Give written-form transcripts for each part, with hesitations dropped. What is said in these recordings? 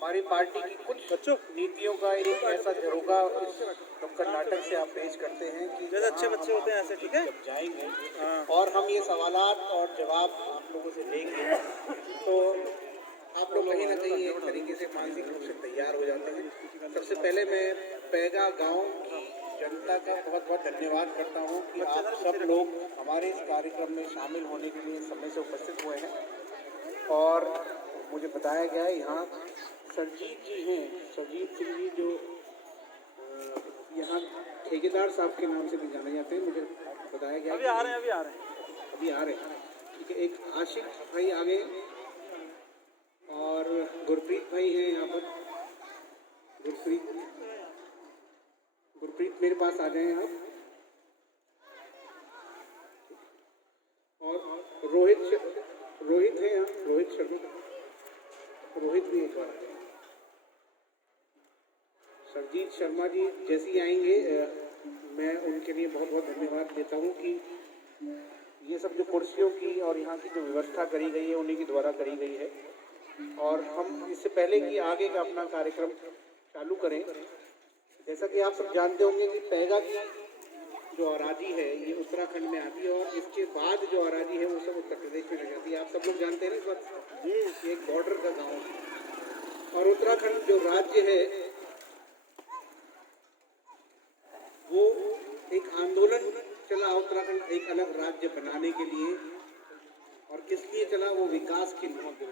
हमारी पार्टी की कुछ नीतियों का एक ऐसा झरोखा इस नुक्कड़ नाटक से आप पेश करते हैं कि जैसे अच्छे बच्चे होते हैं ऐसे, ठीक है। जब जाएंगे और हम ये सवालात और जवाब आप लोगों से लेंगे तो आप लोग कहीं ना कहीं एक तरीके से मानसिक रूप से तैयार हो जाते हैं। सबसे पहले मैं पैगा गांव की जनता का बहुत बहुत धन्यवाद करता हूं कि आप सब लोग हमारे इस कार्यक्रम में शामिल होने के लिए समय से उपस्थित हुए हैं। और मुझे बताया गया है यहाँ सरजीत जी हैं, सरजीत सिंह जी जो यहाँ ठेकेदार साहब के नाम से भी जाने जाते हैं। मुझे बताया गया अभी आ रहे हैं ठीक है। एक आशिक भाई आ गए और गुरप्रीत भाई हैं यहाँ पर। गुरप्रीत मेरे पास आ जाएं आप। और रोहित है यहाँ, रोहित शर्मा, रोहित भी एक बार आ जाए। सरजीत शर्मा जी जैसे ही आएंगे मैं उनके लिए बहुत बहुत धन्यवाद देता हूँ कि ये सब जो कुर्सियों की और यहाँ की जो व्यवस्था करी गई है उन्हीं के द्वारा करी गई है। और हम इससे पहले कि आगे का अपना कार्यक्रम चालू करें, जैसा कि आप सब जानते होंगे कि पैगा की जो अराजी है ये उत्तराखंड में आती है और इसके बाद जो अराजी है वो सब उत्तर प्रदेश में लग जाती है। आप सब लोग जानते हैं ना इस बात, ये एक बॉर्डर का गाँव है। और उत्तराखंड जो राज्य है वो एक आंदोलन चला उत्तराखंड एक अलग राज्य बनाने के लिए। और किस लिए चला? वो विकास के लिए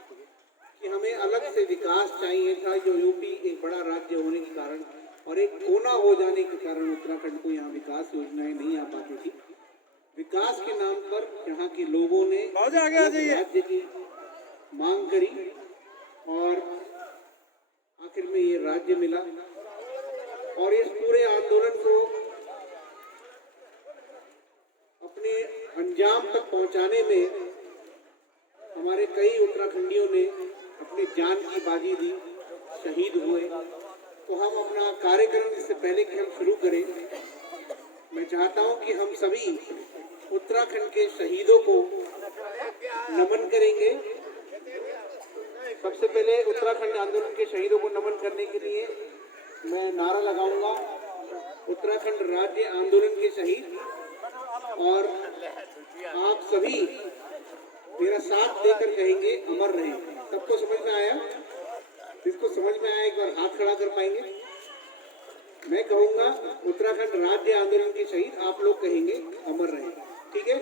कि हमें अलग से विकास चाहिए था। जो यूपी एक बड़ा राज्य होने के कारण और एक कोना हो जाने के कारण उत्तराखंड को यहाँ विकास योजनाएं नहीं आ पाती थी। विकास के नाम पर यहाँ के लोगों ने राज्य की मांग करी और आखिर में ये राज्य मिला। और इस पूरे आंदोलन को अपने अंजाम तक पहुंचाने में हमारे कई उत्तराखंडियों ने अपनी जान की बाजी दी, शहीद हुए। तो हम अपना कार्यक्रम इससे पहले कि हम शुरू करें, मैं चाहता हूं कि हम सभी उत्तराखंड के शहीदों को नमन करेंगे। सबसे पहले उत्तराखंड आंदोलन के शहीदों को नमन करने के लिए मैं नारा लगाऊंगा, उत्तराखंड राज्य आंदोलन के शहीद। और आप सभी मेरा साथ देकर कहेंगे अमर रहे। सबको समझ में आया? जिसको समझ में आया एक बार हाथ खड़ा कर पाएंगे? मैं कहूंगा उत्तराखंड राज्य आंदोलन के शहीद, आप लोग कहेंगे अमर रहे। ठीक है,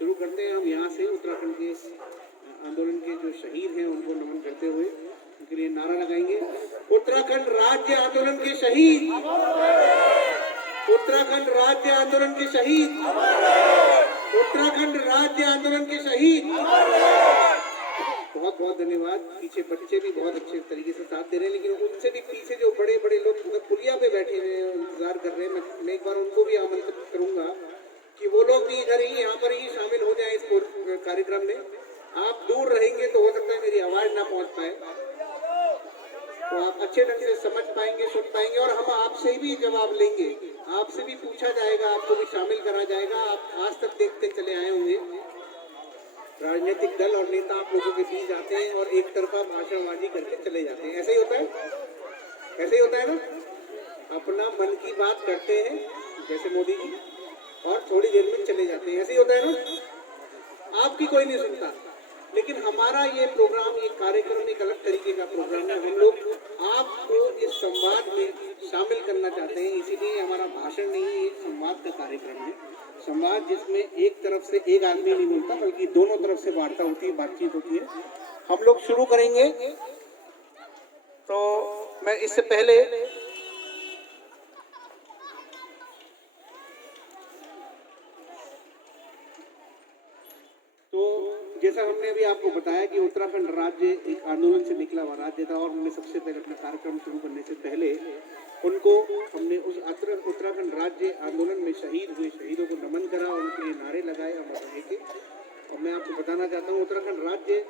शुरू करते हैं हम यहाँ से। उत्तराखंड के आंदोलन के जो शहीद हैं उनको नमन करते हुए उनके लिए नारा लगाएंगे, उत्तराखंड राज्य आंदोलन के शहीद, उत्तराखंड राज्य आंदोलन के शहीद, उत्तराखंड राज्य आंदोलन के शहीद। बहुत बहुत धन्यवाद। पीछे बच्चे भी बहुत अच्छे तरीके से साथ दे रहे हैं, लेकिन उनसे भी पीछे जो बड़े बड़े लोग पुलिया पे बैठे हुए हैं इंतजार कर रहे हैं, मैं एक बार उनको भी आमंत्रित करूंगा कि वो लोग भी इधर ही यहाँ पर ही शामिल हो जाएं इस कार्यक्रम में। आप दूर रहेंगे तो हो सकता है मेरी आवाज ना पहुंच पाए, तो आप अच्छे ढंग से समझ पाएंगे, सुन पाएंगे। और हम आपसे भी जवाब लेंगे, आपसे भी पूछा जाएगा, आपको भी शामिल करा जाएगा। आप आज तक देखते चले आए होंगे राजनीतिक दल और नेता आप लोगों के बीच आते हैं और एक तरफा भाषणबाजी करके चले जाते हैं। ऐसे ही होता है, ऐसे ही होता है ना। अपना मन की बात करते हैं जैसे मोदी जी और थोड़ी देर में चले जाते हैं। ऐसे ही होता है ना। आपकी कोई नहीं सुनता, लेकिन हमारा ये प्रोग्राम, ये कार्यक्रम एक अलग तरीके का प्रोग्राम है। हम लोग आपको इस संवाद में शामिल करना चाहते हैं, इसीलिए हमारा भाषण नहीं है, एक संवाद का कार्यक्रम है। संवाद जिसमें एक तरफ से एक आदमी नहीं बोलता, बल्कि दोनों तरफ से वार्ता होती है, बातचीत होती है। हम लोग शुरू करेंगे। तो मैं इससे पहले जैसा हमने अभी आपको बताया कि उत्तराखंड राज्य एक आंदोलन से निकला हुआ राज्य था और हमने सबसे पहले अपना कार्यक्रम शुरू करने से पहले उनको हमने उस उत्तराखंड राज्य आंदोलन में शहीद हुए शहीदों को नमन करा, उनके लिए नारे लगाए अमर रहे के। और मैं आपको बताना चाहता हूँ उत्तराखंड राज्य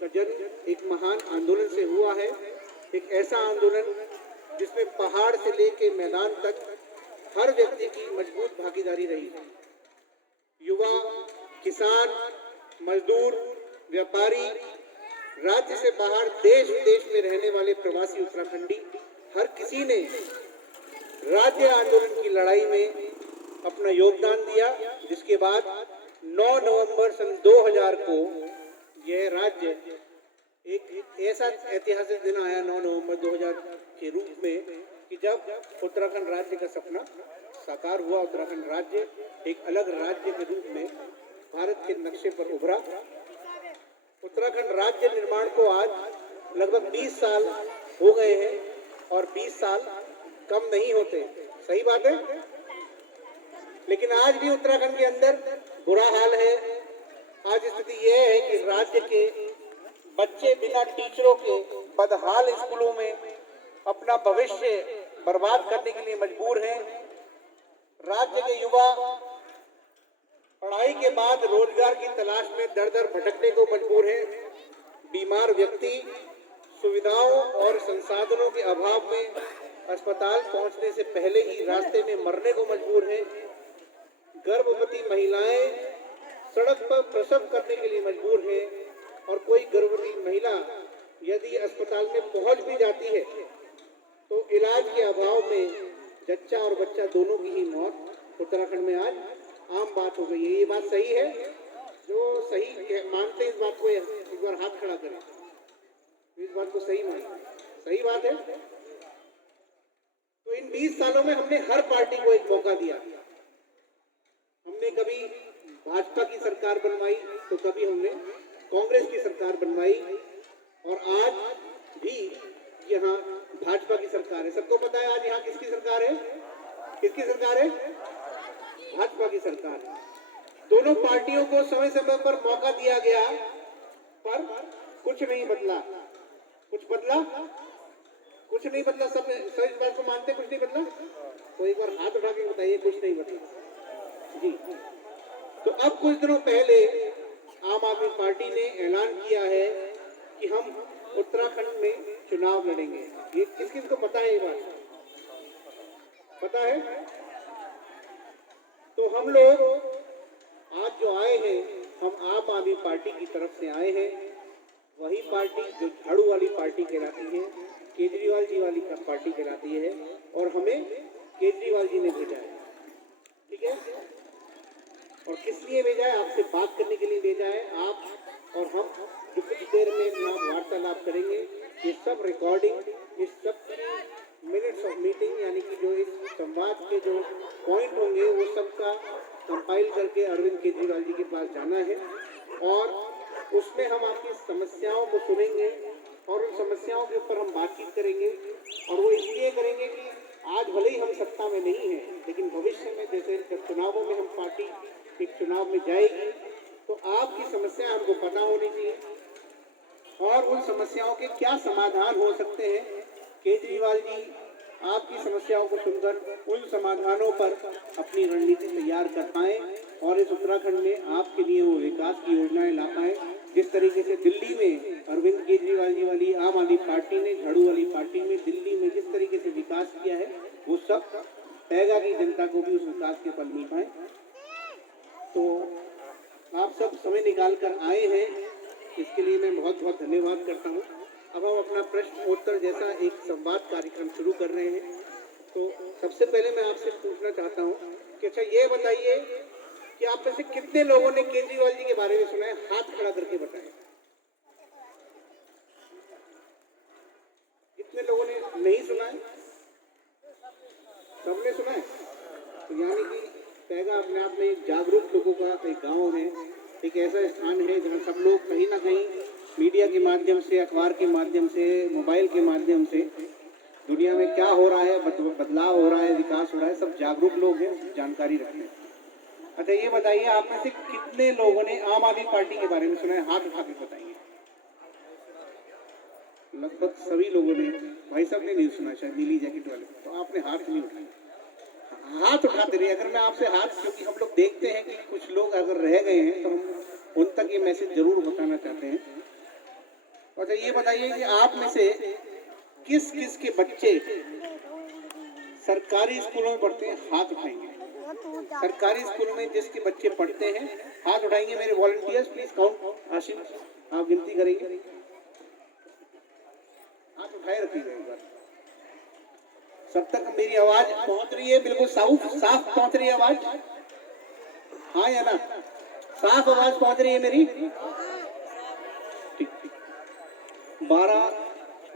का जन्म एक महान आंदोलन से हुआ है। एक ऐसा आंदोलन जिसमें पहाड़ से लेके मैदान तक हर व्यक्ति की मजबूत भागीदारी रही। युवा, किसान, मजदूर, व्यापारी, राज्य से बाहर देश विदेश में रहने वाले प्रवासी उत्तराखंडी हर किसी ने राज्य आंदोलन की लड़ाई में अपना योगदान दिया, जिसके बाद 9 नवंबर सन 2000 को यह राज्य एक ऐसा ऐतिहासिक दिन आया 9 नवंबर 2000 के रूप में कि जब उत्तराखंड राज्य का सपना साकार हुआ। उत्तराखंड राज्य एक अलग राज्य के रूप में भारत के नक्शे पर उभरा। उत्तराखंड राज्य निर्माण को आज लगभग 20 साल हो गए हैं और 20 साल कम नहीं होते, सही बात है। लेकिन आज भी उत्तराखंड के अंदर बुरा हाल है। आज स्थिति यह है कि राज्य के बच्चे बिना टीचरों के बदहाल स्कूलों में अपना भविष्य बर्बाद करने के लिए मजबूर हैं। राज्य के युवा पढ़ाई के बाद रोजगार की तलाश में दर दर भटकने को मजबूर हैं। बीमार व्यक्ति सुविधाओं और संसाधनों के अभाव में अस्पताल पहुंचने से पहले ही रास्ते में मरने को मजबूर हैं। गर्भवती महिलाएं सड़क पर प्रसव करने के लिए मजबूर हैं और कोई गर्भवती महिला यदि अस्पताल में पहुंच भी जाती है तो इलाज के अभाव में जच्चा और बच्चा दोनों की ही मौत उत्तराखंड में आज आम बात हो गई है। ये बात सही है? जो सही मानते हैं इस बात को एक बार हाथ खड़ा करें, इस बात को सही माने। सही बात है। तो इन 20 सालों में हमने हर पार्टी को एक मौका दिया। हमने कभी भाजपा की सरकार बनवाई तो कभी हमने कांग्रेस की सरकार बनवाई और आज भी यहाँ भाजपा की सरकार है। सबको पता है आज यहाँ किसकी सरकार है? किसकी सरकार है? भाजपा की सरकार है। दोनों पार्टियों को समय समय पर मौका दिया गया पर कुछ नहीं बदला। कुछ बदला? कुछ नहीं बदला। सब इस बात को मानते कुछ नहीं बदला? तो एक बार हाथ उठा के बताइए कुछ नहीं बदला जी। तो अब कुछ दिनों पहले आम आदमी पार्टी ने ऐलान किया है कि हम उत्तराखंड में चुनाव लड़ेंगे। ये किस किस को पता है? ये बात पता है? तो हम लोग आज जो आए हैं, हम आम आदमी पार्टी की तरफ से आए हैं। वही पार्टी जो झाड़ू वाली पार्टी कहलाती है, केजरीवाल जी वाली पार्टी कहलाती है और हमें केजरीवाल जी ने भेजा है। ठीक है? और किस लिए भेजा है? आपसे बात करने के लिए भेजा है। आप और हम जो कुछ देर में वार्तालाप करेंगे, ये सब रिकॉर्डिंग, इस सब मिनट्स ऑफ मीटिंग यानी कि जो इस संवाद के जो पॉइंट होंगे वो सबका कंपाइल करके अरविंद केजरीवाल जी के पास जाना है और उसमें हम आपकी समस्याओं को सुनेंगे और उन समस्याओं के ऊपर हम बातचीत करेंगे। और वो इसलिए करेंगे कि आज भले ही हम सत्ता में नहीं हैं, लेकिन भविष्य में जैसे चुनावों में हम पार्टी एक चुनाव में जाएगी तो आपकी समस्याएं हमको पता होनी चाहिए और उन समस्याओं के क्या समाधान हो सकते हैं। केजरीवाल जी आपकी समस्याओं को सुनकर उन समाधानों पर अपनी रणनीति तैयार कर पाएं और इस उत्तराखंड में आपके लिए वो विकास की योजनाएं ला पाएं। जिस तरीके से दिल्ली में अरविंद केजरीवाल जी वाली आम आदमी पार्टी ने, झाड़ू वाली पार्टी में दिल्ली में जिस तरीके से विकास किया है, वो सब पैगा की जनता को भी उस विकास के फल मिल पाए। तो आप सब समय निकाल कर आए हैं, इसके लिए मैं बहुत बहुत धन्यवाद करता हूँ। अब हम अपना प्रश्न उत्तर जैसा एक संवाद कार्यक्रम शुरू कर रहे हैं। तो सबसे पहले मैं आपसे पूछना चाहता हूँ कि अच्छा ये बताइए कि आप में से कितने लोगों ने केजरीवाल जी के बारे में सुना है? हाथ खड़ा करके बताएं। कितने लोगों ने नहीं सुना है? सबने सुना है? तो यानी कि पैगा अपने आप में एक जागरूक लोगों का एक गांव है, एक ऐसा स्थान है जहां सब लोग कहीं ना कहीं मीडिया के माध्यम से, अखबार के माध्यम से, मोबाइल के माध्यम से दुनिया में क्या हो रहा है, बदलाव हो रहा है, विकास हो रहा है, सब जागरूक लोग हैं, जानकारी रखते हैं। अच्छा ये बताइए आप में से कितने लोगों ने आम आदमी पार्टी के बारे में सुना है? हाथ उठा के बताइए। लगभग सभी लोगों ने। भाई साहब ने नहीं सुना शायद, नीली जैकेट वाले, तो आपने हाथ नहीं उठाया। हाथ उठाते रहिए। अगर मैं आपसे हाथ, क्योंकि हम लोग देखते हैं कि कुछ लोग अगर रह गए हैं तो हम उन तक ये मैसेज जरूर बताना चाहते हैं। अच्छा ये बताइए कि आप में से किस किस के बच्चे सरकारी स्कूलों में पढ़ते हैं? हाथ उठाएंगे। सरकारी स्कूल में जिसके बच्चे पढ़ते हैं हाथ उठाएंगे। मेरे वॉलंटियर्स प्लीज काउंट। आशिफ आप गिनती करेंगे। उठाए रखिएगा एक बार। सब तक मेरी आवाज पहुंच रही है, बिल्कुल साफ साफ पहुंच रही है आवाज, हाँ या ना? साफ आवाज पहुंच रही है मेरी? ठीक ठीक।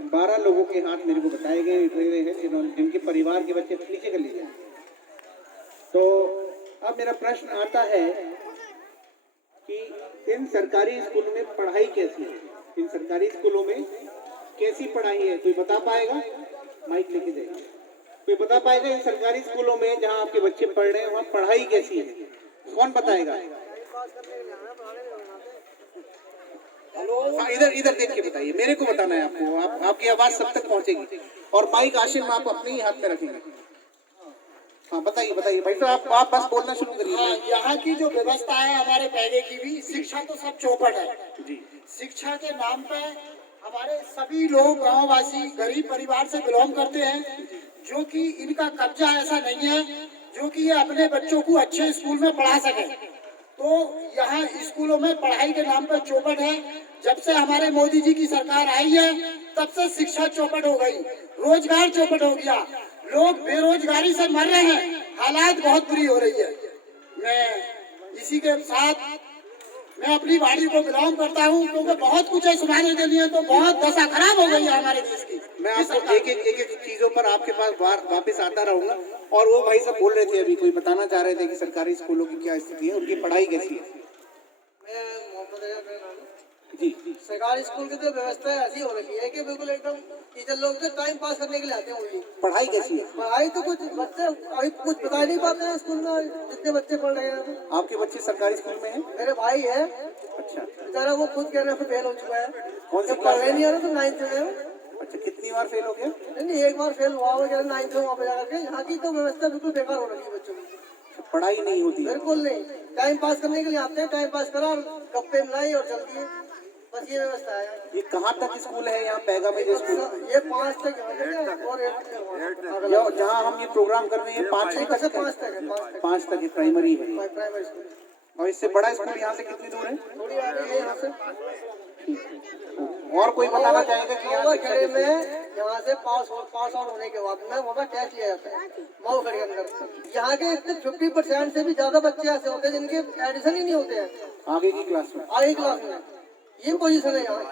12 लोगों के हाथ मेरे को बताए गए हुए हैं जिनके परिवार के बच्चे, नीचे कर लीजिए। तो अब मेरा प्रश्न आता है कि इन सरकारी स्कूलों में पढ़ाई कैसी है? इन सरकारी स्कूलों में कैसी पढ़ाई है? कोई बता पाएगा? माइक लेके जाइए। कोई बता पाएगा इन सरकारी स्कूलों में जहां आपके बच्चे पढ़ रहे हैं वहां पढ़ाई कैसी है? कौन बताएगा? हाँ, इधर इधर देख के बताइए, मेरे को बताना है आपको। आपकी आवाज सब तक पहुंचेगी और माइक आशिम आप अपने ही हाथ में रखेंगे। हाँ बताइए बताइए भाई साहब, आप बस बोलना शुरू करिए। हाँ, यहाँ की जो व्यवस्था है हमारे पहले की भी, शिक्षा तो सब चौपट है जी। शिक्षा के नाम पे हमारे सभी लोग गांववासी गरीब परिवार से बिलोंग करते हैं, जो कि इनका कब्जा ऐसा नहीं है जो कि ये अपने बच्चों को अच्छे स्कूल में पढ़ा सके। तो यहाँ स्कूलों में पढ़ाई के नाम पर चौपट है। जब से हमारे मोदी जी की सरकार आई है तब से शिक्षा चौपट हो गई, रोजगार चौपट हो गया, लोग बेरोजगारी से मर रहे हैं, हालात बहुत बुरी हो रही है। मैं इसी के साथ मैं अपनी वाड़ी को बिलोंग करता हूँ, क्योंकि बहुत कुछ है सुनाने के लिए, तो बहुत दशा खराब हो गई है हमारे देश की। मैं आपको एक एक चीजों पर आपके पास वापस आता रहूंगा। और वो भाई साहब बोल रहे थे अभी, कोई बताना चाह रहे थे कि सरकारी स्कूलों की क्या स्थिति है, उनकी पढ़ाई कैसी है? मैं मोहम्मद अजहर मेरा नाम है। जी। सरकारी स्कूल की तो व्यवस्था ऐसी हो रखी है कि बिल्कुल एकदम टीचर लोग तो टाइम पास करने के लिए आते हैं ओनली। पढ़ाई कैसी है? पढ़ाई तो कुछ बच्चे अभी कुछ बता नहीं पाते हैं स्कूल में, जितने बच्चे पढ़ रहे हैं। आपके बच्चे सरकारी स्कूल में हैं? मेरे भाई है, अच्छा। बेचारा वो खुद कहने पे फेल हो चुका है। कौन सी जब क्लास पढ़ने नहीं आ रहा तो 9th में। अच्छा, कितनी बार फेल हो गया? नहीं, एक बार फेल हुआ, वो 9th में वहाँ पे जाकर। यहाँ की तो व्यवस्था बिल्कुल बेकार हो रही है बच्चों की। पढ़ाई नहीं होती है? बिल्कुल नहीं, टाइम पास करने के लिए आते हैं, टाइम पास करा, गप्पे मिलाई और चल दिए, बस ये व्यवस्था है। ये कहाँ तक स्कूल है यहाँ पैगा में जो स्कूल? ये 5 तक और 8 जहाँ हम ये प्रोग्राम कर रहे हैं 5 तक है, 5 तक है, 5 तक है, प्राइमरी है। Primary school. और इससे बड़ा स्कूल यहाँ से कितनी दूर है? थोड़ी आगे है यहाँ से। और कोई बताना चाहेगा कि यहाँ से खड़े में यहाँ से पास आउट होने के बाद में वहाँ पर टेस्ट लिया जाता है मऊ खड़े के अंदर। यहाँ के 50% से भी ज्यादा बच्चे ऐसे होते हैं जिनके एडिशन ही नहीं होते हैं आगे की क्लास में। आगे क्लास में ये पोजीशन है यहाँ।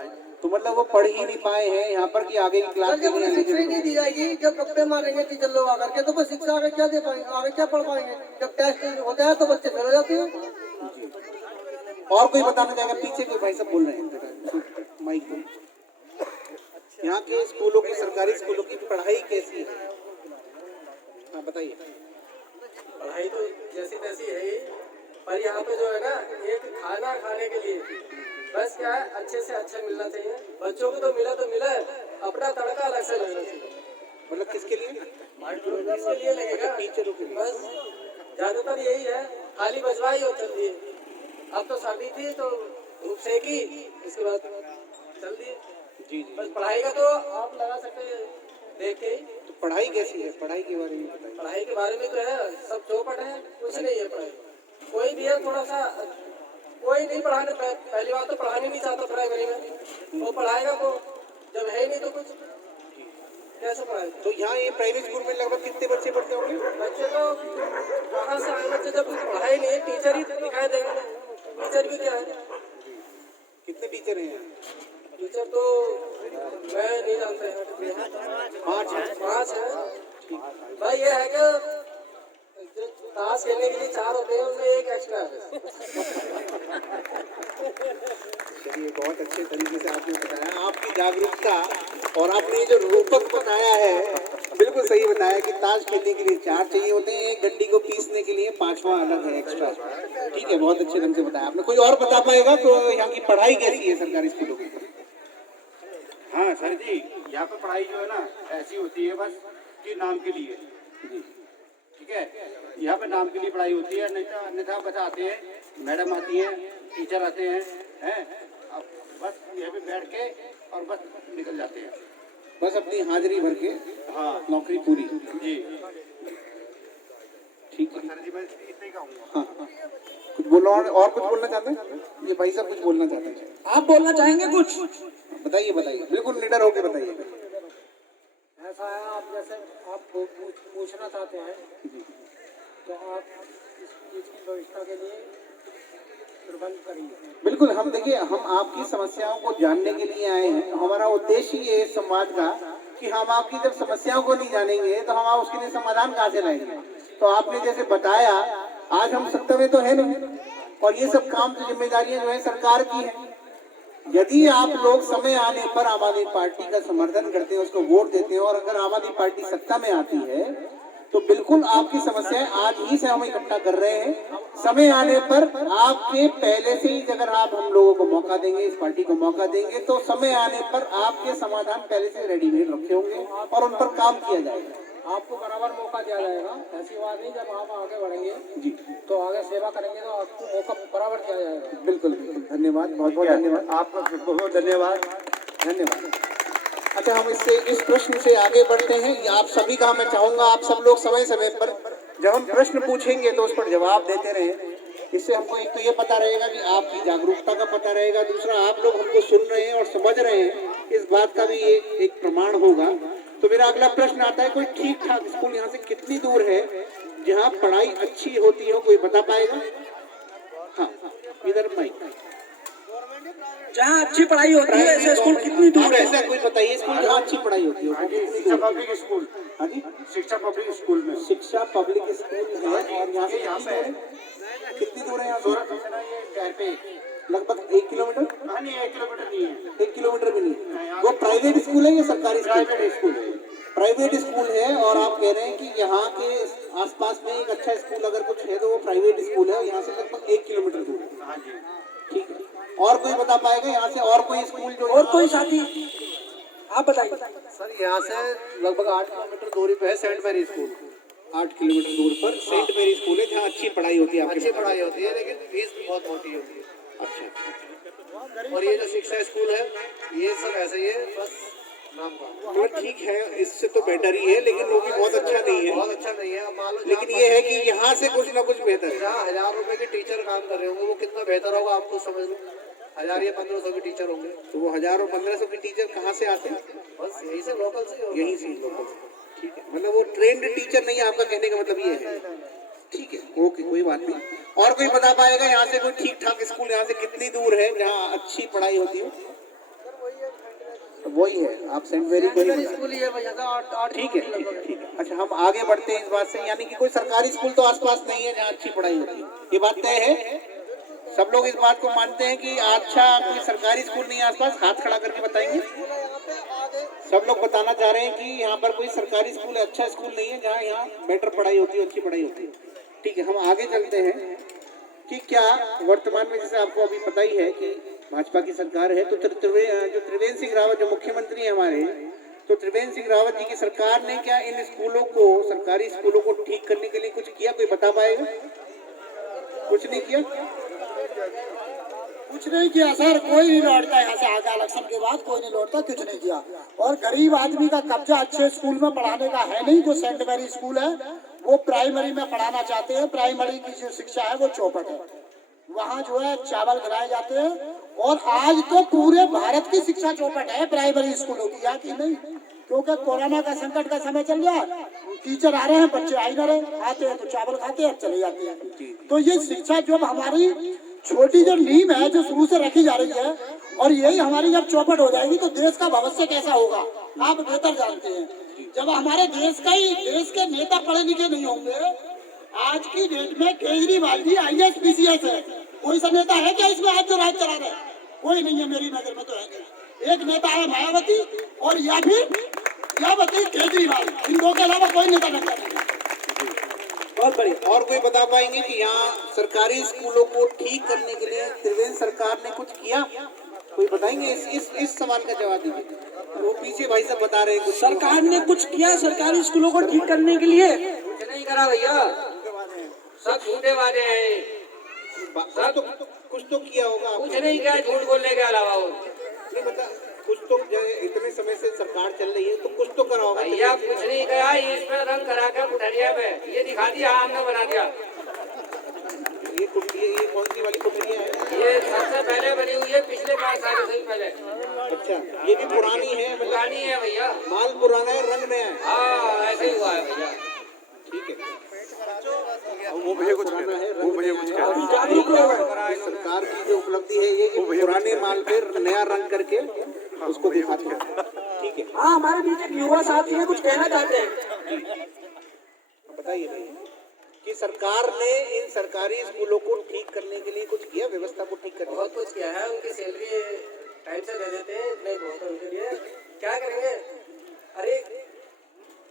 तो मतलब वो पढ़ ही नहीं पाए हैं यहाँ पर कि आगे की क्लास जब उन्हें शिक्षा ही नहीं दी जाएगी, जब गप्पे मारेंगे टीचर लोग आकर के, तो बस शिक्षा आगे क्या दे पाएंगे, आगे क्या पढ़ पाएंगे? जब टेस्ट होता है तो बच्चे फेल हो जाते हैं। और कोई बताना चाहेगा? पीछे के भाई साहब बोल रहे हैं माइक को। यहाँ के स्कूलों की, सरकारी स्कूलों की पढ़ाई कैसी है? हाँ बताइए। पढ़ाई तो जैसी तैसी है ही, पर यहाँ पे जो है ना, एक खाना खाने के लिए बस क्या है, अच्छे से अच्छा मिलना चाहिए। बच्चों को तो मिला है, अपना तड़का अलग से लगना चाहिए। मतलब किसके लिए? किसके लिए लगेगा? टीचरों के लिए। बस ज्यादातर यही है, खाली बजवाई हो चल दिए। अब तो सर्दी थी तो धूप सेकी, इसके बाद चल दिए। जी। बस पढ़ाई का तो आप लगा सकते हैं देख के। तो पढ़ाई कैसी है? पढ़ाई के बारे में बताइए। पढ़ाई के बारे में तो है, सब चौपट है, कुछ नहीं है पढ़ाई। कोई भी है थोड़ा सा, कोई नहीं पढ़ाने, पहली बात तो पढ़ाने नहीं चाहता प्राइमरी में, वो पढ़ाएगा को जब है ही नहीं तो कुछ कैसे पढ़ाएगा? तो यहाँ ये प्राइवेट स्कूल में लगभग कितने बच्चे पढ़ते होंगे? बच्चे तो कहाँ से आए बच्चे, जब पढ़ाई नहीं है, टीचर ही दिखाई देगा। टीचर भी क्या है? कितने टीचर हैं? टीचर तो मैं नहीं जानते हैं। 5 है भाई। ये है कि जो ताश खेलने के लिए 4 होते हैं, उनमें एक एक्स्ट्रा है। चलिए, बहुत अच्छे तरीके से आपने बताया। आपकी जागरूकता और आपने जो रूपक बताया है, बिल्कुल सही बताया कि ताश खेलने के लिए 4 चाहिए होते हैं, एक गड्डी को पीसने के लिए 5वां अलग है एक्स्ट्रा। ठीक है, बहुत अच्छे ढंग से बताया आपने। कोई और बता पाएगा तो यहाँ की पढ़ाई कैसी है सरकारी स्कूलों की? हाँ सर जी, यहाँ पे पढ़ाई जो है ना ऐसी होती है बस कि नाम के लिए जी, ठीक है। यहाँ पे नाम के लिए पढ़ाई होती है, अन्यथा बस आते हैं, मैडम आती हैं, टीचर आते हैं, अब बस यहाँ पे बैठ के और बस निकल जाते हैं, बस अपनी हाजिरी भर के। हाँ नौकरी पूरी जी। ठीक है सर जी मैं इतने का हूँ। हाँ। कुछ बोलो और कुछ बोलना चाहते हैं? ये भाई साहब कुछ बोलना चाहते हैं? आप बोलना चाहेंगे कुछ? बताइए बताइए, बिल्कुल निडर होके बताइए। ऐसा है, आप जैसे आप पूछना चाहते हैं तो आप इस चीज़ की व्यवस्था के लिए प्रबंध करेंगे। बिल्कुल, हम देखिए, हम आपकी समस्याओं को जानने के लिए आए हैं। हमारा उद्देश्य ये है संवाद का कि हम आपकी जब समस्याओं को नहीं जानेंगे तो हम उसके लिए समाधान कहाँ से लाएंगे। तो आपने जैसे बताया, आज हम सत्ता में तो है नहीं, और ये सब काम की जिम्मेदारियां जो है सरकार की है। यदि आप लोग समय आने पर आम आदमी पार्टी का समर्थन करते हैं, उसको वोट देते हैं, और अगर आम आदमी पार्टी सत्ता में आती है तो बिल्कुल आपकी समस्याएं आज ही से हम इकट्ठा कर रहे हैं। समय आने पर आपके पहले से ही अगर आप हम लोगों को मौका देंगे, इस पार्टी को मौका देंगे, तो समय आने पर आपके समाधान पहले से रेडीमेड रखे होंगे और उन पर काम किया जाएगा। आपको बराबर मौका दिया जाएगा, ऐसी बात नहीं। जब आप आगे बढ़ेंगे जी तो आगे सेवा करेंगे तो आपको मौका बराबर दिया जाएगा। बिल्कुल बिल्कुल, धन्यवाद, बहुत बहुत धन्यवाद आपका, बहुत बहुत धन्यवाद। धन्यवाद। अच्छा, हम इस प्रश्न से आगे बढ़ते हैं। आप सभी का मैं चाहूंगा, आप सब लोग समय समय पर जब हम प्रश्न पूछेंगे तो उस पर जवाब देते रहे। इससे हमको एक तो ये पता रहेगा कि आपकी जागरूकता का पता रहेगा, दूसरा आप लोग हमको सुन रहे हैं और समझ रहे हैं, इस बात का भी ये एक प्रमाण होगा। तो मेरा अगला प्रश्न आता है, कोई ठीक ठाक स्कूल यहाँ से कितनी दूर है जहाँ पढ़ाई अच्छी होती हो, कोई बता पाएगा? हाँ, इधर माइक। जहाँ अच्छी पढ़ाई होती है ऐसे स्कूल कितनी दूर है? ऐसा कोई बताइए स्कूल जहाँ अच्छी पढ़ाई होती है। शिक्षा पब्लिक स्कूल। हाँ जी, शिक्षा पब्लिक स्कूल में, शिक्षा पब्लिक स्कूल है, और यहाँ से कितनी दूर है? यहाँ से लगभग 1 किलोमीटर। हाँ, नहीं 1 किलोमीटर नहीं है, 1 किलोमीटर भी नहीं। वो प्राइवेट स्कूल है या सरकारी स्कूल? प्राइवेट स्कूल है। प्राइवेट स्कूल है, और आप कह रहे हैं कि यहाँ के आसपास में एक अच्छा स्कूल अगर कुछ है तो वो प्राइवेट स्कूल है, यहाँ से लगभग 1 किलोमीटर दूर है। हाँ जी, ठीक है। और कोई बता पाएगा यहाँ से और कोई स्कूल जो? और कोई साथी आप बताइए। सर यहाँ से लगभग 8 किलोमीटर दूरी पे है सेंट मैरी स्कूल। 8 किलोमीटर दूर पर सेंट मैरी स्कूल है, जहाँ अच्छी पढ़ाई होती है। अच्छी पढ़ाई होती है, लेकिन फीस बहुत मोटी होती है। अच्छा, और ये जो शिक्षा स्कूल है ये सब ऐसे ही है, बस नाम का। तो ठीक है, इससे तो बेटर ही है, लेकिन वो भी बहुत अच्छा नहीं है। बहुत अच्छा नहीं है। मान लो लेकिन ये है कि यहाँ से कुछ ना कुछ बेहतर है। जहाँ 1000 रुपए के टीचर काम कर रहे होंगे वो कितना बेहतर होगा आप खुद समझ लो। 1000 या 1500 के टीचर होंगे, तो वो 1000 और 1500 के टीचर कहाँ से आते हैं? बस यही से लोकल से होगा। यहीं से लोकल से। ठीक है, मतलब वो ट्रेंड टीचर नहीं है, आपका कहने का मतलब ये है। ठीक है, ओके, कोई बात नहीं। और कोई बता पाएगा यहाँ से कोई ठीक ठाक स्कूल यहाँ से कितनी दूर है जहाँ अच्छी पढ़ाई होती है? वही है, आप सेंट मैरी को ही बता। स्कूल ही है भैया, 8 ठीक है, ठीक है, ठीक है। अच्छा, हम आगे बढ़ते हैं इस बात से, यानी कि कोई सरकारी स्कूल तो आसपास नहीं है जहाँ अच्छी पढ़ाई होती है, ये बात तय है? सब लोग इस बात को मानते हैं कि अच्छा कोई सरकारी स्कूल नहीं है आसपास? हाथ खड़ा करके बताएंगे। सब लोग बताना चाह रहे हैं कि यहाँ पर कोई सरकारी स्कूल है, अच्छा स्कूल नहीं है जहाँ यहाँ बेटर पढ़ाई होती है, अच्छी पढ़ाई होती है। ठीक है, हम आगे चलते हैं कि क्या वर्तमान में, जैसे आपको अभी पता ही है कि भाजपा की सरकार है, तो जो त्रिवेंद्र सिंह रावत जो मुख्यमंत्री हैं हमारे, तो त्रिवेंद्र सिंह रावत जी की सरकार ने क्या इन स्कूलों को, सरकारी स्कूलों को ठीक करने के लिए कुछ किया? कोई बता पाएगा? कुछ नहीं किया? कुछ नहीं किया सर, कोई नहीं लौटता यहाँ से आगे इलेक्शन के बाद, कोई नहीं लौटता, कुछ नहीं किया। और गरीब आदमी का कब्जा अच्छे स्कूल में पढ़ाने का है नहीं। जो सेंट मैरी स्कूल है वो प्राइमरी में पढ़ाना चाहते हैं, प्राइमरी की जो शिक्षा है वो चौपट है, वहाँ जो है चावल खिलाए जाते हैं। और आज तो पूरे भारत की शिक्षा चौपट है प्राइमरी स्कूलों की, या कि नहीं? क्योंकि कोरोना का संकट का समय चल गया, टीचर आ रहे हैं, बच्चे आ ही ना रहे, आते हैं तो चावल खाते हैं, चले जाते हैं। तो ये शिक्षा जो हमारी छोटी जो नींव है जो शुरू से रखी जा रही है, और यही हमारी जब चौपट हो जाएगी तो देश का भविष्य कैसा होगा आप बेहतर जानते हैं। जब हमारे देश के नेता पढ़े लिखे नहीं होंगे, आज की डेट में केजरीवाल जी IAS PCS है, कोई सा नेता है क्या इसमें आज जो राज चला रहे? कोई नहीं है, मेरी नजर में तो है नहीं। एक नेता है मायावती, और या फिर केजरीवाल, इन दो के अलावा कोई नेता नहीं है। बहुत बढ़िया। और कोई बता पाएंगे कि यहाँ सरकारी स्कूलों को ठीक करने के लिए त्रिवेंद्र सरकार ने कुछ किया? कोई बताएंगे? इस सवाल का जवाब दीजिए। वो पीछे भाई साहब बता रहे हैं कुछ सरकार ने कुछ किया सरकारी स्कूलों को ठीक करने के लिए? कुछ नहीं करा भैया, सब झूठे वादे हैं। कुछ तो किया होगा। कुछ नहीं किया, झूठ बोलने के अलावा। नहीं बता, कुछ तो इतने समय से सरकार चल रही है तो कुछ तो करा होगा। भैया कुछ नहीं गया, इसमें रंग करा के कुठरिया में ये दिखा दिया, हमने बना दिया। ये कौन सी वाली कुठरिया है? ये सबसे पहले बनी हुई है, पिछले बार 4 साल से पहले। अच्छा, ये भी पुरानी है, मतलब पुरानी है भैया। माल पुराना है, रंग नया है। हाँ ऐसे ही हुआ है भैया। ठीक है, वो भैया कुछ कह रहे हैं, वो भैया कुछ कह रहे हैं। सरकार की जो उपलब्धि है ये कि पुराने माल पे नया रंग करके उसको दिखाते हैं। ठीक है, हाँ, हमारे बीच एक युवा साथी है, कुछ कहना चाहते हैं। बताइए भैया कि सरकार ने इन सरकारी स्कूलों को ठीक करने के लिए कुछ किया, व्यवस्था को ठीक करने बहुत कुछ किया है, उनकी सैलरी टाइम से दे देते हैं, इतना ही बहुत है उनके लिए। क्या करेंगे? अरे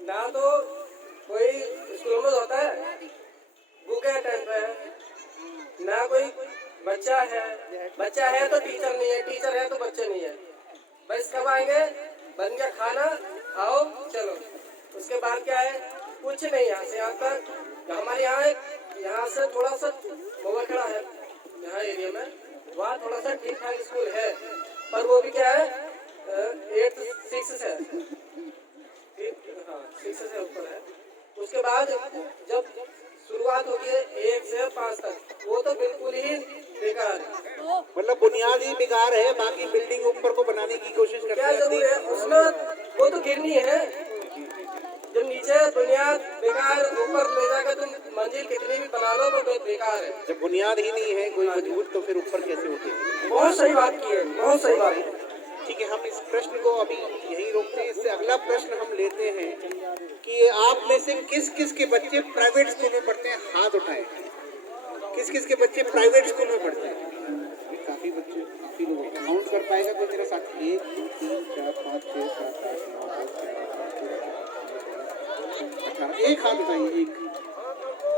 ना तो कोई स्कूल में होता है, बुक है टाइम पे, ना कोई बच्चा है तो टीचर नहीं है, टीचर है तो बच्चे नहीं है। बस कब आएंगे? बन गया खाना, आओ चलो। उसके बाद क्या है? कुछ नहीं। यहाँ से यहाँ तक हमारे यहाँ से थोड़ा सा खड़ा है यहाँ एरिया में, वहाँ थोड़ा सा ठीक ठाक स्कूल है, पर वो भी क्या है 6 से हाँ 6 से ऊपर है। उसके बाद जब शुरुआत होती है 1 से 5 तक, वो तो बिल्कुल ही बेकार है। मतलब बुनियाद ही बेकार है, बाकी बिल्डिंग ऊपर को बनाने की कोशिश करते क्या हैं। जरूर है उसमें? वो तो गिरनी है। जब नीचे बुनियाद बेकार, ऊपर ले जाकर तुम मंजिल कितनी भी बना लो वो बेकार है। जब बुनियाद ही नहीं है कोई मजबूत तो फिर ऊपर कैसे उठेगी? बहुत सही बात की है, बहुत सही बात है। ठीक है, हम इस प्रश्न को अभी यही रोकते हैं। इससे अगला प्रश्न हम लेते हैं कि आप में से किस किस के बच्चे प्राइवेट स्कूल में पढ़ते हैं? हाथ उठाएं। किस किस के बच्चे प्राइवेट स्कूल में पढ़ते हैं? काफी बच्चे, काफी लोग। काउंट कर पाएगा कोई मेरे साथ? 1 2 3 4 5 6 7 8 9 10 11 एक हाथ उठाइए। 1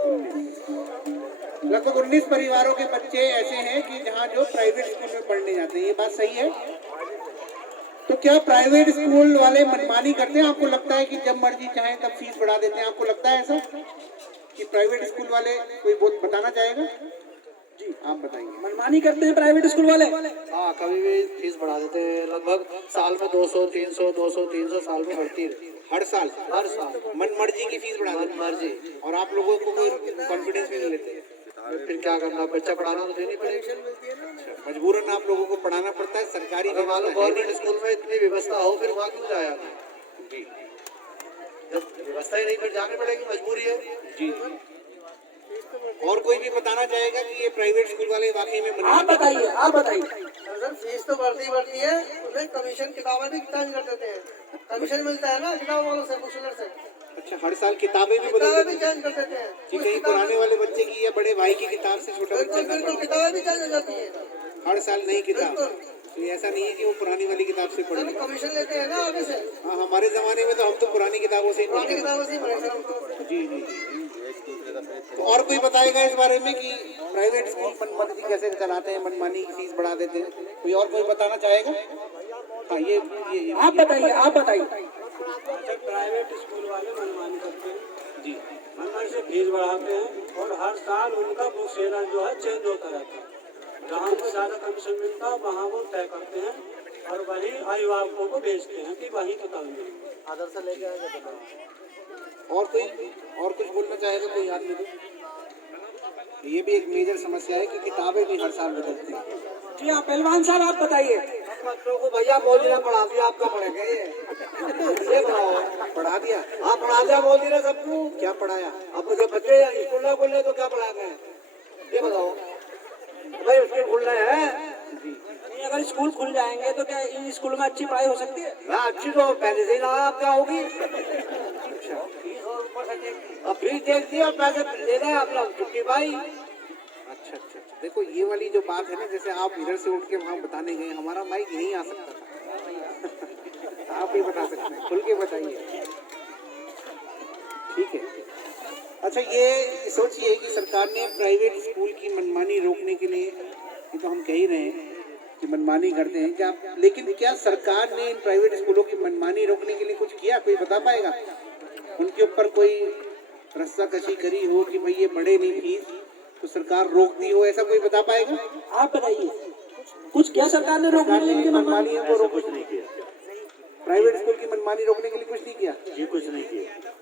19 लगभग 19 परिवारों के बच्चे ऐसे हैं कि जहाँ जो प्राइवेट स्कूल में पढ़ने जाते हैं। ये बात सही है? तो क्या प्राइवेट स्कूल वाले मनमानी करते हैं? आपको लगता है कि जब मर्जी चाहे तब फीस बढ़ा देते हैं? आपको लगता है ऐसा कि प्राइवेट स्कूल वाले, कोई बहुत बताना चाहेगा? जी आप बताइए। मनमानी करते हैं प्राइवेट स्कूल वाले? हाँ, कभी भी फीस बढ़ा देते हैं। लगभग साल में 200 300 साल में बढ़ती है। हर साल मन मर्जी की फीस बढ़ा देते हैं। मर्जी। और आप लोगों को कोई कॉन्फिडेंस भी नहीं लेते? फिर क्या करना, बच्चा पढ़ाना तो देनी पड़ेगी। मजबूरन आप लोगों को पढ़ाना पड़ता है। सरकारी अगर मान लो गवर्नमेंट स्कूल में इतनी व्यवस्था हो, फिर वहाँ क्यों जाए? जी जब व्यवस्था ही नहीं, फिर जानी पड़ेगी, मजबूरी है। जी। और कोई भी बताना चाहेगा कि ये प्राइवेट स्कूल वाले वाकई में आप बताइए, आप बताइए। सर फीस तो बढ़ती है, उसमें कमीशन किताबें भी चेंज कर देते हैं। कमीशन मिलता है ना किताब वालों से, बुकसेलर से। अच्छा, हर साल किताबें भी बदल देते हैं? चेंज कर देते हैं कि कहीं पुराने वाले बच्चे की या बड़े भाई की किताब से छोटा बच्चा ना पढ़े। किताबें भी चेंज हो जाती है हर साल नई किताब। तो ऐसा नहीं है कि वो पुरानी वाली किताब से पढ़े। कमीशन लेते हैं ना आगे से। हाँ, हमारे जमाने में तो हम तो पुरानी किताबों से ही पढ़ते थे। किताबों से पढ़े सर हमको। जी जी। तो और कोई बताएगा इस बारे में कि प्राइवेट स्कूल मनमानी कैसे चलाते हैं, मनमानी की फीस बढ़ा देते हैं? कोई और कोई बताना चाहेगा? हाँ ये आप बताइए, आप बताइए। प्राइवेट स्कूल वाले मनमानी करते हैं जी। मनमानी से फीस बढ़ाते हैं, और हर साल उनका बुक सेलर जो है चेंज होता रहता है। जहाँ को ज़्यादा कमीशन मिलता है वहाँ वो तय करते हैं, और वही अभिभावकों को भेजते हैं कि वही किताब मिले। आदर से लेके आएंगे तो और कोई और कुछ बोलना चाहेगा कोई आदमी? ये भी एक मेजर समस्या है कि किताबें भी हर साल बदलती हैं। जी हाँ, पहलवान साहब आप बताइए। बच्चों को भैया मोदी ने पढ़ा दिया, आपका पढ़ेंगे ये बताओ। पढ़ा दिया? हाँ, पढ़ा दिया मोदी ने सबको। क्या पढ़ाया? अब जब बच्चे स्कूल ना खुले तो क्या पढ़ा गए, ये बताओ भाई। स्कूल खुलना है, नहीं, अगर स्कूल खुल जाएंगे तो क्या इन स्कूल में अच्छी पढ़ाई हो सकती है? ना अच्छी तो पहले से ही ना आप क्या होगी। अब फीस देख दी और पैसे दे रहे अपना छुट्टी पाई। अच्छा। देखो ये वाली जो बात है ना, जैसे आप इधर से उठ के वहाँ बताने गए, हमारा माइक यहीं आ सकता था। आप भी बता सकते हैं, खुल के बताइए। ठीक है। अच्छा, ये सोचिए कि सरकार ने प्राइवेट स्कूल की मनमानी रोकने के लिए, ये तो हम कह ही रहे हैं कि मनमानी करते हैं क्या, लेकिन क्या सरकार ने इन प्राइवेट स्कूलों की मनमानी रोकने के लिए कुछ किया? कोई बता पाएगा? उनके ऊपर कोई रस्साकशी करी हो कि भाई ये बढ़े नहीं फीस तो सरकार रोकती हो, ऐसा कोई बता पाएगा? आप बताइए, कुछ क्या सरकार ने रोकने के लिए? मनमानी है वो कुछ नहीं किया। प्राइवेट स्कूल की मनमानी रोकने के लिए कुछ नहीं किया? जी कुछ नहीं किया।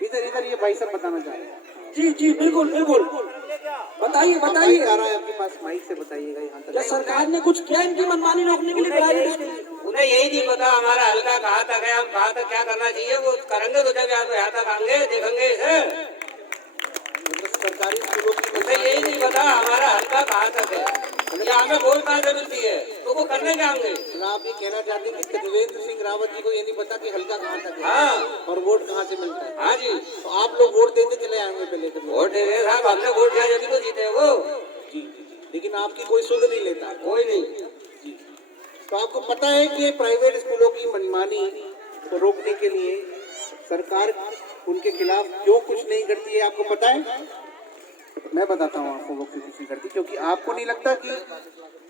इधर ये भाई साहब बताना चाह रहे हैं। जी बिल्कुल बिल्कुल। बताइए माइक बताइए, आ रहा है आपके पास, माइक से बताइएगा यहाँ क्या तक। सरकार ने कुछ किया इनकी मनमानी रोकने के लिए प्राइवेट स्कूल? उन्हें यही नहीं पता हमारा हल्का कहाँ तक है, हम कहाँ तक क्या करना चाहिए, वो करेंगे तो जब यहाँ तक आएंगे देखेंगे इसे। मतलब सरकारी स्कूलों की उन्हें यही नहीं पता हमारा हल्का कहाँ तक है, या हमें वोट कहाँ से मिलती है, तो वो करने क्या होंगे। मतलब आप ये कहना चाहते हैं कि त्रिवेंद्र सिंह रावत जी को ये नहीं पता कि हल्का कहाँ तक है हाँ और वोट कहाँ से मिलता है। हाँ जी, तो आप लोग वोट देते चले आएंगे पहले कभी? वोट दे रहे साहब, हमने वोट दिया जब तो जीते वो। जी, लेकिन आपकी कोई सुध नहीं लेता। कोई नहीं। तो आपको पता है कि प्राइवेट स्कूलों की मनमानी को रोकने के लिए सरकार उनके खिलाफ क्यों कुछ नहीं करती है, आपको पता है? मैं बताता हूँ आपको वो क्यों कुछ नहीं करती। क्योंकि आपको नहीं लगता कि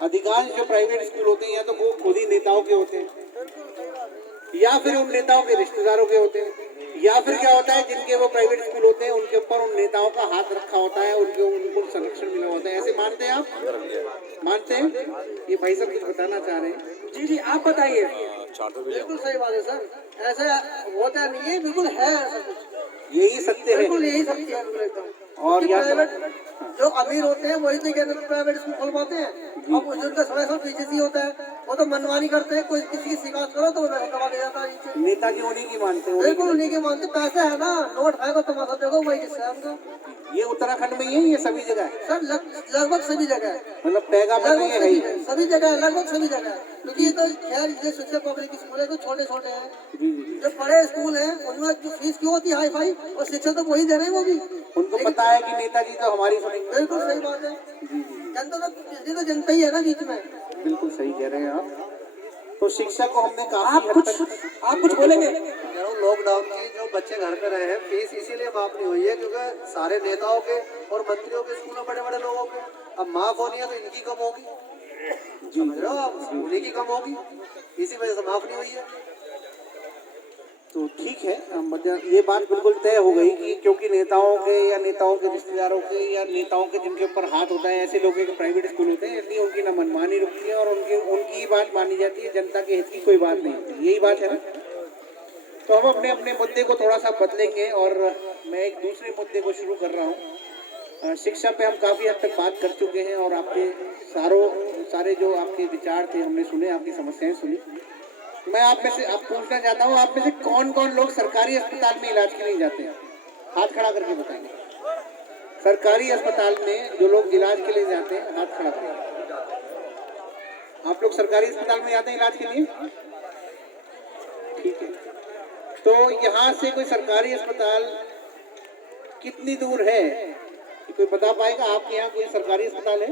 अधिकांश जो प्राइवेट स्कूल होते हैं या तो वो खुद ही नेताओं के होते हैं या फिर उन नेताओं के रिश्तेदारों के होते हैं, या फिर क्या होता है जिनके वो प्राइवेट स्कूल होते हैं उनके ऊपर उन नेताओं का हाथ रखा होता है, उनको संरक्षण मिला होता है। ऐसे मानते हैं आप? मानते हैं? ये भाई साहब कुछ बताना चाह रहे हैं। जी जी आप बताइए। बिल्कुल सही बात है सर, ऐसा होता नहीं है, बिल्कुल है ऐसा कुछ, यही सत्य है। बिल्कुल यही सत्य है बिल्कुल एकदम। और क्योंकि या प्राइवेट जो अमीर होते हैं वही तो कहते हैं प्राइवेट स्कूल खुलवाते हैं, अब जिनका समय समय पीछे होता है वो तो मनमानी करते हैं, कोई किसी की शिकायत करो तो वो दबा दे जाता है नीचे। नेताजी उन्हीं की मानते हैं। बिल्कुल उन्हीं के मानते, पैसे है ना, नोट है को तमाशा देखो वही किस्सा है उनका। ये उत्तराखंड में ही है, ये सभी जगह है। सर लगभग सभी जगह है, मतलब पैगा में तो ये है ही। सभी जगह है, लगभग सभी जगह है। क्योंकि ये तो खैर ये शिक्षक पब्लिक स्कूल है तो छोटे छोटे हैं, जो बड़े स्कूल हैं उनमें जो फीस क्यों होती है हाई फाई, और शिक्षक तो वही दे रहे हैं वो भी। उनको पता है कि नेताजी तो हमारी सुनेंगे। बिल्कुल सही बात है, जनता तो जनता ही है ना बीच में। बिल्कुल सही कह रहे हैं आप। तो शिक्षा को हमने काफी आप कुछ बोलेंगे? लॉकडाउन की जो बच्चे घर पे रहे हैं, फीस इसीलिए माफ नहीं हुई है क्योंकि सारे नेताओं के और मंत्रियों के स्कूल में बड़े बड़े लोगों के अब माफ होनी है तो इनकी कम होगी, समझ रहे हो आप, उन्हीं की कम होगी, इसी वजह से माफ नहीं हुई है। तो ठीक है, मतलब ये बात बिल्कुल तय हो गई कि क्योंकि नेताओं के या नेताओं के रिश्तेदारों के या नेताओं के जिनके ऊपर हाथ होता है ऐसे लोगों के प्राइवेट स्कूल होते हैं, इसलिए उनकी ना मनमानी रुकती है और उनकी बात मानी जाती है, जनता के हित की कोई बात नहीं होती। यही बात है ना। तो हम अपने अपने मुद्दे को थोड़ा सा बदलेंगे और मैं एक दूसरे मुद्दे को शुरू कर रहा हूँ। शिक्षा पे हम काफ़ी हद तक बात कर चुके हैं और आपके सारे जो आपके विचार थे हमने सुने, आपकी समस्याएं सुनी। मैं आप में से पूछना चाहता हूँ, आप में से कौन कौन लोग सरकारी अस्पताल में इलाज के लिए जाते हैं? हाथ खड़ा करके बताएंगे। सरकारी अस्पताल में जो लोग इलाज के लिए जाते हैं, हाथ खड़ा करेंगे। आप लोग सरकारी अस्पताल में जाते हैं इलाज के लिए? ठीक है। तो यहाँ से कोई सरकारी अस्पताल कितनी दूर है, कोई बता पाएगा? आपके यहाँ कोई सरकारी अस्पताल है?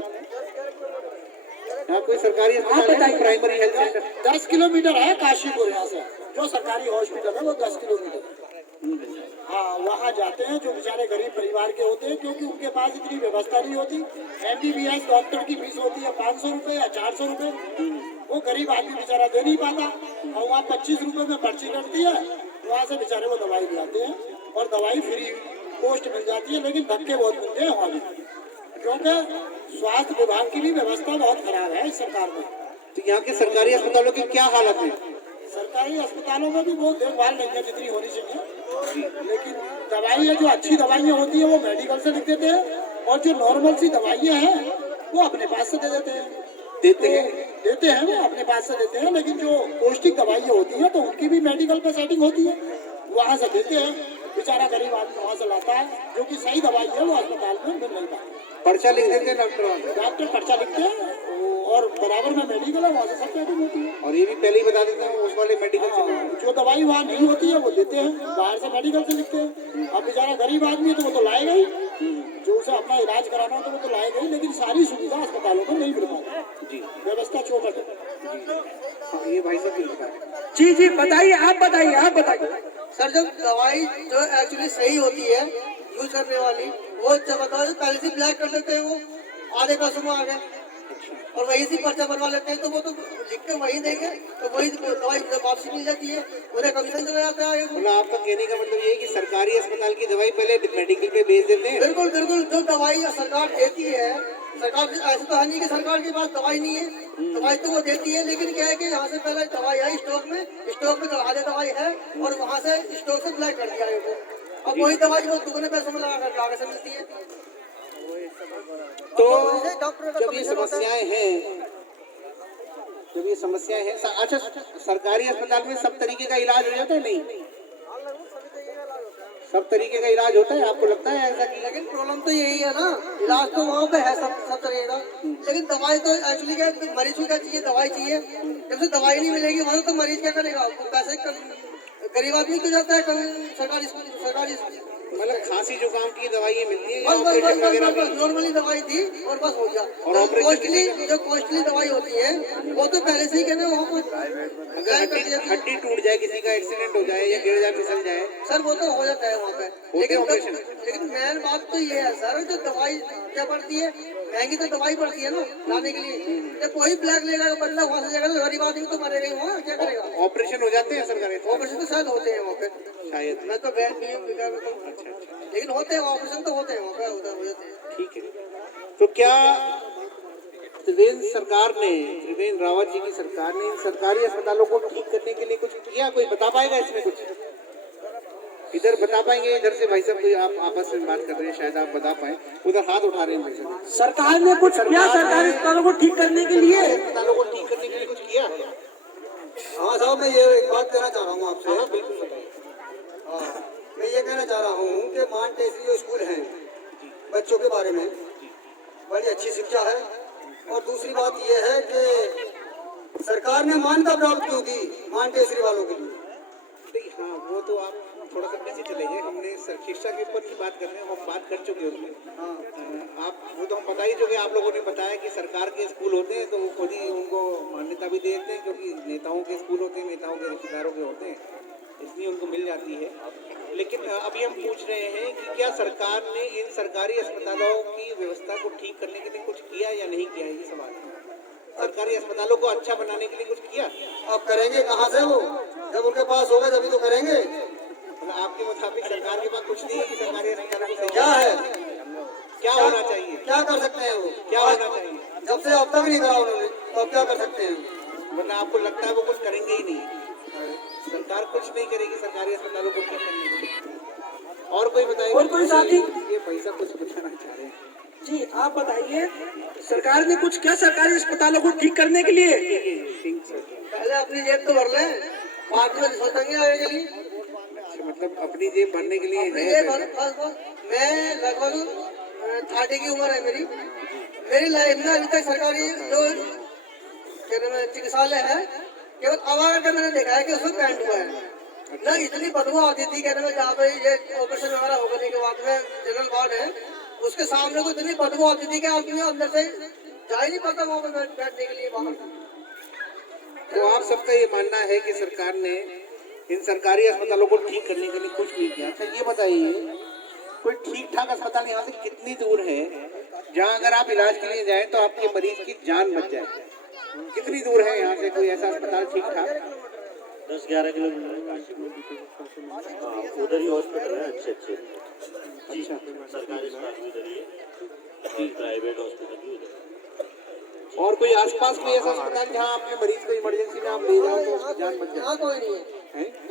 यहाँ कोई सरकारी अस्पताल है? प्राइमरी हेल्थ सेंटर 10 किलोमीटर है काशीपुर यहाँ से, जो सरकारी हॉस्पिटल है वो 10 किलोमीटर। हाँ, वहाँ जाते हैं जो बेचारे गरीब परिवार के होते हैं, क्योंकि उनके पास इतनी व्यवस्था नहीं होती। MBBS डॉक्टर की फीस होती है 500 रुपये या 400 रुपये, वो गरीब आदमी बेचारा दे नहीं पाता, और वहाँ 25 रुपये में पर्ची कटती है, वहाँ से बेचारे वो दवाई ले आते हैं और दवाई फ्री पोस्ट मिल जाती है। लेकिन धक्के बहुत मिलते हैं वहाँ भी, क्योंकि स्वास्थ्य विभाग की भी व्यवस्था बहुत खराब है इस सरकार में। तो यहाँ के सरकारी अस्पतालों की क्या हालत है? सरकारी अस्पतालों में भी बहुत देखभाल नहीं है जितनी होनी चाहिए, लेकिन दवाइयाँ जो अच्छी दवाइयाँ होती है वो मेडिकल से लिख देते हैं, और जो नॉर्मल सी दवाइयाँ हैं वो अपने पास से दे देते हैं वो अपने पास से देते हैं। लेकिन जो पौष्टिक दवाइयाँ होती हैं तो उनकी भी मेडिकल पे सेटिंग होती है, वहाँ से देते हैं। बेचारा गरीब आदमी वहाँ से लाता है, जो कि सही दवाई है वो अस्पताल में मिल नहीं पाती। पर्चा लिख देते हैं डॉक्टर पर्चा लिखते हैं, और बराबर में मेडिकल है, वहाँ से सब सेटिंग होती है। और ये भी पहले ही बता देते हैं उस वाले मेडिकल से जो दवाई वहाँ नहीं होती है वो देते हैं, बाहर से मेडिकल से लिखते हैं। अब बेचारा गरीब आदमी है तो वो तो लाएगा ही, जो उसे अपना इलाज कराना हो तो वो तो लाएगा ही, लेकिन सारी सुविधा अस्पतालों में नहीं मिल पाती, व्यवस्था चौपट है। ये भाई साहब बता रहे। जी बताइए, आप बताइए। सर जब दवाई जो एक्चुअली सही होती है यूज करने वाली, वो जब बताओ पहले से ब्लैक कर देते हैं, वो आधे पैसों में आ गए और वही से पर्चा बनवा लेते हैं, तो वो तो लिख के वही देंगे तो वही दवाई वापसी मिल जाती है, उन्हें कमीशन चला जाता है। मतलब आपका कहने का मतलब ये है कि सरकारी अस्पताल की दवाई पहले मेडिकल पे भेज देते हैं? बिल्कुल जो दवाई सरकार देती है, सरकार ऐसा तो है नहीं कि सरकार के पास दवाई नहीं है, दवाई तो वो देती है, लेकिन क्या है कि यहाँ से पहले दवाई आई स्टॉक में चढ़ा दे दवाई है, और वहाँ से स्टॉक से ब्लैक कर दिया है वो, अब वही दवाई वो दुगने पैसों में लगा से मिलती है। तो और डॉक्टर का जब ये कमीशन होता है। समस्याएं हैं, अच्छा, सरकारी अस्पताल में सब तरीके का इलाज हो जाता है? नहीं, सब तरीके का इलाज होता है? आपको लगता है ऐसा कि? लेकिन प्रॉब्लम तो यही है ना, इलाज तो वहाँ पे है सब तरीके, लेकिन दवाई तो एक्चुअली क्या है, मरीज को क्या चाहिए, दवाई चाहिए। जब से दवाई नहीं मिलेगी वहाँ तो मरीज क्या करेगा, पैसे गरीब आदमी तो जाता है सरकारी मतलब खांसी जुकाम की दवाइयाँ मिलती है, बस ऑपरेशन वगैरह भी? नॉर्मली दवाई दी और बस हो गया। और जो ऑपरेशन कॉस्टली दवाई होती है वो तो पहले से ही कहते हैं वहाँ को अगर हड्डी टूट जाए, किसी का एक्सीडेंट हो जाए या गिर जाए, फिसल जाए, सर वो तो हो जाता है वहाँ पे, होते ऑपरेशन। लेकिन मेन बात तो ये है सर, जो दवाई क्या पड़ती है, महंगी तो दवाई पड़ती है ना लाने के लिए। जब कोई ब्लैक लेगा बंदा वहाँ से जाएगा, गरीब आदमी तो मरेगा ही वहाँ, क्या करेगा। ऑपरेशन हो जाते हैं सरकारी? ऑपरेशन तो शायद होते हैं वहाँ पे, शायद। मैं तो बैठ नहीं हूँ, लेकिन होते हैं ऑपरेशन तो होते हैं वहाँ पे, हो जाते हैं। ठीक है। तो क्या त्रिवेंद्र सरकार ने, त्रिवेंद्र रावत जी की सरकार ने इन सरकारी अस्पतालों को ठीक करने के लिए कुछ किया? कोई बता पाएगा इसमें कुछ? इधर बता पाएंगे? इधर से भाई साहब कोई आप आपस में बात कर रहे हैं, शायद आप बता पाए। उधर हाथ उठा रहे हैं भाई साहब। सरकार ने कुछ किया सरकारी अस्पतालों को ठीक करने के लिए? अस्पतालों को ठीक करने के लिए कुछ किया? हाँ साहब, मैं ये एक बात कहना चाह रहा हूँ आपसे। हाँ बिल्कुल बताइए। मैं ये कहना चाह रहा हूँ कि मानटेसरी जो स्कूल है बच्चों के बारे में बड़ी अच्छी शिक्षा है, और दूसरी बात ये है कि सरकार ने मान्यता प्राप्त क्यों दी मानटेसरी वालों के लिए? देखिए, हाँ वो तो आप थोड़ा सा पीछे चले गए। हमने शिक्षा के ऊपर की बात कर रहे हैं, हम बात कर चुके हैं। आप वो तो हम बता ही चुके। आप लोगों ने बताया कि सरकार के स्कूल होते हैं तो वो खुद ही उनको मान्यता भी देते हैं, क्योंकि नेताओं के स्कूल होते हैं, नेताओं के रिश्तेदारों के होते हैं, इसलिए उनको मिल जाती है। लेकिन अभी हम पूछ रहे हैं कि क्या सरकार ने इन सरकारी अस्पतालों की व्यवस्था को ठीक करने के लिए कुछ किया या नहीं किया? ये सवाल है। सरकारी अस्पतालों को अच्छा बनाने के लिए कुछ किया? अब करेंगे कहाँ से वो? जब उनके पास होगा तभी तो करेंगे। मतलब आपके मुताबिक सरकार के पास कुछ नहीं है कि सरकारी अस्पतालों को क्या है, क्या होना चाहिए? क्या कर सकते हैं वो? क्या होना चाहिए? जब से अब तक नहीं करा उन्होंने, तो अब क्या कर सकते हैं? वरना आपको लगता है वो कुछ करेंगे ही नहीं? सरकार कुछ नहीं करेगी सरकारी अस्पतालों को ठीक करने के लिए? और कोई बताएगा? और कोई साथी? ये पैसा कुछ पूछना चाह रहे हैं जी, आप बताइए, सरकार ने कुछ किया सरकारी अस्पतालों को ठीक करने के लिए? पहले अपनी जेब तो भर लें, बाद में सोचेंगे आगे के लिए। मतलब अपनी जेब भरने के लिए अपनी है? जेब भर, मैं लगभग 30 की उम्र है मेरी लाइफ में अभी तक सरकारी जो क्या नाम है चिकित्सालय है, केवल आवागढ़ का मैंने देखा है कि उसमें पेंट हुआ है ना। इतनी बदबू आती थी कहने में, जहाँ पे ये ऑपरेशन वगैरह होने के बाद में जनरल वार्ड है, उसके सामने को इतनी बदबू आती थी कि आदमी अंदर से जा ही नहीं पाता वहाँ पे बैठने के लिए बाहर। तो आप सबका ये मानना है कि सरकार ने इन सरकारी अस्पतालों को ठीक करने के लिए कुछ नहीं किया? अच्छा ये बताइए, कोई ठीक ठाक अस्पताल यहाँ से कितनी दूर है जहाँ अगर आप इलाज के लिए जाएं तो आपके मरीज की जान बच जाए? कितनी दूर है यहाँ से कोई ऐसा अस्पताल ठीक ठाक? 10-11 किलोमीटर उधर ही हॉस्पिटल है, अच्छे अच्छा, सरकारी अस्पताल भी उधर ही है, प्राइवेट हॉस्पिटल भी उधर। और कोई आसपास कोई ऐसा अस्पताल जहाँ आपके मरीज को इमरजेंसी में आप ले जाओ तो उसकी जान बच जाए? यहाँ कोई नहीं है,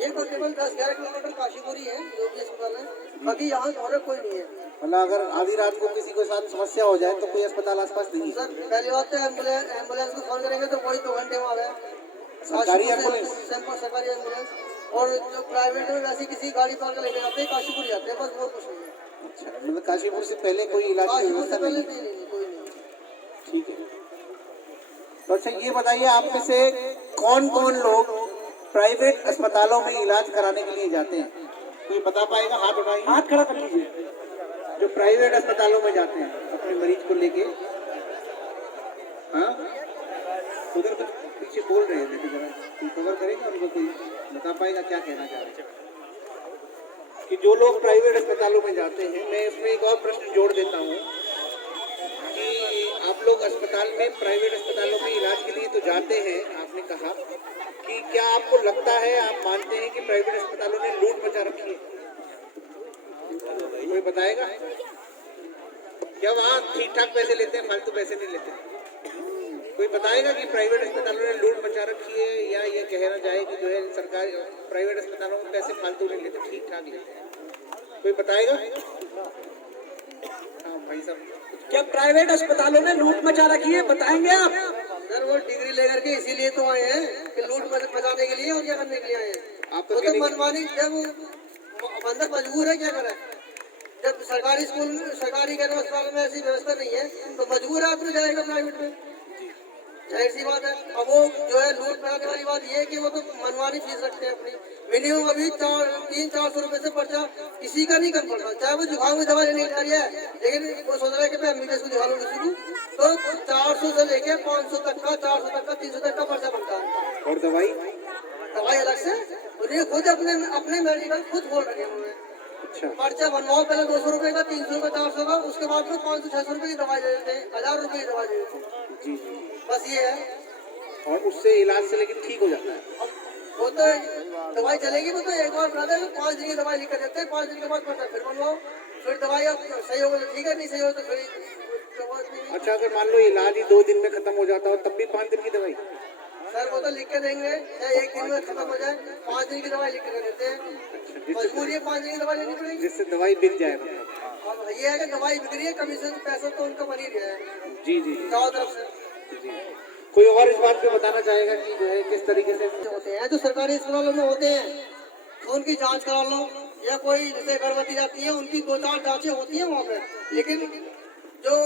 ये तो केवल 10-11 किलोमीटर काशीपुरी है जो भी अस्पताल है, बाकी यहाँ और कोई नहीं है। मतलब अगर आधी रात को किसी के साथ समस्या हो जाए तो कोई अस्पताल आसपास नहीं है? सर पहली बात तो एम्बुलेंस को फोन करेंगे तो कोई 2 घंटे में आ गए, सरकारी एम्बुलेंस? सरकारी एम्बुलेंस। और जो प्राइवेट में वैसे किसी गाड़ी पार लेके जाते हैं काशीपुर जाते हैं, बस वो कुछ नहीं है। अच्छा, मतलब काशीपुर से पहले कोई इलाज की काशीपुर व्यवस्था से पहले नहीं? नहीं, कोई नहीं। ठीक है। तो अच्छा ये बताइए, आप में से कौन कौन लोग प्राइवेट अस्पतालों में इलाज कराने के लिए जाते हैं? कोई बता पाएगा? हाथ उठाइए। हाथ खड़ा कर लीजिए। जो प्राइवेट अस्पतालों में जाते हैं अपने मरीज को लेके, हाँ उधर कुछ पीछे बोल रहे थे, जरा कोई कवर करेगा उनको? कोई बता पाएगा क्या कहना चाह रहे हैं? कि जो लोग प्राइवेट अस्पतालों में जाते हैं, मैं इसमें एक और प्रश्न जोड़ देता हूँ कि आप लोग अस्पताल में, प्राइवेट अस्पतालों में इलाज के लिए तो जाते हैं, आपने कहा कि क्या आपको लगता है, आप मानते हैं कि प्राइवेट अस्पतालों ने लूट मचा रखी है? कोई बताएगा? क्या वहाँ ठीक ठाक पैसे लेते हैं, फालतू पैसे नहीं लेते? कोई बताएगा कि प्राइवेट अस्पतालों ने लूट मचा रखी है, या ये कहना जाए कि जो है सरकारी प्राइवेट अस्पतालों में पैसे फालतू नहीं लेते, ठीक ठाक लेते हैं? कोई बताएगा? हाँ भाई साहब क्या प्राइवेट अस्पतालों ने लूट मचा रखी है, बताएंगे आप? सर वो डिग्री लेकर के इसीलिए तो आए हैं कि लूट बचाने के लिए और क्या करने के लिए आए हैं। आपका वो तो कहने- मनमानी, जब बंदा मजबूर है क्या करे, जब सरकारी स्कूल में सरकारी गैर अस्पताल में ऐसी व्यवस्था नहीं है तो मजबूर आदमी जाएगा प्राइवेट में, जाहिर सी बात है। अब वो जो है लूट बनाने वाली बात ये है कि वो तो मनमानी फीस रखते हैं अपनी। मिनिमम अभी 300-400 रुपए से पर्चा किसी का नहीं कम पड़ता, चाहे वो जुकाम की दवा लेने जा रही है, लेकिन वो सोच रहा है कि मैं एमबीबीएस को दिखा लूँ किसी को, तो 400 से लेके 500 तक का, 400 तक का, 300 तक का पर्चा बनता है। और दवाई दवाई अलग से, उन्हें खुद अपने मेडिकल खुद खोल रखे हैं उन्होंने। अच्छा पर्चा बनवाओ पहले 200 रुपए का, 300 का, 400 का, उसके बाद में 500-600 रुपए की दवाई दे देते हैं, 1000 रुपए की दवाई दे देते हैं। जी जी बस ये है। और उससे इलाज से लेकिन ठीक हो जाता है। अब वो तो दवाई चलेगी, वो तो एक बार बना दे, 5 दिन की दवाई लिख कर देते हैं, 5 दिन के बाद पर्चा फिर बनवाओ, फिर दवाई अब सही होगा तो ठीक है, नहीं सही हो तो फिर अच्छा अगर मान लो इलाज ही 2 दिन में खत्म हो जाता हो तब भी 5 दिन की दवाई? सर वो तो लिख के देंगे, चाहे 1 दिन में खत्म हो जाए, 5 दिन की दवाई लिख कर देते हैं। मजबूरी है 5 दिन की दवाई लेनी पड़ेगी। जिससे दवाई बिक जाए मतलब। अब ये है कि दवाई बिक रही है, कमीशन पैसा तो उनका बन ही रहा है जी जी चारों तरफ से। जी। कोई और इस बात पे बताना चाहेगा कि जो है किस तरीके से होते हैं जो सरकारी अस्पतालों में होते हैं, खून की जांच करा लो या कोई जैसे गर्भवती जाती है उनकी 2-4 जांचें होती हैं वहाँ पे, लेकिन जो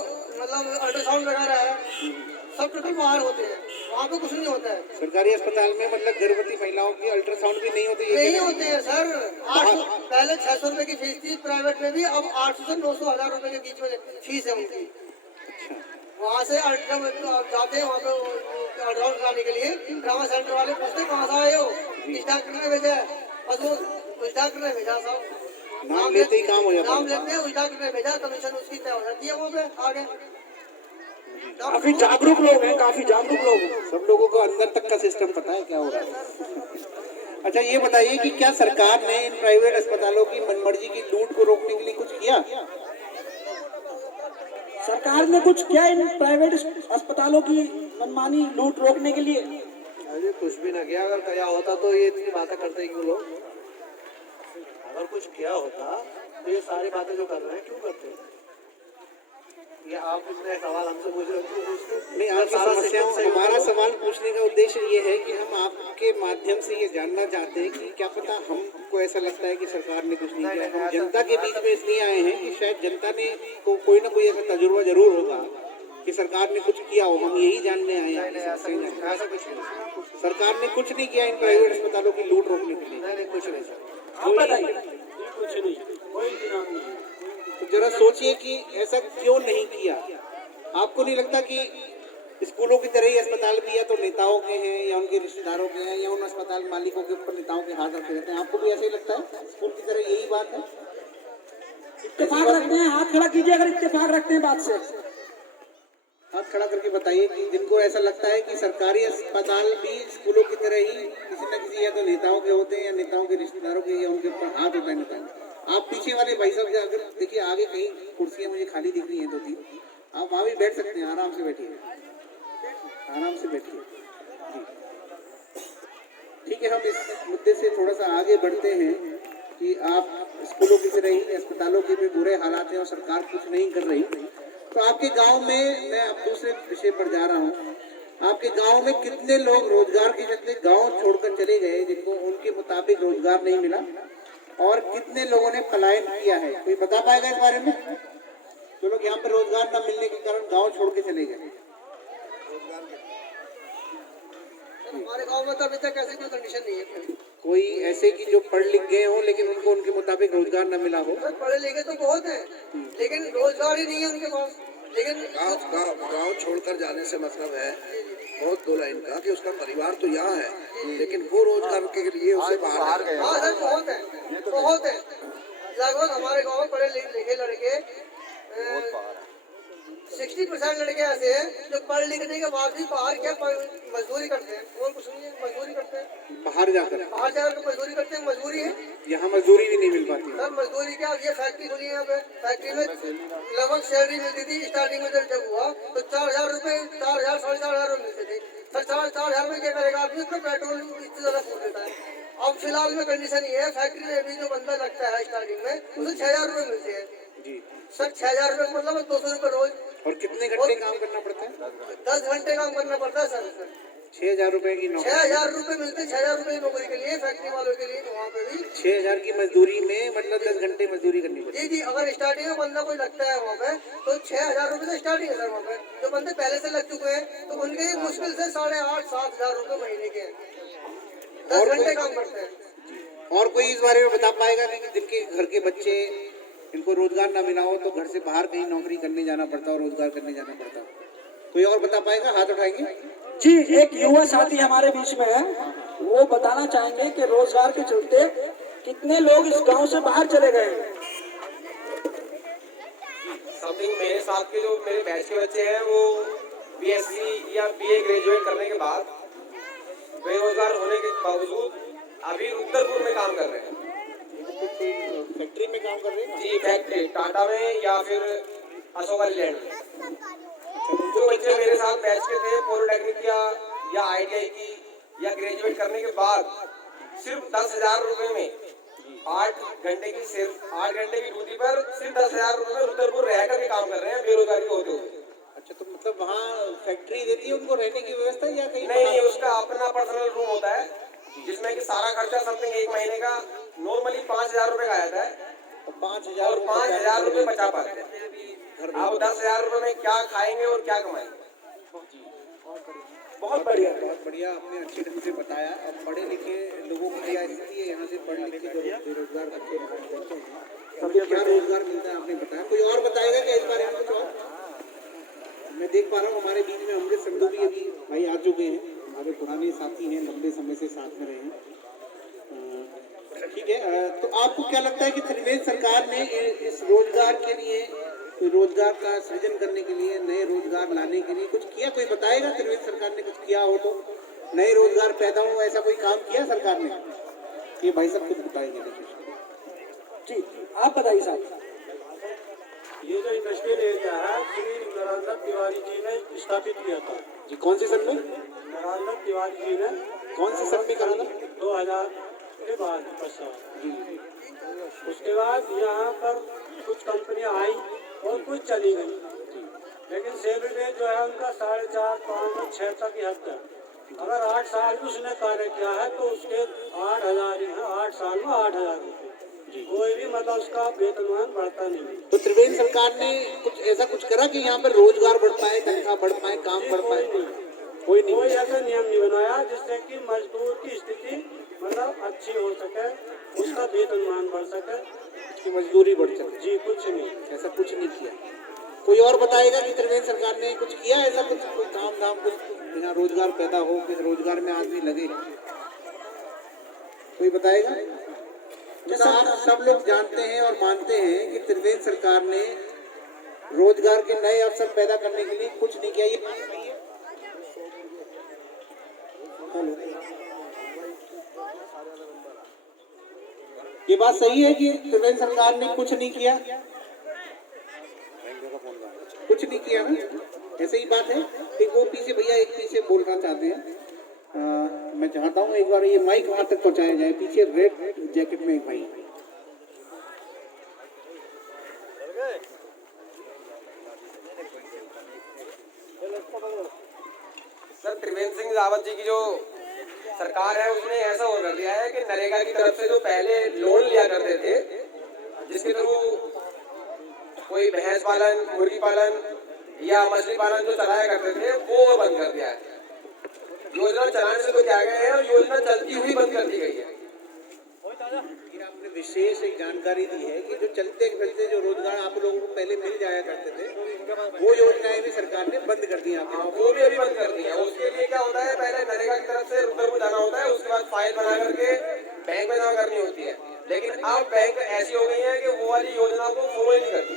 मतलब अल्ट्रासाउंड वगैरह है सब टोटल बाहर होते हैं, वहाँ पे कुछ नहीं होता है। सरकारी अस्पताल में मतलब गर्भवती महिलाओं की अल्ट्रासाउंड भी नहीं होती है? नहीं होते हैं सर। 800 पहले 600 रुपए की फीस थी प्राइवेट में भी, अब 800 से 900-1000 रुपए के बीच में फीस है उनकी। वहाँ से अल्ट्रा जाते हैं, वहाँ पे अल्ट्रासाउंड कराने के लिए ट्रामा सेंटर वाले पूछते कहाँ से आए हो, इस डॉक्टर ने भेजा है, बस वो उस डॉक्टर ने भेजा साहब, नाम लेते ही काम हो जाता नाम है। लेते हैं, उस डॉक्टर ने भेजा, कमीशन उसकी तय हो जाती है वहाँ पे आगे। काफी जागरूक लोग हैं, काफी जागरूक लोग हैं। सब लोगों को अंदर तक का सिस्टम पता है क्या हो रहा है। अच्छा ये बताइए कि क्या सरकार ने इन प्राइवेट अस्पतालों की मनमर्जी की लूट को रोकने के लिए कुछ किया? सरकार ने कुछ किया इन प्राइवेट अस्पतालों की मनमानी लूट रोकने के लिए? अरे कुछ भी ना किया, अगर किया होता तो ये इतनी बातें करते ही क्यों लोग? अगर कुछ किया होता तो ये सारी बातें जो कर रहे हैं क्यों करते हैं? ये आप इतने सवाल हमसे पूछ रहे हो क्यों पूछते? नहीं आपकी समस्याओं, हमारा सवाल पूछने का उद्देश्य ये है कि हम आपके माध्यम से ये जानना चाहते हैं कि क्या पता हमको ऐसा लगता है कि सरकार ने कुछ नहीं किया। हम जनता के बीच में इसलिए आए हैं कि शायद जनता ने को कोई ना कोई ऐसा तजुर्बा जरूर होगा कि सरकार ने कुछ किया हो, हम यही जानने आए हैं। ऐसा कुछ नहीं, सरकार ने कुछ नहीं किया इन प्राइवेट अस्पतालों की लूट रोकने के लिए। नहीं कुछ नहीं सर। आप बताइए। कुछ नहीं, कोई इंतजाम नहीं। तो जरा सोचिए कि ऐसा क्यों नहीं किया। आपको नहीं लगता कि स्कूलों की तरह ही अस्पताल भी है तो नेताओं के हैं या उनके रिश्तेदारों के हैं या उन अस्पताल मालिकों के ऊपर नेताओं के हाथ रखे रहते हैं? आपको भी ऐसा ही लगता है स्कूल की तरह यही बात है? इत्तेफाक रखते हैं, हाथ खड़ा कीजिए अगर इत्तेफाक रखते हैं बात से। हाथ खड़ा करके बताइए कि जिनको ऐसा लगता है कि सरकारी अस्पताल भी स्कूलों की तरह ही किसी न किसी या तो नेताओं के होते हैं या नेताओं के रिश्तेदारों के या उनके ऊपर हाथ होता है नेताओं। आप पीछे वाले भाई साहब अगर देखिए आगे कहीं कुर्सियां मुझे खाली दिख रही हैं 2-3, आप वहाँ भी बैठ सकते हैं। आराम से बैठिए, आराम से बैठिए जी। ठीक है, हम इस मुद्दे से थोड़ा सा आगे बढ़ते हैं कि आप स्कूलों की तरह ही अस्पतालों के भी बुरे हालात हैं और सरकार कुछ नहीं कर रही। तो आपके गांव में, मैं अब दूसरे विषय पर जा रहा हूँ, आपके गांव में कितने लोग रोजगार के चलते गांव छोड़कर चले गए जिनको उनके मुताबिक रोजगार नहीं मिला, और कितने लोगों ने पलायन किया है? कोई बता पाएगा इस बारे में? जो लोग यहाँ पर रोजगार न मिलने के कारण गांव छोड़ के चले गए। हमारे गाँव में तो अभी तक ऐसी कोई कंडीशन नहीं है। कोई ऐसे कि जो पढ़ लिख गए हों लेकिन उनको उनके मुताबिक रोजगार न मिला हो? पढ़े लिखे तो बहुत हैं, लेकिन रोजगार ही नहीं है उनके पास। लेकिन गांव छोड़कर जाने से मतलब है बहुत 2 लाइन का कि उसका परिवार तो यहाँ है लेकिन वो रोजगार के लिए उसे बाहर गए। हाँ सर बहुत है, बहुत है। लगभग हमारे गाँव में पढ़े लिखे लड़के 60% लड़के ऐसे हैं जो पढ़ लिखने के बाद भी बाहर क्या मजदूरी करते हैं, और कुछ नहीं है, मजदूरी करते हैं। बाहर जाकर मजदूरी करते हैं, मजदूरी है। यहाँ मजदूरी भी नहीं मिल पाती। सर मजदूरी क्या, ये फैक्ट्री खुली है यहाँ पे, फैक्ट्री में लगभग सैलरी मिलती थी स्टार्टिंग में जब हुआ तो 4000 रुपए, 4000 4,500 मिलते थे। सर 4,000 में क्या करेगा आदमी? तो पेट्रोल इतनी ज्यादा फूक देता है। अब फिलहाल में कंडीशन ये है, फैक्ट्री में भी जो बंदा लगता है स्टार्टिंग में उसे 6,000 रुपए मिलते हैं, जी। सर 6,000 रुपये मतलब 200 रुपये रोज। और कितने घंटे काम करना पड़ता है? 10 घंटे काम करना पड़ता है सर। 6,000 रुपए की नौकरी। 6,000 रुपये मिलते हैं, 6,000 रुपये की नौकरी के लिए फैक्ट्री वालों के लिए, तो वहाँ पे भी 6,000 की मजदूरी में मतलब 10 घंटे मजदूरी करनी पड़ती जी जी। अगर स्टार्टिंग में बंदा कोई लगता है वहाँ पे तो 6,000 रुपये से स्टार्टिंग है सर। वहाँ पे जो बंदे पहले से लग चुके हैं तो उनके ही मुश्किल से 8,500-7,000 रुपये महीने के हैं। 10 घंटे काम करते हैं। है। और कोई इस बारे में बता पाएगा कि जिनके घर के बच्चे, इनको रोजगार ना मिला हो तो घर से बाहर कहीं नौकरी करने जाना पड़ता हो, रोजगार करने जाना पड़ता हो? कोई और बता पाएगा? हाथ उठाएंगे। जी, एक युवा साथी हमारे बीच में है, वो बताना चाहेंगे कि रोजगार के चलते कितने लोग इस गांव से बाहर चले गए हैं। समथिंग मेरे साथ के जो मेरे बैच के बच्चे हैं वो बीएससी या बीए ग्रेजुएट करने के बाद बेरोजगार होने के बावजूद अभी रुद्रपुर में काम कर रहे हैं। फैक्ट्री में काम कर रहे हैं? जी, फैक्ट्री टाटा में या फिर अशोका लैंड में। जो बच्चे मेरे साथ बैच के थे, पॉलिटेक्निक या ITI की या ग्रेजुएट करने के बाद सिर्फ 10,000 रुपये में 8 घंटे की ड्यूटी पर सिर्फ 10,000 रुपये में रुद्रपुर रह करके काम कर रहे हैं बेरोजगारी होते हुए। अच्छा, तो मतलब वहाँ फैक्ट्री देती है उनको रहने की व्यवस्था या कहीं? नहीं, उसका अपना पर्सनल रूम होता है जिसमें कि सारा खर्चा समथिंग एक महीने का नॉर्मली 5,000 रुपये का आता है। 5,000 रुपये बचा पाते हैं। अब 10,000 रुपये में क्या खाएंगे और क्या कमाएंगे? बहुत बढ़िया, बहुत बढ़िया। आपने अच्छे ढंग से बताया। अब पढ़े लिखे लोगों को क्या स्थिति है यहाँ से पढ़ लिख के जो बेरोजगार बच्चे हैं उनको क्या रोजगार मिलता है आपने बताया। कोई और बताएगा क्या इस बारे में कुछ और? मैं देख पा रहा हूँ हमारे बीच में अमृत संधू भी अभी भाई आ चुके हैं, हमारे पुराने साथी हैं, लंबे समय से साथ में रहे हैं। ठीक है, तो आपको क्या लगता है कि त्रिवेंद्र सरकार ने इस रोजगार के लिए, रोजगार का सृजन करने के लिए, नए रोजगार लाने के लिए कुछ किया? कोई बताएगा त्रिवेंद्र सरकार ने कुछ किया हो तो, नए रोजगार पैदा हो, ऐसा कोई काम किया सरकार ने? ये भाई साहब कुछ बताएंगे। जी, आप बताइए साहब। ये जो इंडस्ट्रियल एरिया है श्री नरेंद्र तिवारी जी ने स्थापित किया था। जी, कौन से सन में? नरेंद्र तिवारी जी ने कौन से सन में करा था? 2000 के बाद जी। उसके बाद यहाँ पर कुछ कंपनियां आई और कुछ चली गई, लेकिन सैलरी रेट जो है उनका 4.5, 5 और 6 तक ही हद है। अगर 8 साल में उसने कार्य किया है तो उसके 8,000 ही है, 8 साल में 8,000 रुपये। कोई भी मतलब उसका वेतनमान बढ़ता नहीं। तो त्रिवेंद्र सरकार ने कुछ ऐसा कुछ करा कि यहाँ पर रोजगार बढ़ पाए, तनख्वाह बढ़ पाए, काम बढ़ पाए? कोई नहीं, कोई ऐसा नियम नहीं बनाया जिससे कि मजदूर की स्थिति मतलब अच्छी हो सके, उसका वेतनमान बढ़ सके, उसकी मजदूरी बढ़ सके। जी, कुछ नहीं, ऐसा कुछ नहीं किया। कोई और बताएगा कि त्रिवेंद्र सरकार ने कुछ किया ऐसा, कुछ कोई काम धाम, कुछ यहाँ रोजगार पैदा हो, किस रोजगार में आदमी लगे? कोई बताएगा? जैसा आप सब लोग जानते हैं और मानते हैं कि त्रिवेंद्र सरकार ने रोजगार के नए अवसर पैदा करने के लिए कुछ नहीं किया। ये बात सही है कि त्रिवेंद्र सरकार ने कुछ नहीं किया? कुछ नहीं किया ना, ऐसे ही बात है। एक वो पीछे भैया एक पीछे बोलना चाहते हैं। मैं चाहता हूँ एक बार ये माइक वहां तक पहुंचाया जाए। पीछे रेड जैकेट में एक भाई। सर, त्रिवेंद्र सिंह रावत जी की जो सरकार है उसने ऐसा हो कर दिया है कि नरेगा की तरफ से जो पहले लोन लिया करते थे, जिसके थ्रू कोई भैंस पालन, मुर्गी पालन या मछली पालन जो चलाया करते थे, वो बंद कर दिया है। योजना चलाने से तो क्या गया है और योजना चलती हुई बंद कर दी गई है। आपने विशेष एक जानकारी दी है कि जो चलते फिरते जो रोजगार आप लोगों को पहले मिल जाया करते थे, वो योजनाएं भी सरकार ने बंद कर दी। वो भी अभी बंद कर दी है। उसके लिए क्या होता है, पहले नरेगा की तरफ से रुद्रपुर जाना होता है, उसके बाद फाइल बना करके बैंक में जमा करनी होती है। लेकिन अब बैंक ऐसी हो गई है कि वो वाली योजना को फॉलो ही नहीं करती।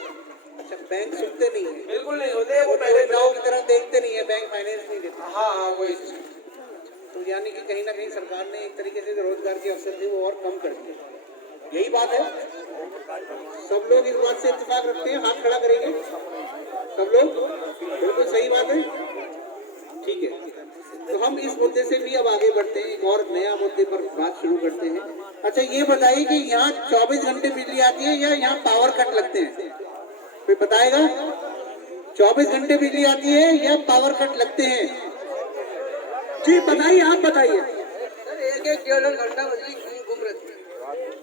अच्छा, बैंक सुनते नहीं है? बिल्कुल नहीं सुनते। वो पहले की तरह देखते नहीं है, बैंक फाइनेंस नहीं देता। हाँ, वही। तो यानी कि कहीं ना कहीं सरकार ने एक तरीके से रोजगार के अवसर थे वो और कम कर दिए। यही बात है। सब लोग इस बात से इत्तेफाक रखते हैं, हाथ खड़ा करेंगे सब लोग? बिल्कुल सही बात है। ठीक है, तो हम इस मुद्दे से भी अब आगे बढ़ते हैं, एक और नया मुद्दे पर बात शुरू करते हैं। अच्छा, ये बताइए कि यहाँ 24 घंटे बिजली आती है या यहाँ पावर कट लगते हैं? कोई बताएगा? 24 घंटे बिजली आती है या पावर कट लगते हैं? जी बताइए, आप बताइए। सर एक एक डेढ़ घंटा बिजली गुम रहती है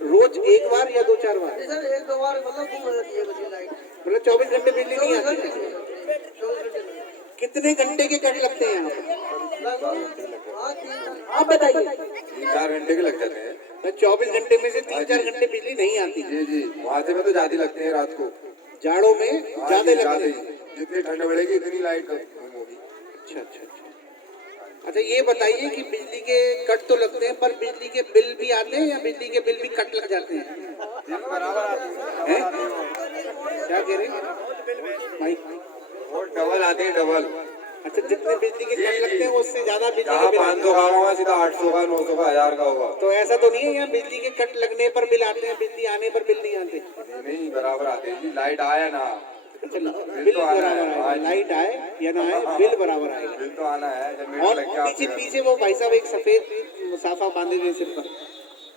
रोज एक बार या 2-4 बार? नहीं सर, एक दो बार मतलब गुम रहती है बिजली लाइट। मतलब 24 घंटे बिजली नहीं 24 आती? घंटे 24 घंटे नहीं। कितने घंटे के कट लगते हैं यहाँ पे? लगभग हाँ 3 आप बताइए। 3-4 घंटे के लग जाते हैं। 24 घंटे में से 3-4 घंटे बिजली नहीं आती। जी जी, वहाँ से में तो ज्यादा लगते हैं रात को। जाड़ों में हाँ ज्यादा जी, लगते ज्यादा ही। हैं। जितनी ठंड बढ़ेगी इतनी लाइट कम होगी। अच्छा अच्छा अच्छा। अच्छा ये बताइए कि बिजली के कट तो लगते हैं पर बिजली के बिल भी आते हैं या बिजली के बिल भी कट लग जाते हैं? हैं? क्या कह रहे हैं माइक? वो डबल आते हैं, डबल। अच्छा जितने बिजली के कट लगते हैं उससे ज्यादा बिजली के जहाँ बिल आते 500 का होगा सीधा 800 का, 900 का, 1000 का होगा। हैं। तो ऐसा तो नहीं है यहाँ बिजली के कट लगने पर बिल आते हैं, बिजली आने पर बिल नहीं आते? नहीं, बराबर आते हैं जी। लाइट आया ना, अच्छा बिल तो आना बराबर है। आएगा, हाँ जी। लाइट आए या ना आए बिल बराबर आएगा। बिल तो आना है। जब मीटर और लग गया पीछे आपके घर। पीछे वो भाई साहब एक सफेद मुसाफा बांधे हुए सिर पर,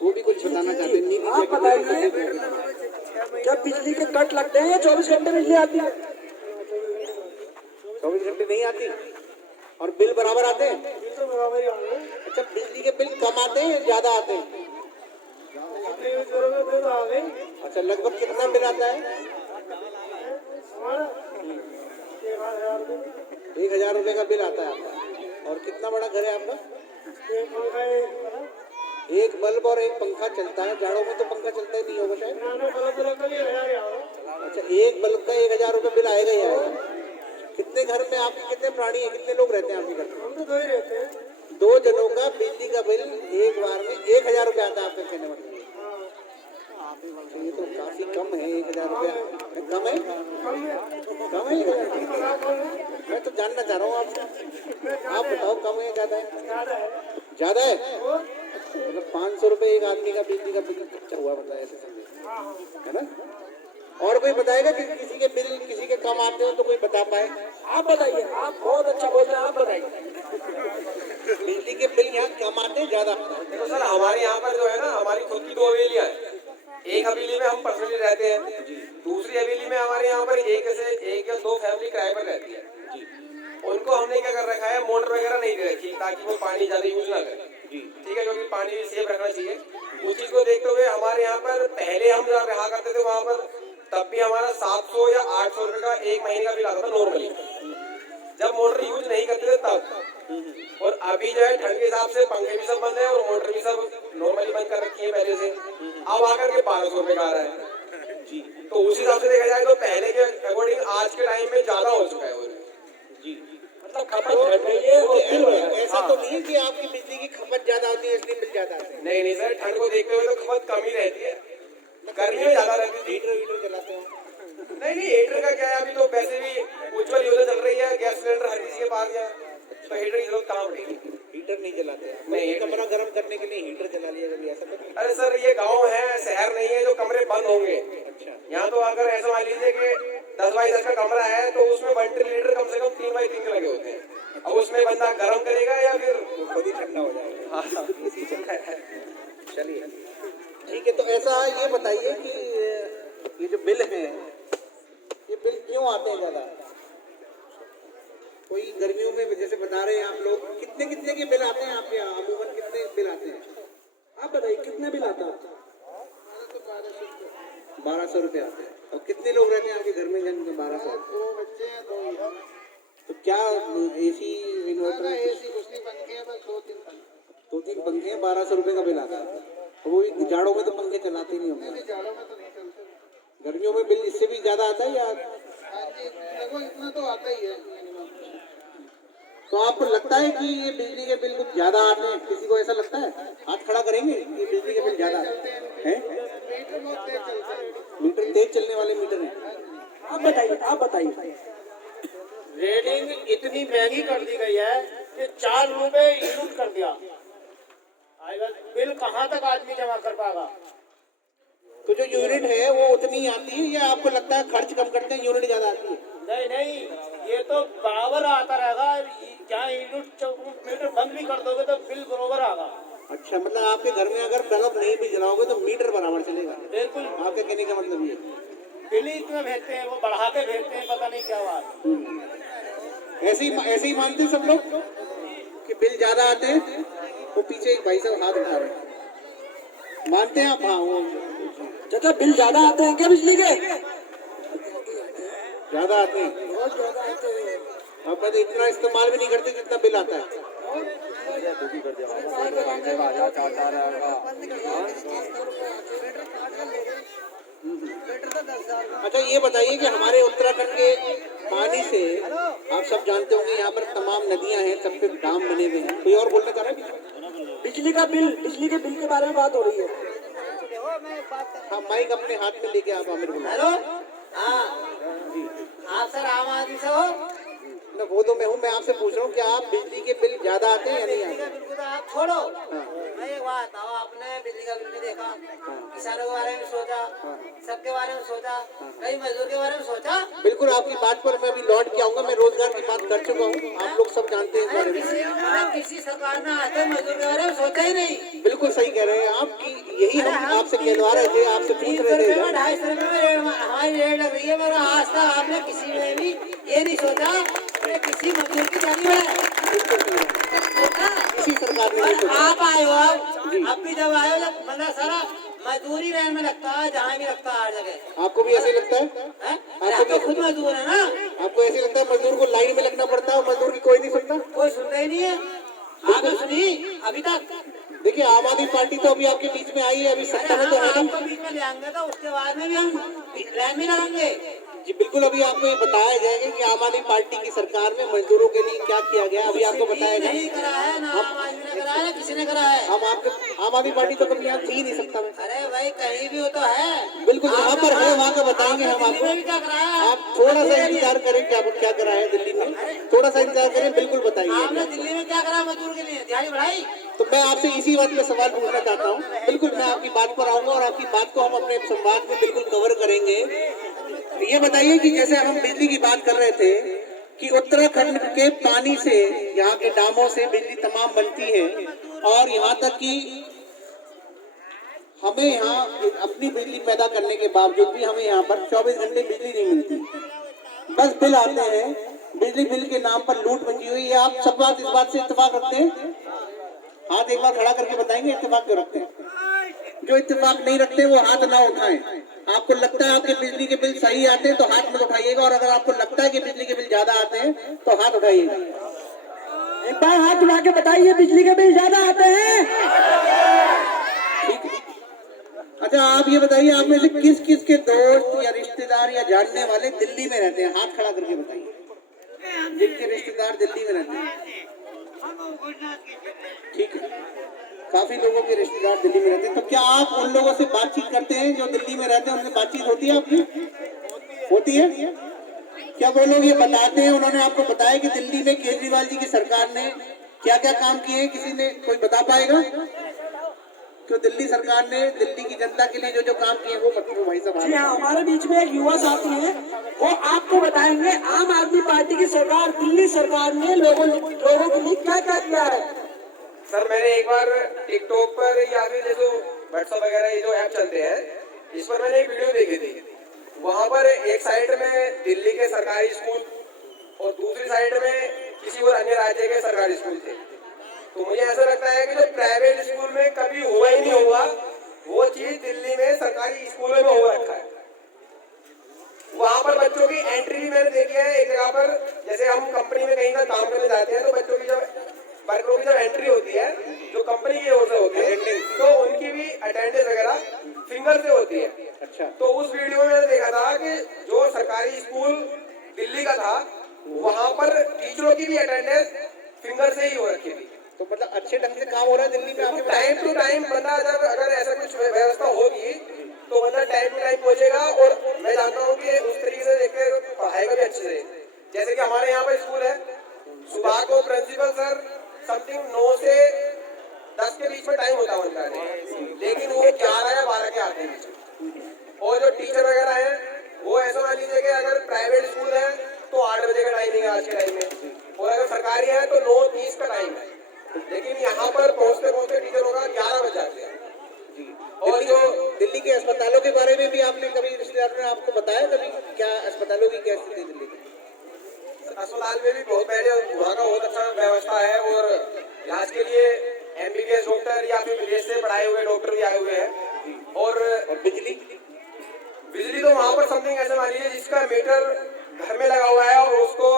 वो भी कुछ बताना चाहते हैं। नीली आप जैकेट बताइए। में जब बिजली के कट लगते हैं 24 घंटे बिजली आती है? 24 घंटे नहीं आती और बिल बराबर आते हैं? अच्छा बिजली के बिल कम आते हैं या ज्यादा आते हैं? अच्छा लगभग कितना बिल आता है? 1000 रुपए का बिल आता है आपका। और कितना बड़ा घर है आपका? एक बल्ब और एक पंखा चलता है। जाड़ों में तो पंखा चलता ही नहीं होगा शायद। अच्छा एक बल्ब का 1000 रुपए बिल आएगा ही आएगा। कितने घर में आपके कितने प्राणी हैं, कितने लोग रहते हैं आपके घर में? हम तो 2 ही रहते हैं। 2 जनों का बिजली का बिल एक बार में 1000 रुपए आता है आपका कहने मतलब? ये तो काफी कम है। 1000 रुपया कम है? कम है 1000? मैं तो जानना चाह रहा हूँ आपसे। आप बताओ कम है ज्यादा है? ज्यादा है मतलब 500 रुपए एक आदमी का बिजली का बिल खर्चा हुआ, मतलब ऐसे समझे, है ना? और कोई बताएगा कि किसी के बिल किसी के कम आते हो तो कोई बता पाए? आप बताइए, आप बहुत अच्छा बोल रहे हैं, आप बताइए। बिजली के बिल यहाँ कम आते हैं ज्यादा? तो सर हमारे यहाँ पर जो है ना, हमारी खुद की 2 हवेलियाँ हैं। एक हवेली में हम पर्सनली रहते हैं, दूसरी हवेली में हमारे यहाँ पर एक या 2 फैमिली किराए पर रहती है। उनको हमने क्या कर रखा है, मोटर वगैरह नहीं दे रखी ताकि वो पानी ज्यादा यूज ना करें। ठीक है, क्योंकि पानी भी सेफ रखना चाहिए। उस चीज को देखते हुए हमारे यहाँ पर पहले हम जहाँ रहा करते थे वहाँ पर तब भी हमारा 700 या 800 रुपए का एक महीने का बिल आता था नॉर्मली, जब मोटर यूज नहीं करते थे तब। और अभी जो है ठंड के हिसाब से पंखे भी सब बंद है और मोटर भी सब नॉर्मली बंद कर रखी है पहले से। अब आकर के 1200 रुपए का आ रहा है जी। तो उस हिसाब से देखा जाए तो पहले के अकॉर्डिंग आज के टाइम में ज्यादा हो चुका है वो जी। मतलब खपत बढ़ रही है और बिल बढ़ रहा है। ऐसा तो नहीं है कि आपकी बिजली की खपत ज्यादा होती है इसलिए बिल ज्यादा आते हैं? नहीं सर, ठंड को देखते हुए तो खपत कम ही रहती है, गर्मी में ज्यादा रहती है। हीटर जलाते हो? नहीं हीटर का क्या है, अभी तो वैसे भी उज्ज्वल योजना चल रही है, गैस सिलेंडर हर किसी के पास है, तो हीटर की जरूरत कहाँ पड़ेगी? हीटर नहीं जलाते हैं? नहीं, नहीं कमरा गर्म करने के लिए हीटर जला लिया कभी, ऐसा तो नहीं? अरे सर ये गांव है, शहर नहीं है जो कमरे बंद होंगे। अच्छा यहाँ तो अगर ऐसा मान लीजिए कि 10 बाई 10 का कमरा है तो उसमें वेंटिलेटर कम से कम 3 बाई 3 के लगे होते हैं। अब उसमें बंदा गर्म करेगा या फिर वो खुद ही ठंडा हो जाएगा। चलिए ठीक है। तो ऐसा ये बताइए कि ये जो बिल है ये बिल क्यों आते हैं ज्यादा? कोई गर्मियों में जैसे बता रहे हैं आप लोग, कितने कितने के बिल आते हैं आपके यहाँ? अमूमन कितने बिल आते हैं? आप बताइए कितने बिल आता है? 1200 रुपये आते हैं। और कितने लोग रहते हैं आपके घर में जन 1200? 2 बच्चे हैं, 2 ही हैं। तो क्या एसी इन्वर्टर? एसी कुछ नहीं, पंखे हैं बस 2-3 पंखे। 2-3 पंखे हैं, 1200 रुपये का बिल आता है। और वो भी जाड़ों में तो पंखे चलाते नहीं होंगे। नहीं, जाड़ों में तो नहीं चलते। गर्मियों में बिल इससे भी ज्यादा आता है या? हाँ जी, लगभग इतना तो आता ही है मिनिमम। तो आपको लगता है कि ये बिजली के बिल कुछ ज्यादा आते हैं? किसी को ऐसा लगता है? हाथ खड़ा करेंगे कि बिजली के बिल ज्यादा आते हैं? मीटर बहुत तेज चलते हैं। मीटर तेज चलने वाले मीटर हैं? आप बताइए, आप बताइए। रेडिंग इतनी महंगी कर दी गई है कि 4 रुपए यूनिट कर दिया। बिल कहाँ तक आदमी जमा कर पाएगा? तो जो यूनिट है वो उतनी आती है या आपको लगता है खर्च कम करते हैं यूनिट ज्यादा आती है? नहीं नहीं, ये तो बराबर आता रहेगा। जहाँ यूनिट मीटर बंद भी कर दोगे तो बिल बराबर आएगा। अच्छा मतलब आपके घर में अगर बल्ब नहीं भी जलाओगे तो मीटर बराबर चलेगा? बिल्कुल। आपके कहने का मतलब ये रिलीज में भेजते हैं, वो बढ़ा के भेजते हैं, पता नहीं क्या बात। ऐसे ही मानते हैं सब लोग कि बिल ज्यादा आते हैं। वो पीछे एक भाई साहब हाथ उठा रहे हैं, मानते हैं आप? हाँ, वो चाचा बिल ज्यादा आते हैं क्या बिजली के? ज्यादा आते हैं। बहुत ज्यादा आते हैं। अब तो इतना इस्तेमाल भी नहीं करते जितना बिल आता है। अच्छा, ये बताइए कि हमारे उत्तराखंड के पानी से आप सब जानते होंगे, यहाँ पर तमाम नदियां हैं, सब पे डाम बने हुए हैं। कोई और बोलना चाह रहा है? बिजली के बिल के बारे में बात हो रही है। हाँ, माइक अपने हाथ में लेके आप आमिर बोलो। हेलो, हाँ, आप सर आम आदमी से हो? ना, वो तो मैं हूँ। मैं आपसे पूछ रहा हूँ कि आप बिजली के बिल ज्यादा आते हैं या नहीं बिजली का आते? बिल को तो आप छोड़ो। मैं एक बात बताओ, आपने बिजली का बिल भी देखा, किसानों के बारे में सोचा, सबके बारे में सोचा, कई मजदूर के बारे में सोचा? बिल्कुल, आपकी बात पर मैं अभी लौट के आऊंगा। मैं रोजगार की बात कर चुका हूँ, आप लोग सब जानते हैं इस बारे में। किसी सरकार ने आज तक मजदूर के बारे में सोचा ही नहीं। बिल्कुल सही कह रहे हैं आप कि यही हम आपसे कहलवा रहे थे, आपसे पूछ रहे थे। 250 रुपये में हमारी रेट लग रही है, मगर आज तक आपने किसी में भी ये नहीं सोचा कि किसी मजदूर की जानी है। किसी सरकार ने नहीं और सोचा। आप आए हो, अब भी जब आए हो, जब मतलब सारा मजदूरी रहने में लगता है, जहाँ भी लगता है हर जगह। आपको भी ऐसे लगता है? हैं? अरे आप तो खुद मजदूर है ना। आपको ऐसे लगता है मजदूर को लाइन में लगना पड़ता है और मजदूर की कोई नहीं सुनता? कोई सुनता ही नहीं है। आपने सुनी अभी तक? देखिए, आम आदमी पार्टी तो अभी आपके बीच में आई है, अभी अरे सत्ता में तो हम है नहीं। आपको बीच में ले आएंगे तो उसके बाद में भी हम लाइन में लगाएंगे। जी बिल्कुल, अभी आपको ये बताया जाएगा कि आम आदमी पार्टी की सरकार में मजदूरों के लिए क्या किया गया, अभी आपको बताया नहीं जाएगा। करा है ना, आम आदमी ने करा है ना किसी ने करा है। हम आपके आम आदमी पार्टी तो कभी यहाँ थी ही नहीं सकता में। अरे भाई कहीं भी हो तो है। बिल्कुल, जहाँ पर है वहाँ का बताएंगे हम दिल्ली में भी आपको। क्या करा है? आप थोड़ा सा इंतजार करें, क्या क्या करा है दिल्ली में, थोड़ा सा इंतजार करें, बिल्कुल बताइए। आपने दिल्ली में क्या करा मजदूर के लिए? दिहाड़ी बढ़ाई? तो मैं आपसे इसी बात पे सवाल पूछना चाहता हूँ। बिल्कुल, मैं आपकी बात पर आऊंगा और आपकी बात को हम अपने संवाद में बिल्कुल कवर करेंगे। ये बताइए कि जैसे हम बिजली की बात कर रहे थे कि उत्तराखंड के पानी से, यहाँ के डामों से बिजली तमाम बनती है, और यहाँ तक कि हमें यहाँ अपनी बिजली पैदा करने के बावजूद भी हमें यहाँ पर 24 घंटे बिजली नहीं मिलती। बस बिल आते हैं, बिजली बिल के नाम पर लूट मची हुई है। आप सब बात इस बात से इत्तेफाक रखते हैं? हाथ एक बार खड़ा करके बताएंगे इत्तेफाक क्यों रखते हैं? जो इत्तेफाक नहीं रखते वो हाथ ना उठाएं। आपको लगता है आपके बिजली के बिल सही आते हैं तो हाथ मत उठाइएगा, और अगर आपको लगता है कि बिजली के बिल ज्यादा आते हैं तो हाथ उठाइएगा। एक बार हाथ उठा के बताइए, बिजली के बिल ज्यादा आते हैं? ठीक है। अच्छा, आप ये बताइए, आप में से किस किस के दोस्त या रिश्तेदार या जानने वाले दिल्ली में रहते हैं? हाथ खड़ा करके बताइए, जिनके रिश्तेदार दिल्ली में रहते हैं। ठीक है, काफी लोगों के रिश्तेदार दिल्ली में रहते हैं। तो क्या आप उन लोगों से बातचीत करते हैं जो दिल्ली में रहते हैं? उनसे बातचीत होती है आपकी? होती है? क्या वो लोग ये बताते हैं, उन्होंने आपको बताया कि दिल्ली में केजरीवाल जी की सरकार ने क्या क्या काम किए हैं? किसी ने कोई बता पाएगा? तो दिल्ली सरकार ने दिल्ली की जनता के लिए जो जो काम किए वो मतलब भाई साहब। जी हाँ, हमारे बीच में एक युवा साथी है, वो आपको बताएंगे आम आदमी पार्टी की सरकार, दिल्ली सरकार ने लोगों के लिए क्या क्या किया है। सर, मैंने एक बार टिकटॉक पर या फिर जैसे व्हाट्सएप वगैरह ये जो ऐप चलते हैं, इस पर मैंने एक वीडियो देखी थी। वहाँ पर एक साइड में दिल्ली के सरकारी स्कूल और दूसरी साइड में किसी और अन्य राज्य के सरकारी स्कूल थे। तो मुझे ऐसा लगता है कि जो प्राइवेट स्कूल में कभी हुआ ही नहीं होगा, वो चीज दिल्ली में सरकारी स्कूलों में हो रखा है। वहाँ पर बच्चों की एंट्री भी मैंने देखी है। एक जगह पर जैसे हम कंपनी में कहीं का काम करने जाते हैं तो बच्चों की जब वर्करों की जब एंट्री होती है, जो कंपनी की ओर से होती है, तो उनकी भी अटेंडेंस वगैरह फिंगर से होती है। अच्छा, तो उस वीडियो में मैंने देखा था कि जो सरकारी स्कूल दिल्ली का था, वहाँ पर टीचरों की भी अटेंडेंस फिंगर से ही हो रखी थी। तो मतलब अच्छे ढंग से काम हो रहा है दिल्ली में? आपके टाइम टू टाइम बंदा, जब अगर ऐसा कुछ व्यवस्था होगी तो बंदा टाइम टू टाइम पहुंचेगा। और मैं जानता हूँ कि उस तरीके से देखकर पढ़ाएगा भी अच्छे से। जैसे कि हमारे यहाँ पर स्कूल है, सुबह को प्रिंसिपल सर समथिंग 9 से 10 के बीच में टाइम होता है उनका, लेकिन वो 11 या 12 के आते हैं। और जो टीचर वगैरह है वो ऐसा मान लीजिए कि अगर प्राइवेट स्कूल है तो 8 बजे का टाइमिंग है आज के टाइम में, और अगर सरकारी है तो 9:30 का टाइम है। लेकिन यहाँ पर पहुँचते पहुँचते टीचरों का 11 बज जाते हैं। और जो दिल्ली के अस्पतालों के बारे में भी आपने कभी रिश्तेदारों ने आपको बताया कभी क्या अस्पतालों की क्या स्थिति है दिल्ली की? अस्पताल में भी बहुत पहले वहाँ का बहुत अच्छा व्यवस्था है और इलाज के लिए MBBS डॉक्टर या फिर विदेश से पढ़ाए हुए डॉक्टर भी आए हुए हैं। और बिजली तो वहाँ पर समथिंग ऐसे मान लीजिए जिसका मीटर घर में लगा हुआ है और उसको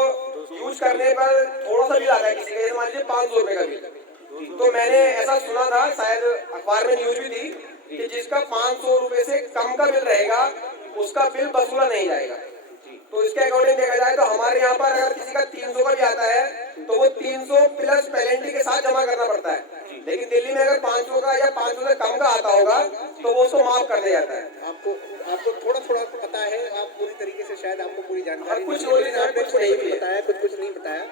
यूज करने पर थोड़ा सा बिल आता है, किसी का जैसे मान लीजिए 500 रुपए का बिल। तो मैंने ऐसा सुना था, शायद अखबार में न्यूज भी थी कि जिसका 500 रुपए से कम का बिल रहेगा उसका बिल वसूला नहीं जाएगा। तो इसके अकॉर्डिंग देखा जाए तो हमारे यहाँ पर अगर किसी का 300 का भी आता है तो वो 300 प्लस पेनल्टी के साथ जमा करना पड़ता है। लेकिन दिल्ली में अगर 500 का या 500 से कम का आता होगा तो वो उसको माफ कर दिया जाता है। आपको थोड़ा थोड़ा पता है, आप पूरी तरीके से शायद आपको पूरी जानकारी कुछ नहीं है, आपने कुछ नहीं बताया, कुछ नहीं बताया।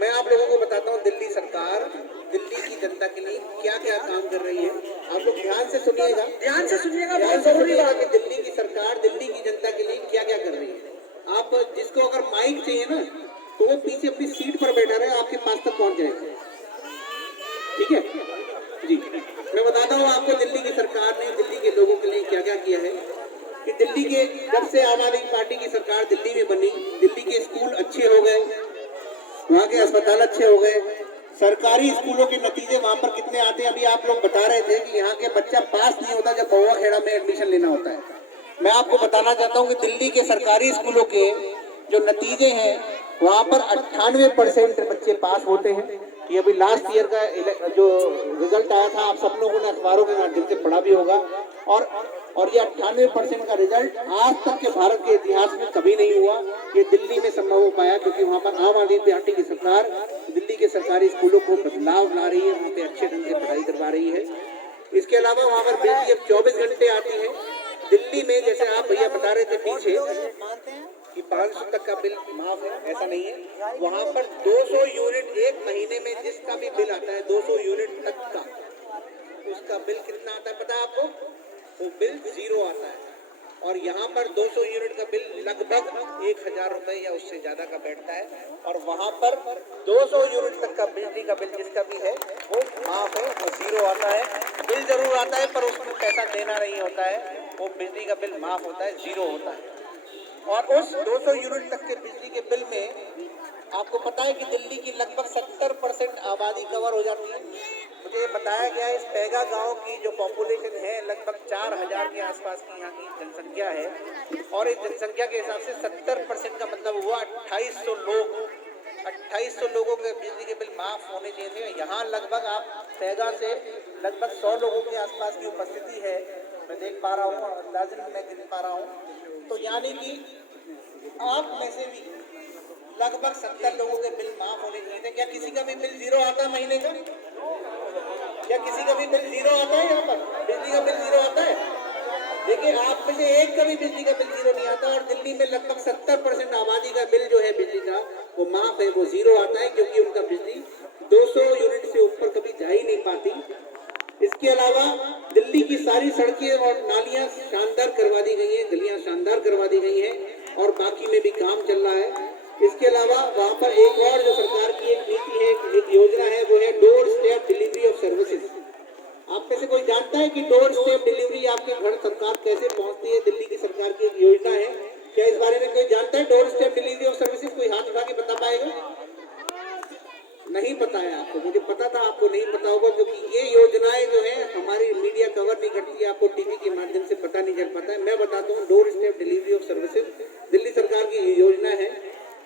मैं आप लोगों को बताता हूँ दिल्ली सरकार दिल्ली की जनता के लिए क्या क्या काम कर रही है। आप लोग ध्यान से सुनिएगा, बहुत जरूरी है कि दिल्ली की सरकार दिल्ली की जनता के लिए क्या क्या कर रही है। आप जिसको अगर माइक चाहिए ना तो वो पीछे अपनी सीट पर बैठा रहे, आपके पास तक पहुंच जाएगा। ठीक है जी, मैं बताता हूँ आपको दिल्ली की सरकार ने दिल्ली के लोगों के लिए क्या क्या किया है। कि दिल्ली के जब से आम आदमी पार्टी की सरकार दिल्ली में बनी, दिल्ली के स्कूल अच्छे हो गए, वहाँ के अस्पताल अच्छे हो गए, सरकारी स्कूलों के नतीजे वहाँ पर कितने आते हैं। अभी आप लोग बता रहे थे कि यहाँ के बच्चा पास नहीं होता जब बउआ खेड़ा में एडमिशन लेना होता है। मैं आपको बताना चाहता हूँ कि दिल्ली के सरकारी स्कूलों के जो नतीजे हैं वहाँ पर 98% बच्चे पास होते हैं। ये अभी लास्ट ईयर का जो रिजल्ट आया था, आप सब लोगों ने अखबारों के माध्यम से पढ़ा भी होगा। और ये 98% का रिजल्ट आज तक के भारत के इतिहास में कभी नहीं हुआ। ये दिल्ली में संभव हो पाया क्योंकि वहाँ पर आम आदमी पार्टी की सरकार दिल्ली के सरकारी स्कूलों को बदलाव ला रही है, वहाँ पे अच्छे ढंग से पढ़ाई करवा रही है। इसके अलावा वहाँ पर बिजली अब 24 घंटे आती है। दिल्ली में जैसे आप भैया बता रहे थे पीछे कि 500 तक का बिल माफ है, ऐसा नहीं है। वहाँ पर 200 यूनिट एक महीने में जिसका भी बिल आता है 200 यूनिट तक का, उसका बिल कितना आता है पता है आपको? वो बिल 0 आता है। और यहाँ पर 200 यूनिट का बिल लगभग 1000 रुपए या उससे ज्यादा का बैठता है। और वहाँ पर 200 यूनिट तक का बिजली का बिल जिसका भी है वो माफ है, वो 0 आता है। बिल जरूर आता है पर उसमें पैसा देना नहीं होता है, वो बिजली का बिल माफ होता है, 0 होता है। और उस 200 यूनिट तक के बिजली के बिल में आपको पता है कि दिल्ली की लगभग 70% आबादी कवर हो जाती है। मुझे बताया गया है इस पैगा गांव की जो पॉपुलेशन है लगभग 4000 के आसपास की यहाँ की जनसंख्या है। और इस जनसंख्या के हिसाब से 70% का मतलब हुआ 2800 लोग, 2800 लोगों के बिजली के बिल माफ होने चाहिए थे। यहाँ लगभग आप पैगा से लगभग 100 लोगों के आसपास की उपस्थिति है, मैं देख पा रहा हूँ, अंदाजन मैं गिन पा रहा हूँ। तो यानी कि आप में से भी लगभग 70 लोगों के बिल माफ होने चाहिए थे। क्या किसी का भी बिल 0 आता है महीने का? क्या किसी का भी बिल 0 आता है? यहाँ पर बिजली का बिल 0 आता है? देखिए आप में से एक का भी बिजली का बिल 0 नहीं आता। और दिल्ली में लगभग 70% आबादी का बिल जो है बिजली का वो माफ है, वो 0 आता है क्योंकि उनका बिजली 200 यूनिट से ऊपर कभी जा ही नहीं पाती। इसके अलावा दिल्ली की सारी सड़कें और नालियां शानदार करवा दी गई हैं, गलियां शानदार करवा दी गई हैं और बाकी में भी काम चल रहा है। इसके अलावा वहाँ पर एक और जो सरकार की एक नीति है, एक योजना है, वो है door step delivery of services. आप में से कोई जानता है कि डोर स्टेप डिलीवरी आपके घर सरकार कैसे पहुँचती है? दिल्ली की सरकार की एक योजना है। क्या इस बारे में कोई जानता है door step delivery of services? कोई हाथ उठा के बता पाएगा? नहीं पता है आपको? मुझे पता था आपको नहीं पता होगा क्योंकि ये योजनाएं जो है हमारी मीडिया कवर नहीं करती है, आपको टीवी के माध्यम से पता नहीं चल पाता है। मैं बताता हूँ door step delivery of services Delhi सरकार की योजना है।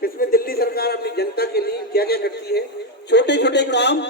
इसमें दिल्ली सरकार अपनी जनता के लिए क्या क्या करती है? छोटे छोटे काम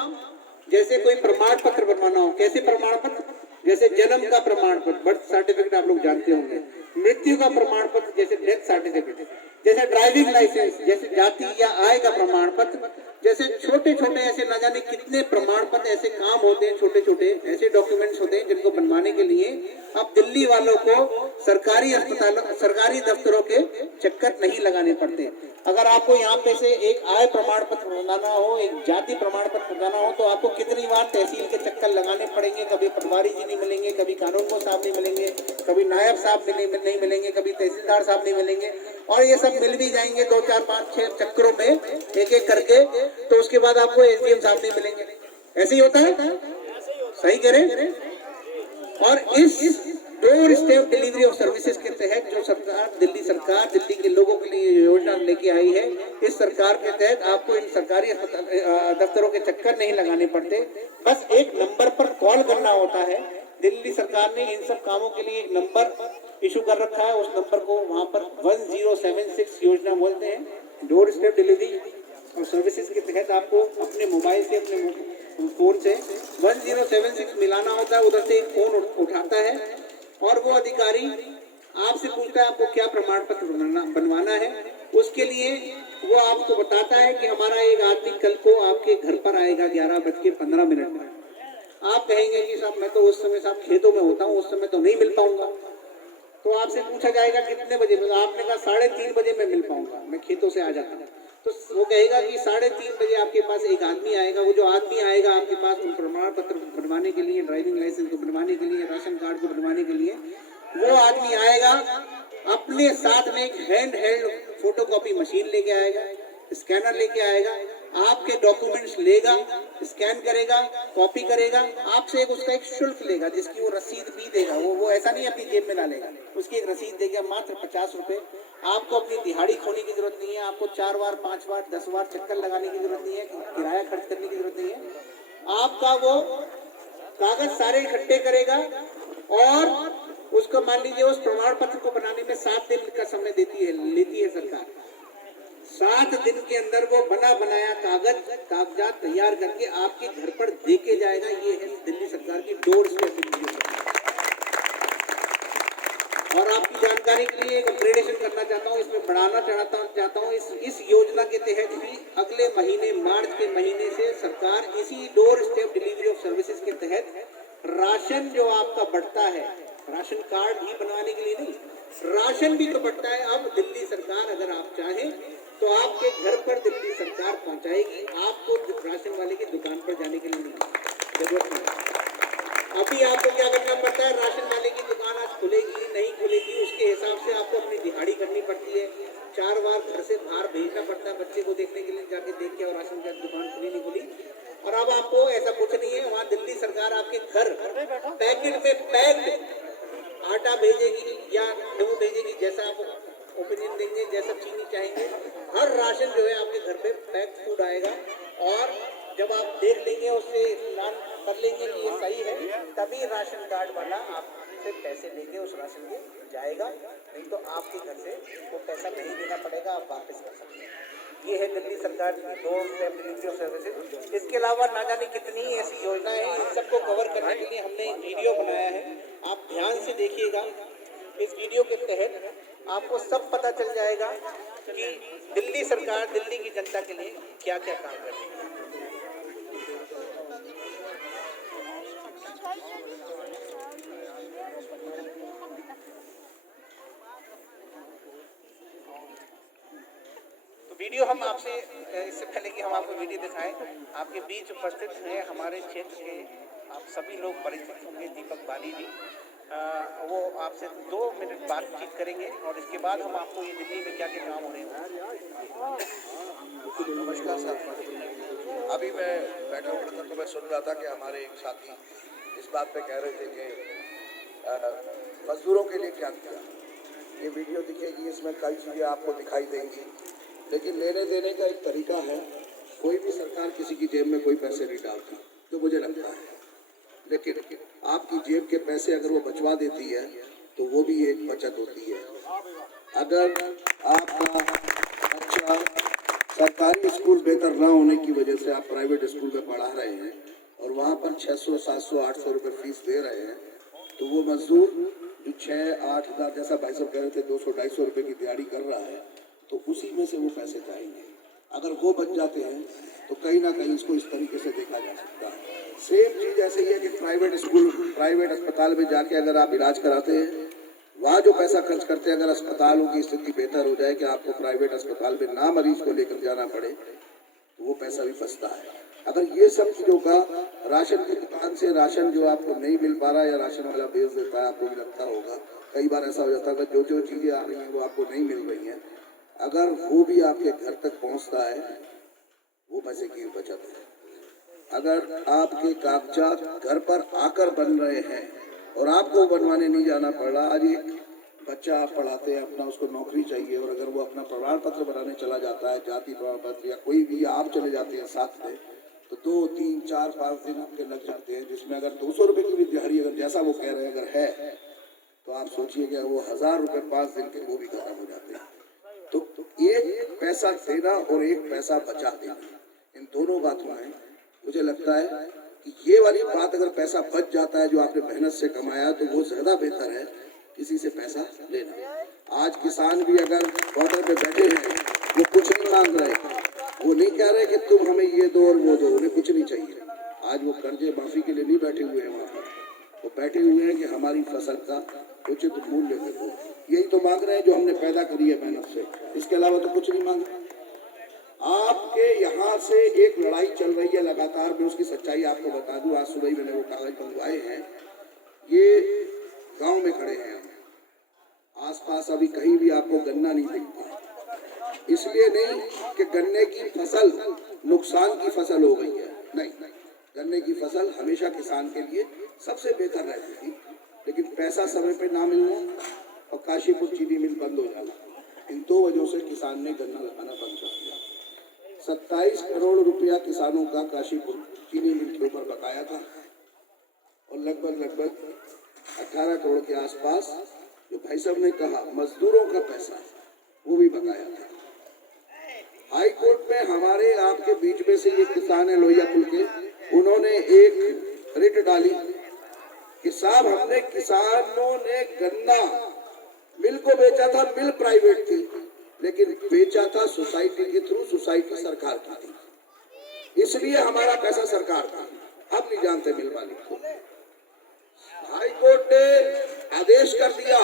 जैसे कोई प्रमाण पत्र बनवाना हो, कैसे प्रमाण पत्र? जैसे जन्म का प्रमाण पत्र, बर्थ सर्टिफिकेट आप लोग जानते होंगे, मृत्यु का प्रमाण पत्र जैसे डेथ सर्टिफिकेट, जैसे ड्राइविंग लाइसेंस, जैसे जाति या आय का प्रमाण पत्र, जैसे छोटे छोटे ऐसे न जाने कितने प्रमाण पत्र ऐसे काम होते हैं, छोटे छोटे ऐसे डॉक्यूमेंट्स होते हैं जिनको बनवाने के लिए अब दिल्ली वालों को सरकारी अस्पतालों, सरकारी दफ्तरों के चक्कर नहीं लगाने पड़ते। अगर आपको यहाँ पे से एक आय प्रमाण पत्र बनाना हो, एक जाति प्रमाण पत्र बनाना हो तो आपको कितनी बार तहसील के चक्कर लगाने पड़ेंगे। कभी पटवारी जी नहीं मिलेंगे, कभी कानून को साहब नहीं मिलेंगे, कभी नायब साहब नहीं मिलेंगे, कभी तहसीलदार साहब नहीं मिलेंगे। और ये सब मिल भी जाएंगे 2, 4, 5, 6 चक्करों में एक एक करके, तो उसके बाद आपको एसडीएम साहब नहीं मिलेंगे। ऐसे ही होता है, सही करें। और इस door step delivery of services के तहत जो सरकार दिल्ली के लोगों के लिए योजना लेके आई है, इस सरकार के तहत आपको इन सरकारी दफ्तरों के चक्कर नहीं लगाने पड़ते, बस एक नंबर पर कॉल करना होता है। दिल्ली सरकार ने इन सब कामों के लिए एक नंबर इशू कर रखा है, उस नंबर को वहां पर 1076 योजना बोलते हैं। डोर स्टेप डिलीवरी और सर्विसेज के तहत आपको अपने मोबाइल से, अपने फोन से 1076 मिलाना होता है, उधर से एक फोन उठाता है और वो अधिकारी आपसे पूछता है आपको क्या प्रमाण पत्र बनवाना है। उसके लिए वो आपको बताता है कि हमारा एक आदमी कल को आपके घर पर आएगा 11:15 में। आप कहेंगे कि साहब मैं तो उस समय साहब खेतों में होता हूँ, उस समय तो नहीं मिल पाऊंगा। तो आपसे पूछा जाएगा कितने बजे, आपने कहा 3:30 बजे मैं मिल पाऊंगा, मैं खेतों से आ जाता हूँ। तो वो कहेगा कि 3:30 बजे आपके पास एक आदमी आएगा। वो जो आदमी आएगा आपके पास उन प्रमाण पत्र बनवाने के लिए, ड्राइविंग लाइसेंस को बनवाने के लिए, राशन कार्ड को बनवाने के लिए, वो आदमी आएगा अपने साथ में एक हैंड हेल्ड फोटोकॉपी मशीन लेके आएगा, स्कैनर लेके आएगा, आपके डॉक्यूमेंट्स लेगा, स्कैन करेगा, कॉपी करेगा, आपसे एक उसका एक शुल्क लेगा जिसकी वो रसीद भी देगा। वो ऐसा नहीं अपनी जेब में डालेगा, उसकी एक रसीद देगा मात्र 50 रुपए। आपको अपनी दिहाड़ी खोने की जरूरत नहीं है, आपको 4 बार 5 बार 10 बार चक्कर लगाने की जरूरत नहीं है, किराया खर्च करने की जरूरत नहीं है। आपका वो कागज सारे इकट्ठे करेगा और उसको मान लीजिए उस प्रमाण पत्र को बनाने में 7 दिन का समय लेती है सरकार। 7 दिन के अंदर वो बना बनाया कागजात तैयार करके आपके घर पर दे के जाएगा। ये है दिल्ली सरकार की डोर स्टेप डिलीवरी। और आपकी जानकारी के लिए एक अपग्रेडेशन करना चाहता हूँ, इसमें बढ़ाना चाहता हूँ। इस योजना के तहत भी अगले महीने मार्च के महीने से सरकार इसी door step delivery of services के तहत राशन जो आपका बढ़ता है, राशन कार्ड ही बनवाने के लिए नहीं, राशन भी तो बढ़ता है। अब दिल्ली सरकार अगर आप चाहें तो आपके घर पर दिल्ली सरकार पहुंचाएगी, आपको राशन वाले की दुकान पर जाने के लिए नहीं जरूरत नहीं। अभी आपको क्या करना पड़ता है, राशन वाले की दुकान आज खुलेगी नहीं खुलेगी उसके हिसाब से आपको अपनी दिहाड़ी करनी पड़ती है। 4 बार घर से बाहर भेजना पड़ता है बच्चे को देखने के लिए, जाके देख के और राशन की दुकान खुली नहीं खुली। और अब आपको ऐसा कुछ नहीं है, वहाँ दिल्ली सरकार आपके घर पैकेट में पैक्ड आटा भेजेगी या गेहूं भेजेगी, जैसा आप ओपिनियन देंगे, जैसा चीनी चाहेंगे, हर राशन जो है आपके घर पे पैक फूड आएगा। और जब आप देख लेंगे, उससे इत्मीनान कर लेंगे कि ये सही है, तभी राशन कार्ड वाला आपसे पैसे लेके उस राशन के जाएगा, नहीं तो आपके घर से वो पैसा नहीं देना पड़ेगा, आप वापस कर सकते हैं। ये है दिल्ली सरकार की door step delivery of services. इसके अलावा ना जाने कितनी ऐसी योजनाएं हैं, इन सबको कवर करने के लिए हमने एक वीडियो बनाया है, आप ध्यान से देखिएगा। इस वीडियो के तहत आपको सब पता चल जाएगा कि दिल्ली सरकार दिल्ली की जनता के लिए क्या क्या काम कर रही है। तो वीडियो हम आपसे, इससे पहले कि हम आपको वीडियो दिखाएं, आपके बीच उपस्थित हैं हमारे क्षेत्र के आप सभी लोग परिचित होंगे, दीपक बाली जी। वो आपसे 2 मिनट बातचीत करेंगे और इसके बाद हम आपको ये दिल्ली में क्या क्या काम हो रहे हैं। नमस्कार सर, अभी मैं बैठा हुआ था तो मैं सुन रहा था कि हमारे एक साथी इस बात पे कह रहे थे कि मजदूरों के लिए क्या किया। ये वीडियो दिखेगी, इसमें कई चीज़ें आपको दिखाई देंगी, लेकिन लेने देने का एक तरीका है। कोई भी सरकार किसी की जेब में कोई पैसे नहीं डालती, जो मुझे लगता है, लेकिन आपकी जेब के पैसे अगर वो बचवा देती है तो वो भी एक बचत होती है। अगर आपका बच्चा सरकारी स्कूल बेहतर ना होने की वजह से आप प्राइवेट स्कूल में पढ़ा रहे हैं और वहाँ पर 600, 700, 800 रुपये फीस दे रहे हैं, तो वो मजदूर जो 6-8 हज़ार, जैसा भाई साहब कह रहे थे, 200-250 रुपये की दिहाड़ी कर रहा है, तो उसी में से वो पैसे जाएंगे। अगर वो बच जाते हैं तो कहीं ना कहीं इसको इस तरीके से देखा जा सकता है। सेम चीज़ ऐसे ही है कि प्राइवेट अस्पताल में जाके अगर आप इलाज कराते हैं, वहाँ जो पैसा खर्च करते हैं, अगर अस्पतालों की स्थिति बेहतर हो जाए कि आपको प्राइवेट अस्पताल में ना मरीज को लेकर जाना पड़े, तो वो पैसा भी बचता है। अगर ये सब चीज़ों का, राशन की दुकान से राशन जो आपको नहीं मिल पा रहा है या राशन वाला बेच देता है, आपको भी लगता होगा कई बार ऐसा हो जाता है कि जो चीज़ें आ रही हैं वो आपको नहीं मिल रही हैं, अगर वो भी आपके घर तक पहुंचता है, वो पैसे की बचत है। अगर आपके कागजात घर पर आकर बन रहे हैं, और आपको बनवाने नहीं जाना पड़ रहा। आज एक बच्चा आप पढ़ाते हैं, अपना उसको नौकरी चाहिए, और अगर वो अपना प्रमाण पत्र बनाने चला जाता है, जाति प्रमाण पत्र या कोई भी, आप चले जाते हैं साथ में, तो 2, 3, 4, 5 दिन आपके लग जाते हैं, जिसमें अगर 200 रुपये की भी दिहाड़ी अगर जैसा वो कह रहे हैं अगर है, तो आप सोचिए कि वो 1000 रुपये 5 दिन के वो भी खत्म हो जाते हैं। तो एक पैसा देना और एक पैसा बचा देना, इन दोनों बातों में मुझे लगता है कि ये वाली बात, अगर पैसा बच जाता है जो आपने मेहनत से कमाया, तो वो ज्यादा बेहतर है किसी से पैसा लेना। आज किसान भी अगर बॉर्डर पे बैठे हैं, वो कुछ नहीं मांग रहे, वो नहीं कह रहे कि तुम हमें ये दो और वो दो, उन्हें कुछ नहीं चाहिए। आज वो कर्जे माफी के लिए नहीं बैठे हुए हैं वहाँ पर, वो बैठे हुए हैं कि हमारी फसल का उचित मूल्य दे। यही तो मांग रहे हैं जो हमने पैदा करी है मेहनत से, इसके अलावा तो कुछ नहीं मांग रहे। आपके यहाँ से एक लड़ाई चल रही है लगातार, मैं उसकी सच्चाई आपको बता दूं। आज सुबह ही मैंने वो कागज मंगवाए हैं, ये गांव में खड़े हैं, आसपास अभी कहीं भी आपको गन्ना नहीं दिखता। इसलिए नहीं कि गन्ने की फसल नुकसान की फसल हो गई है, नहीं, गन्ने की फसल हमेशा किसान के लिए सबसे बेहतर रहती थी, लेकिन पैसा समय पे ना मिलना और काशीपुर चीनी मिल बंद हो जाना, इन 2 वजहों से किसान ने गन्ना लगाना बंद कर दिया। 27 करोड़ रुपया किसानों का काशीपुर चीनी मिल के ऊपर बकाया था, और लगभग 18 करोड़ के आसपास जो भाई साहब ने कहा मजदूरों का पैसा, वो भी बकाया था। हाई कोर्ट में हमारे आपके बीच में से ये किसान है लोहिया पुल के, उन्होंने एक रिट डाली कि साहब हमने, किसानों ने गन्ना मिल को बेचा था, मिल प्राइवेट थी, लेकिन बेचा था सोसाइटी के थ्रू, सोसाइटी सरकार की थी, इसलिए हमारा पैसा सरकार था। अब नहीं जानते मिल मालिक को। हाई कोर्ट ने आदेश कर दिया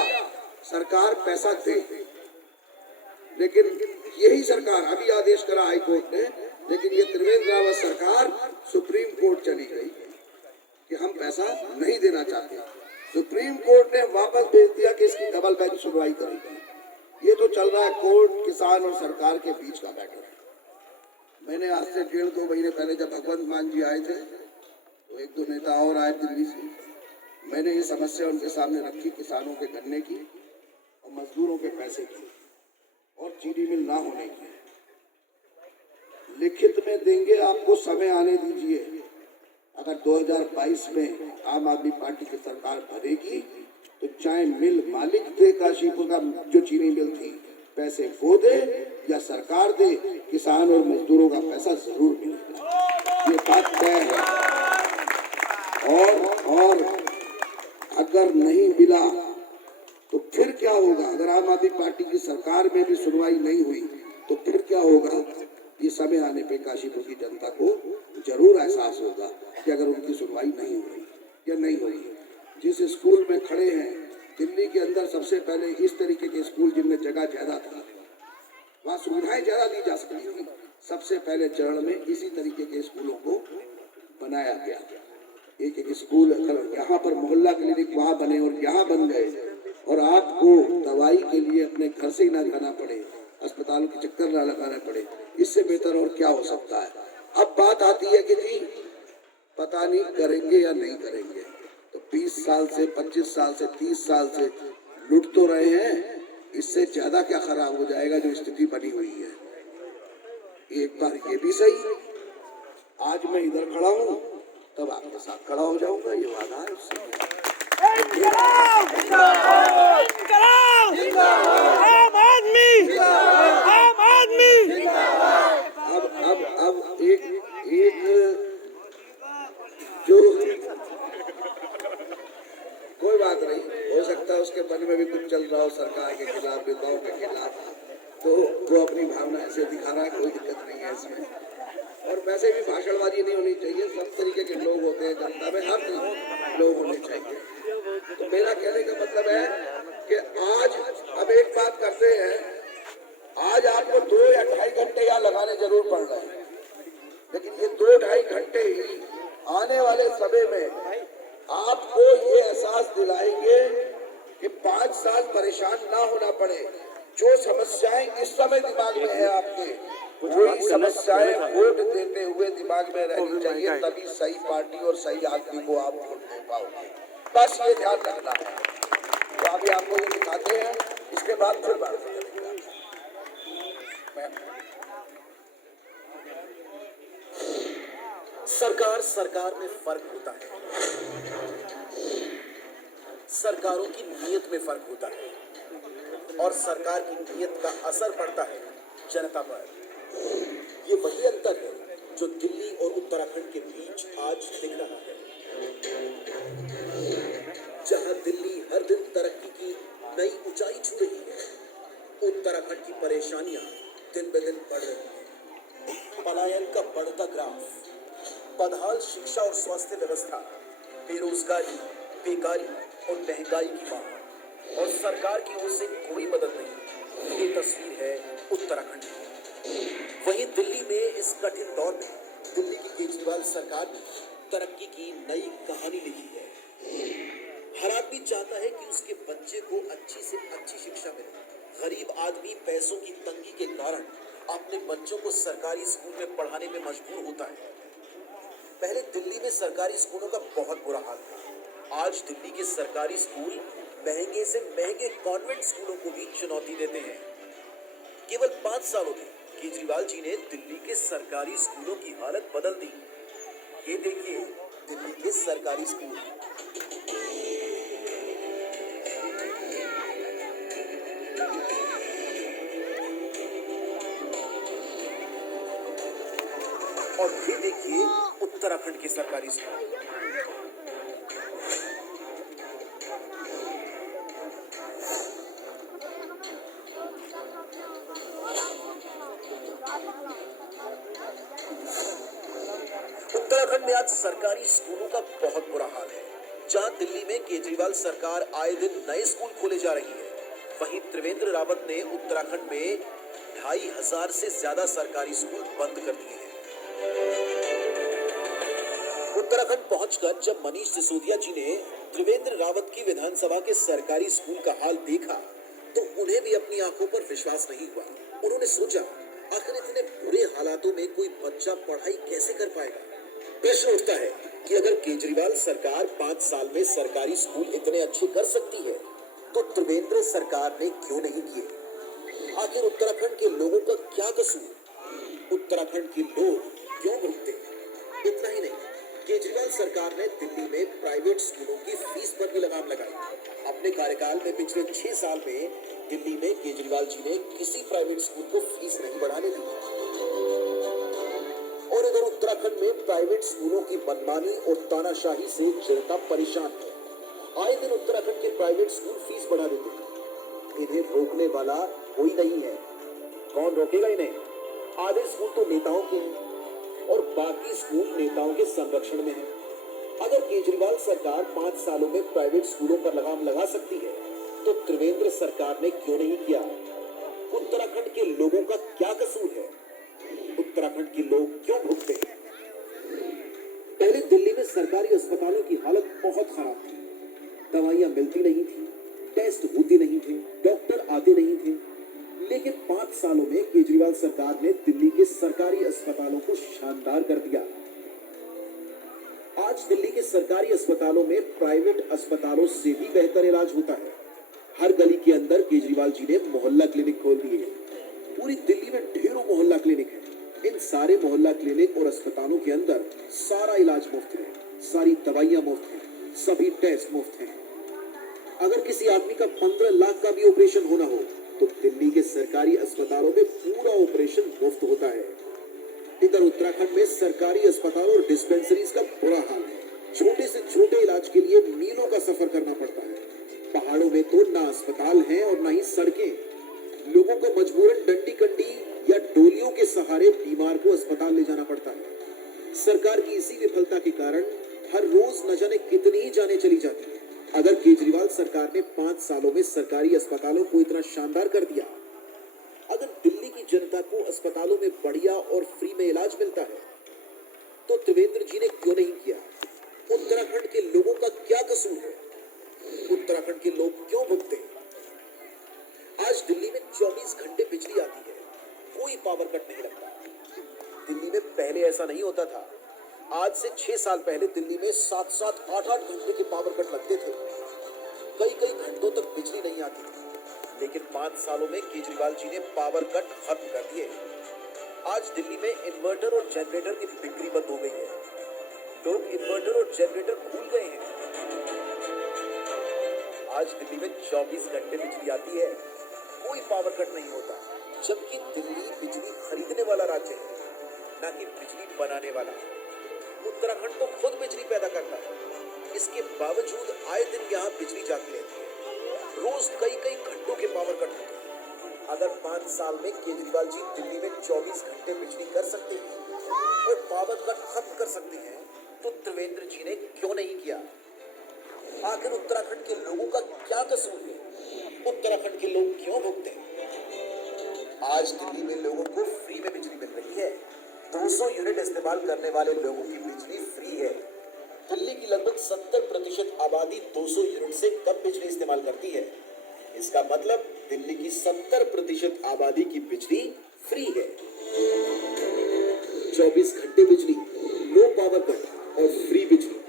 सरकार पैसा दे, लेकिन यही सरकार, अभी आदेश करा हाई कोर्ट ने, लेकिन ये त्रिवेंद्र रावत सरकार सुप्रीम कोर्ट चली गई कि हम पैसा नहीं देना चाहते। सुप्रीम कोर्ट ने वापस भेज दिया कि इसकी डबल बेंच सुनवाई करेगी। ये तो चल रहा है कोर्ट, किसान और सरकार के बीच का बैठक। मैंने आज से 1.5-2 महीने पहले जब भगवंत मान जी आए थे, तो 1-2 नेता और आए दिल्ली से, मैंने ये समस्या उनके सामने रखी, किसानों के गन्ने की और मजदूरों के पैसे की और चीनी मिल ना होने की। लिखित में देंगे, आपको समय आने दीजिए। अगर 2022 में आम आदमी पार्टी की सरकार भरेगी, तो चाहे मिल मालिक दे, काशीपुर का जो चीनी मिल थी, पैसे वो दे या सरकार दे, किसान और मजदूरों का पैसा जरूर मिलेगा, ये बात तय है। और अगर नहीं मिला तो फिर क्या होगा? अगर आम आदमी पार्टी की सरकार में भी सुनवाई नहीं हुई तो फिर क्या होगा? ये समय आने पे काशीपुर की जनता को जरूर एहसास होगा कि अगर उनकी सुनवाई नहीं हुई या नहीं हुई। जिस स्कूल में खड़े हैं, दिल्ली के अंदर सबसे पहले इस तरीके के स्कूल जिनमें जगह ज्यादा था, वहाँ सुविधाएं ज्यादा दी जा सकती थी, सबसे पहले चरण में इसी तरीके के स्कूलों को बनाया गया। एक स्कूल यहाँ पर मोहल्ला क्लिनिक वहाँ बने और यहाँ बन गए, और आपको दवाई के लिए अपने घर से ही ना जाना पड़े, अस्पतालों के चक्कर ना लगाना पड़े। इससे बेहतर और क्या हो सकता है? अब बात आती है कि जी पता नहीं करेंगे या नहीं करेंगे। तो 20 साल से, 25 साल से, 30 साल से लुट तो रहे हैं, इससे ज्यादा क्या खराब हो जाएगा जो स्थिति बनी हुई है। एक बार ये भी सही, आज मैं इधर खड़ा हूँ, तब आपके साथ खड़ा हो जाऊंगा, ये वादा है उससे। अब एक जो कोई बात नहीं, हो सकता है उसके मन में भी कुछ चल रहा हो सरकार के खिलाफ, नेताओं के खिलाफ, तो वो अपनी भावना ऐसे दिखा रहा है, कोई दिक्कत नहीं है इसमें। और वैसे भी भाषणबाजी नहीं होनी चाहिए, सब तरीके के लोग होते हैं जनता में, हर लोग होने चाहिए। तो मेरा कहने का मतलब है कि आज अब एक बात करते हैं, आज आपको 2 या 2.5 घंटे यहाँ लगाने जरूर पड़ रहे हैं, लेकिन ये 2-2.5 घंटे ही आने वाले समय में आपको ये एहसास दिलाएंगे कि 5 साल परेशान ना होना पड़े। जो समस्याएं इस समय दिमाग में है आपके, वही समस्याएं वोट देते हुए दिमाग में रहनी चाहिए, तभी सही पार्टी और सही आदमी को आप वोट दे पाओगे। बस ये ध्यान रखना है। तो अभी आपको ये दिखाते हैं, इसके बाद फिर बात करेंगे। सरकार में फर्क होता है, सरकारों की नीयत में फर्क होता है और सरकार की नीयत का असर पड़ता है जनता पर। ये वही अंतर है जो दिल्ली और उत्तराखंड के बीच आज दिख रहा है। जहां दिल्ली हर दिन तरक्की की नई ऊंचाई छू रही है, उत्तराखंड की परेशानियां दिन ब दिन बढ़ रही हैं। पलायन का बढ़ता ग्राफ, बदहाल शिक्षा और स्वास्थ्य व्यवस्था, बेरोजगारी, बेकारी और महंगाई की मार और सरकार की ओर से कोई मदद नहीं। ये तस्वीर है उत्तराखंड की। वहीं दिल्ली में इस कठिन दौर में दिल्ली की केजरीवाल सरकार ने तरक्की की नई कहानी लिखी है। हर आदमी चाहता है कि उसके बच्चे को अच्छी से अच्छी शिक्षा मिले। गरीब आदमी पैसों की तंगी के कारण अपने बच्चों को सरकारी स्कूल में पढ़ाने में मजबूर होता है। पहले दिल्ली में सरकारी स्कूलों का बहुत बुरा हाल था। आज दिल्ली के सरकारी स्कूल महंगे से महंगे कॉन्वेंट स्कूलों को भी चुनौती देते हैं। केवल 5 सालों में केजरीवाल जी ने दिल्ली के सरकारी स्कूलों की हालत बदल दी। ये देखिए दिल्ली के सरकारी स्कूल। और ये देखिए उत्तराखंड के सरकारी स्कूल। उत्तराखंड में आज सरकारी स्कूलों का बहुत बुरा हाल है। जहां दिल्ली में केजरीवाल सरकार आए दिन नए स्कूल खोले जा रही है, वहीं त्रिवेंद्र रावत ने उत्तराखंड में 2500 से ज्यादा सरकारी स्कूल बंद कर दिए हैं। उत्तराखंड पहुंचकर जब मनीष सिसोदिया जी ने त्रिवेंद्र रावत की विधानसभा के सरकारी स्कूल का हाल देखा तो उन्हें भी अपनी आंखों पर विश्वास नहीं हुआ। उन्होंने सोचा, आखिर इतने बुरे हालातों में कोई बच्चा पढ़ाई कैसे कर पाएगा। प्रश्न उठता है कि अगर केजरीवाल सरकार 5 साल में सरकारी स्कूल इतने अच्छे कर सकती है तो त्रिवेंद्र सरकार ने क्यों नहीं किए। आखिर उत्तराखंड के लोगों का क्या कसूर, उत्तराखंड के लोग क्यों भुगते। इतना ही नहीं, केजरीवाल सरकार ने दिल्ली में प्राइवेट स्कूलों की फीस पर भी लगाम लगाई। अपने कार्यकाल में पिछले 6 साल में दिल्ली में केजरीवाल जी ने किसी प्राइवेट स्कूल को फीस नहीं बढ़ाने दी। और इधर उत्तराखंड में प्राइवेट स्कूलों की मनमानी और तानाशाही से जनता परेशान है। आए दिन उत्तराखंड के प्राइवेट स्कूल फीस बढ़ा देते हैं। इन्हें रोकने वाला कोई नहीं है। कौन रोकेगा इन्हें। आधे स्कूल तो नेताओं के हैं और बाकी स्कूल नेताओं के संरक्षण में है। अगर केजरीवाल सरकार 5 सालों में प्राइवेट स्कूलों पर लगाम लगा सकती है तो त्रिवेंद्र सरकार ने क्यों नहीं किया। उत्तराखंड के लोगों का क्या कसूर है, उत्तराखंड के लोग क्यों भुगते हैं। पहले दिल्ली में सरकारी अस्पतालों की हालत बहुत खराब थी। दवाइयां मिलती नहीं थी, टेस्ट होते नहीं थे, डॉक्टर आते नहीं थे। लेकिन 5 सालों में केजरीवाल सरकार ने दिल्ली के सरकारी अस्पतालों को शानदार कर दिया। आज दिल्ली के सरकारी अस्पतालों में प्राइवेट अस्पतालों से भी बेहतर इलाज होता है। हर गली के अंदर केजरीवाल जी ने मोहल्ला क्लिनिक खोल दिए। पूरी दिल्ली में ढेरों मोहल्ला क्लिनिक है। इन सारे मोहल्ला क्लिनिक और अस्पतालों के अंदर सारा इलाज मुफ्त है, सारी दवाइयां मुफ्त हैं, सभी टेस्ट मुफ्त हैं। अगर किसी आदमी का 15 लाख का भी ऑपरेशन होना हो तो दिल्ली के सरकारी अस्पतालों में पूरा ऑपरेशन मुफ्त होता है। इधर उत्तराखंड में सरकारी अस्पतालों और डिस्पेंसरीज का बुरा हाल है। छोटे से छोटे इलाज के लिए मीलों का सफर करना पड़ता है। पहाड़ों में तो ना अस्पताल हैं और ना ही सड़कें। लोगों को मजबूरन डंडी कंडी या डोलियों के सहारे बीमार को अस्पताल ले जाना पड़ता है। सरकार की इसी विफलता के कारण हर रोज न जाने कितनी ही जानें चली जाती है। अगर केजरीवाल सरकार ने 5 सालों में सरकारी अस्पतालों को इतना शानदार कर दिया, अगर दिल्ली की जनता को अस्पतालों में बढ़िया और फ्री में इलाज मिलता है, तो त्रिवेंद्र जी ने क्यों नहीं किया। उत्तराखंड के लोगों का क्या कसूर है, उत्तराखंड के लोग क्यों भुगते हैं। आज दिल्ली में 24 घंटे बिजली आती है, कोई पावर कट नहीं लगता। दिल्ली में पहले ऐसा नहीं होता था। आज से 6 साल पहले दिल्ली में 7-7, 8-8 घंटे के पावर कट लगते थे। कई कई घंटों तक बिजली नहीं आती थी। लेकिन 5 सालों में केजरीवाल जी ने पावर कट खत्म कर दिए। आज दिल्ली में इन्वर्टर और जनरेटर की बिक्री बंद हो गई है। लोग इन्वर्टर और जनरेटर भूल गए हैं। आज दिल्ली में 24 घंटे बिजली आती है, कोई पावर कट नहीं होता। जबकि दिल्ली बिजली खरीदने वाला राज्य है, ना कि बिजली बनाने वाला। उत्तराखंड तो खुद बिजली पैदा करता है, इसके बावजूद आए दिन यहाँ बिजली जाती रहती है। रोज कई कई घंटों के पावर कट होते हैं। अगर 5 साल में केजरीवाल जी दिल्ली में 24 घंटे बिजली कर सकते हैं और पावर कट खत्म कर सकते हैं, तो त्रिवेंद्र जी ने क्यों नहीं किया? आखिर उत्तराखंड के लोगों का क्या कसूर है? उत्तराखंड के लोग क्यों भुगते हैं? आज दिल्ली में लोगों को फ्री में बिजली मिल रही है। 200 यूनिट इस्तेमाल करने वाले लोगों की बिजली फ्री है। दिल्ली की लगभग 70% आबादी 200 यूनिट से कम बिजली इस्तेमाल करती है। इसका मतलब दिल्ली की 70% आबादी की बिजली फ्री है। 24 घंटे बिजली, नो पावर कट और फ्री बिजली,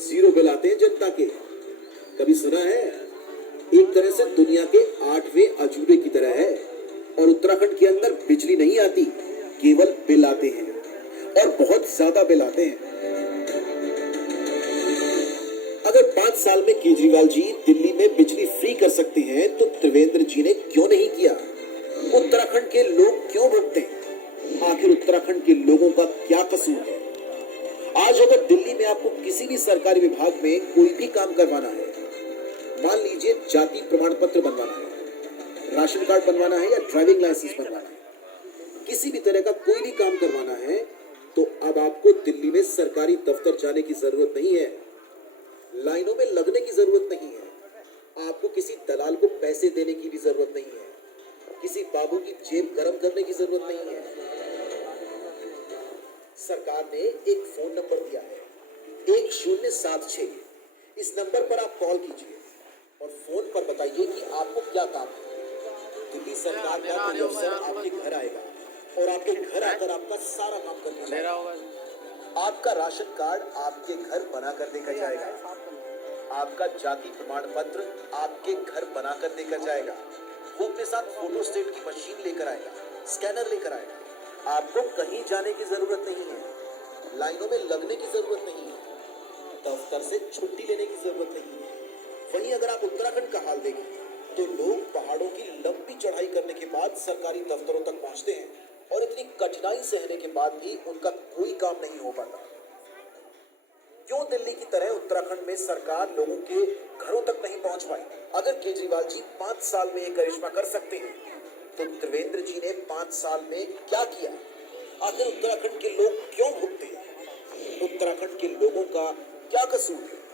जीरो बिल आते हैं जनता के। कभी सुना है? एक तरह से दुनिया के 8वें अजूबे की तरह है। और उत्तराखंड के अंदर बिजली नहीं आती, केवल बिल आते हैं और बहुत ज्यादा बिल आते हैं। अगर 5 साल में केजरीवाल जी दिल्ली में बिजली फ्री कर सकते हैं, तो त्रिवेंद्र जी ने क्यों नहीं किया? उत्तराखंड के लोग क्यों भुगते हैं? आखिर उत्तराखंड के लोगों का क्या कसूर है? आज अगर दिल्ली में आपको किसी भी सरकारी विभाग में कोई भी काम करवाना है, मान लीजिए जाति प्रमाण पत्र बनवाना है, राशन कार्ड बनवाना है या ड्राइविंग लाइसेंस बनवाना है, किसी भी तरह का कोई भी काम करवाना है, तो अब आपको दिल्ली में सरकारी दफ्तर जाने की जरूरत नहीं है, लाइनों में लगने की जरूरत नहीं है, आपको किसी दलाल को पैसे देने की भी जरूरत नहीं है, किसी बाबू की जेब गर्म करने की जरूरत नहीं है। सरकार ने एक फोन नंबर दिया है, 1076। इस नंबर पर आप कॉल कीजिए और फोन पर बताइए कि आपको क्या काम है। दिल्ली सरकार का कोई अफसर आपके घर आएगा और आपके घर आकर आपका सारा काम करके जाएगा। आपका राशन कार्ड आपके घर बना कर देकर जाएगा, आपका जाति प्रमाण पत्र आपके घर बना कर देकर जाएगा, वो अपने साथ फोटोस्टेट की मशीन लेकर आएगा, स्कैनर लेकर आएगा। आपको कहीं जाने की जरूरत नहीं है, लाइनों में लगने की जरूरत नहीं है, दफ्तर से छुट्टी लेने की जरूरत नहीं है। वहीं अगर आप उत्तराखंड का हाल देखें, तो लोग पहाड़ों की लंबी चढ़ाई करने के बाद सरकारी दफ्तरों तक पहुंचते हैं और इतनी कठिनाई सहने के बाद भी उनका कोई काम नहीं हो पाता। क्यों दिल्ली की तरह उत्तराखंड में सरकार लोगों के घरों तक नहीं पहुंच पाई? अगर केजरीवाल जी 5 साल में ये करिश्मा कर सकते हैं, तो त्रिवेंद्र जी ने 5 साल में क्या किया? आखिर उत्तराखंड के लोग क्यों भुगते हैं? उत्तराखंड के लोगों का क्या कसूर है?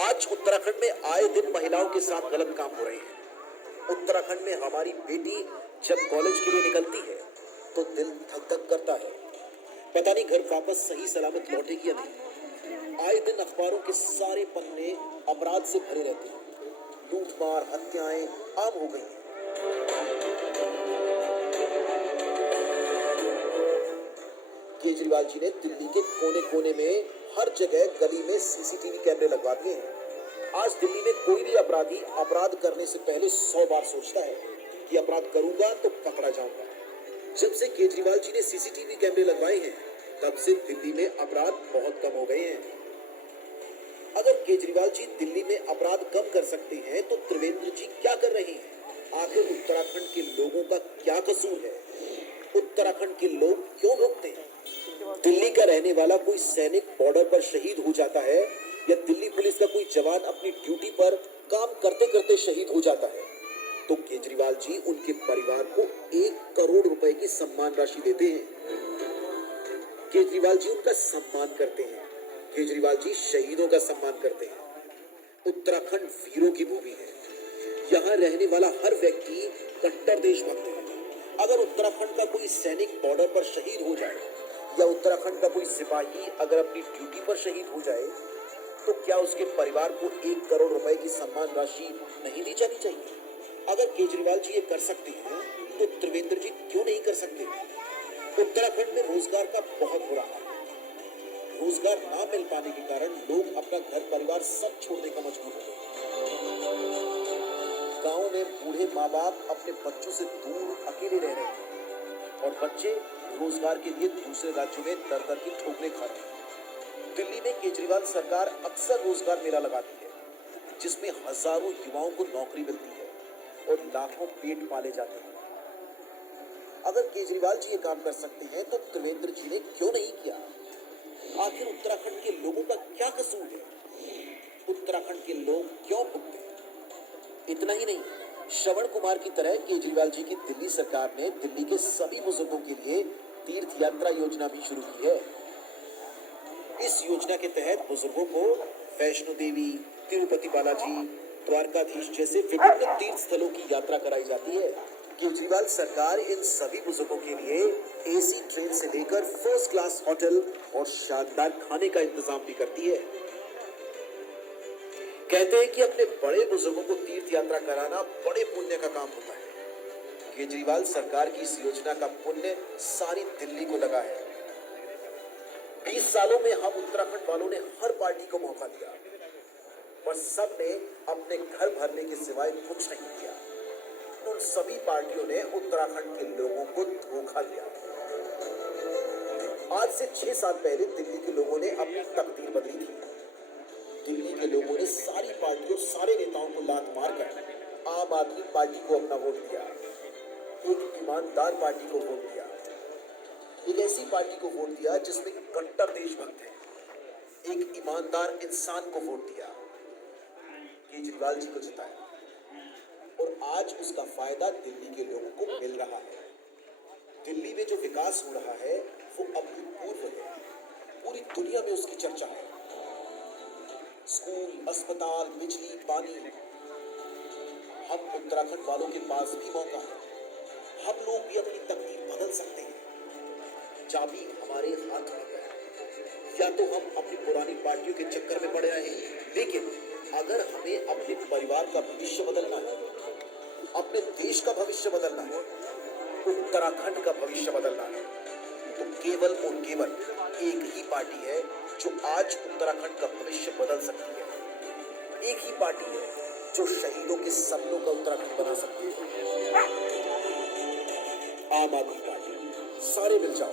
आज उत्तराखंड में आए दिन महिलाओं के साथ गलत काम हो रहे हैं। उत्तराखंड में हमारी बेटी जब कॉलेज के लिए निकलती है तो दिल धक धक करता है, पता नहीं घर वापस सही सलामत लौटेगी या नहीं। आए दिन अखबारों के सारे पन्ने अपराध से भरे रहते हैं, लूटमार हत्याएं आम हो गई हैं। केजरीवाल जी ने दिल्ली के कोने कोने में हर जगह गली में सीसीटीवी कैमरे लगवा दिए हैं। आज दिल्ली में कोई भी अपराधी अपराध करने से पहले 100 बार सोचता है कि अपराध करूंगा तो पकड़ा जाऊंगा। जब से केजरीवाल जी ने सीसीटीवी कैमरे लगवाए हैं, तब से दिल्ली में अपराध बहुत कम हो गए हैं। अगर केजरीवाल जी दिल्ली में अपराध कम कर सकते हैं, तो त्रिवेंद्र जी क्या कर रहे हैं? आखिर उत्तराखंड के लोगों का क्या कसूर है? उत्तराखंड के लोग क्यों भुगते हैं? दिल्ली का रहने वाला कोई सैनिक बॉर्डर पर शहीद हो जाता है या दिल्ली पुलिस का कोई जवान अपनी ड्यूटी पर काम करते करते शहीद हो जाता है, तो केजरीवाल जी उनके परिवार को 1 करोड़ रुपए की सम्मान राशि देते हैं। केजरीवाल जी उनका सम्मान करते हैं। केजरीवाल जी शहीदों का सम्मान करते हैं। उत्तराखंड वीरों की भूमि है। यहाँ रहने वाला हर व्यक्ति कट्टर देशभक्त है। अगर उत्तराखंड का कोई सैनिक बॉर्डर पर शहीद हो जाए या उत्तराखंड का कोई सिपाही अगर अपनी ड्यूटी पर शहीद हो जाए, तो क्या उसके परिवार को 1 करोड़ रुपए की सम्मान राशि नहीं दी जानी चाहिए? अगर केजरीवाल जी ये कर सकते हैं, तो त्रिवेंद्र जी क्यों नहीं कर सकते? उत्तराखंड में रोजगार का बहुत बुरा हाल है। रोजगार ना मिल पाने के कारण लोग अपना घर परिवार सब छोड़ने का मजबूर हो गए। गाँव में बूढ़े माँ बाप अपने बच्चों से दूर अकेले रह रहे हैं और बच्चे रोजगार के लिए दूसरे राज्यों में दर दर की ठोकरें खा रहे हैं। दिल्ली में केजरीवाल सरकार अक्सर रोजगार मेला लगाती है, जिसमें हजारों युवाओं को नौकरी मिलती है और लाखों पेट पाले जाते हैं। अगर केजरीवाल जी ये काम कर सकते हैं तो त्रिवेंद्र जी ने क्यों नहीं किया? आखिर उत्तराखंड के लोगों का क्या कसूर है? उत्तराखंड के लोग क्यों भुगते? इतना ही नहीं, श्रवण कुमार की तरह केजरीवाल जी की दिल्ली सरकार ने दिल्ली के सभी बुजुर्गों के लिए तीर्थ यात्रा योजना भी शुरू की है। इस योजना के तहत बुजुर्गों को वैष्णो देवी, तिरुपति बालाजी, द्वारकाधीश जैसे विभिन्न तीर्थ स्थलों की यात्रा कराई जाती है। केजरीवाल सरकार इन सभी बुजुर्गों के लिए एसी ट्रेन से लेकर फर्स्ट क्लास होटल और शानदार खाने का इंतजाम भी करती है। कहते हैं कि अपने बड़े बुजुर्गों को तीर्थ यात्रा कराना बड़े पुण्य का काम होता है। केजरीवाल सरकार की इस योजना का पुण्य सारी दिल्ली को लगा है। 20 सालों में हम उत्तराखंड वालों ने हर पार्टी को मौका दिया, पर सब ने अपने घर भरने के सिवाय कुछ नहीं किया। उन सभी पार्टियों ने उत्तराखंड के लोगों को धोखा दिया। आज से 6 साल पहले दिल्ली के लोगों ने अपनी तकदीर बदली थी। दिल्ली के लोगों ने सारी पार्टियों, सारे नेताओं को लात मारकर आम आदमी पार्टी को अपना वोट दिया। एक ईमानदार पार्टी को वोट दिया, एक ऐसी पार्टी को वोट दिया जिसमें कट्टर देशभक्त है। एक ईमानदार इंसान को वोट दिया, केजरीवाल जी को जिताया और आज उसका फायदा दिल्ली के लोगों को मिल रहा है। दिल्ली में जो विकास हो रहा है वो अभूतपूर्व है। पूरी दुनिया में उसकी चर्चा है। स्कूल, अस्पताल, बिजली, पानी। हम उत्तराखंड वालों के पास भी मौका है। हम लोग भी अपनी तकदीर बदल सकते हैं। चाबी हमारे हाथ में है। या तो हम अपनी पुरानी पार्टियों के चक्कर में पड़े रहें, लेकिन अगर हमें अपने परिवार का भविष्य बदलना है, अपने देश का भविष्य बदलना है, उत्तराखंड का भविष्य बदलना है, तो केवल और केवल एक ही पार्टी है जो आज उत्तराखंड का भविष्य बदल सकती है। एक ही पार्टी है जो शहीदों के सपनों का उत्तराखंड बना सकती है। आम आदमी पार्टी। सारे मिल जाओ,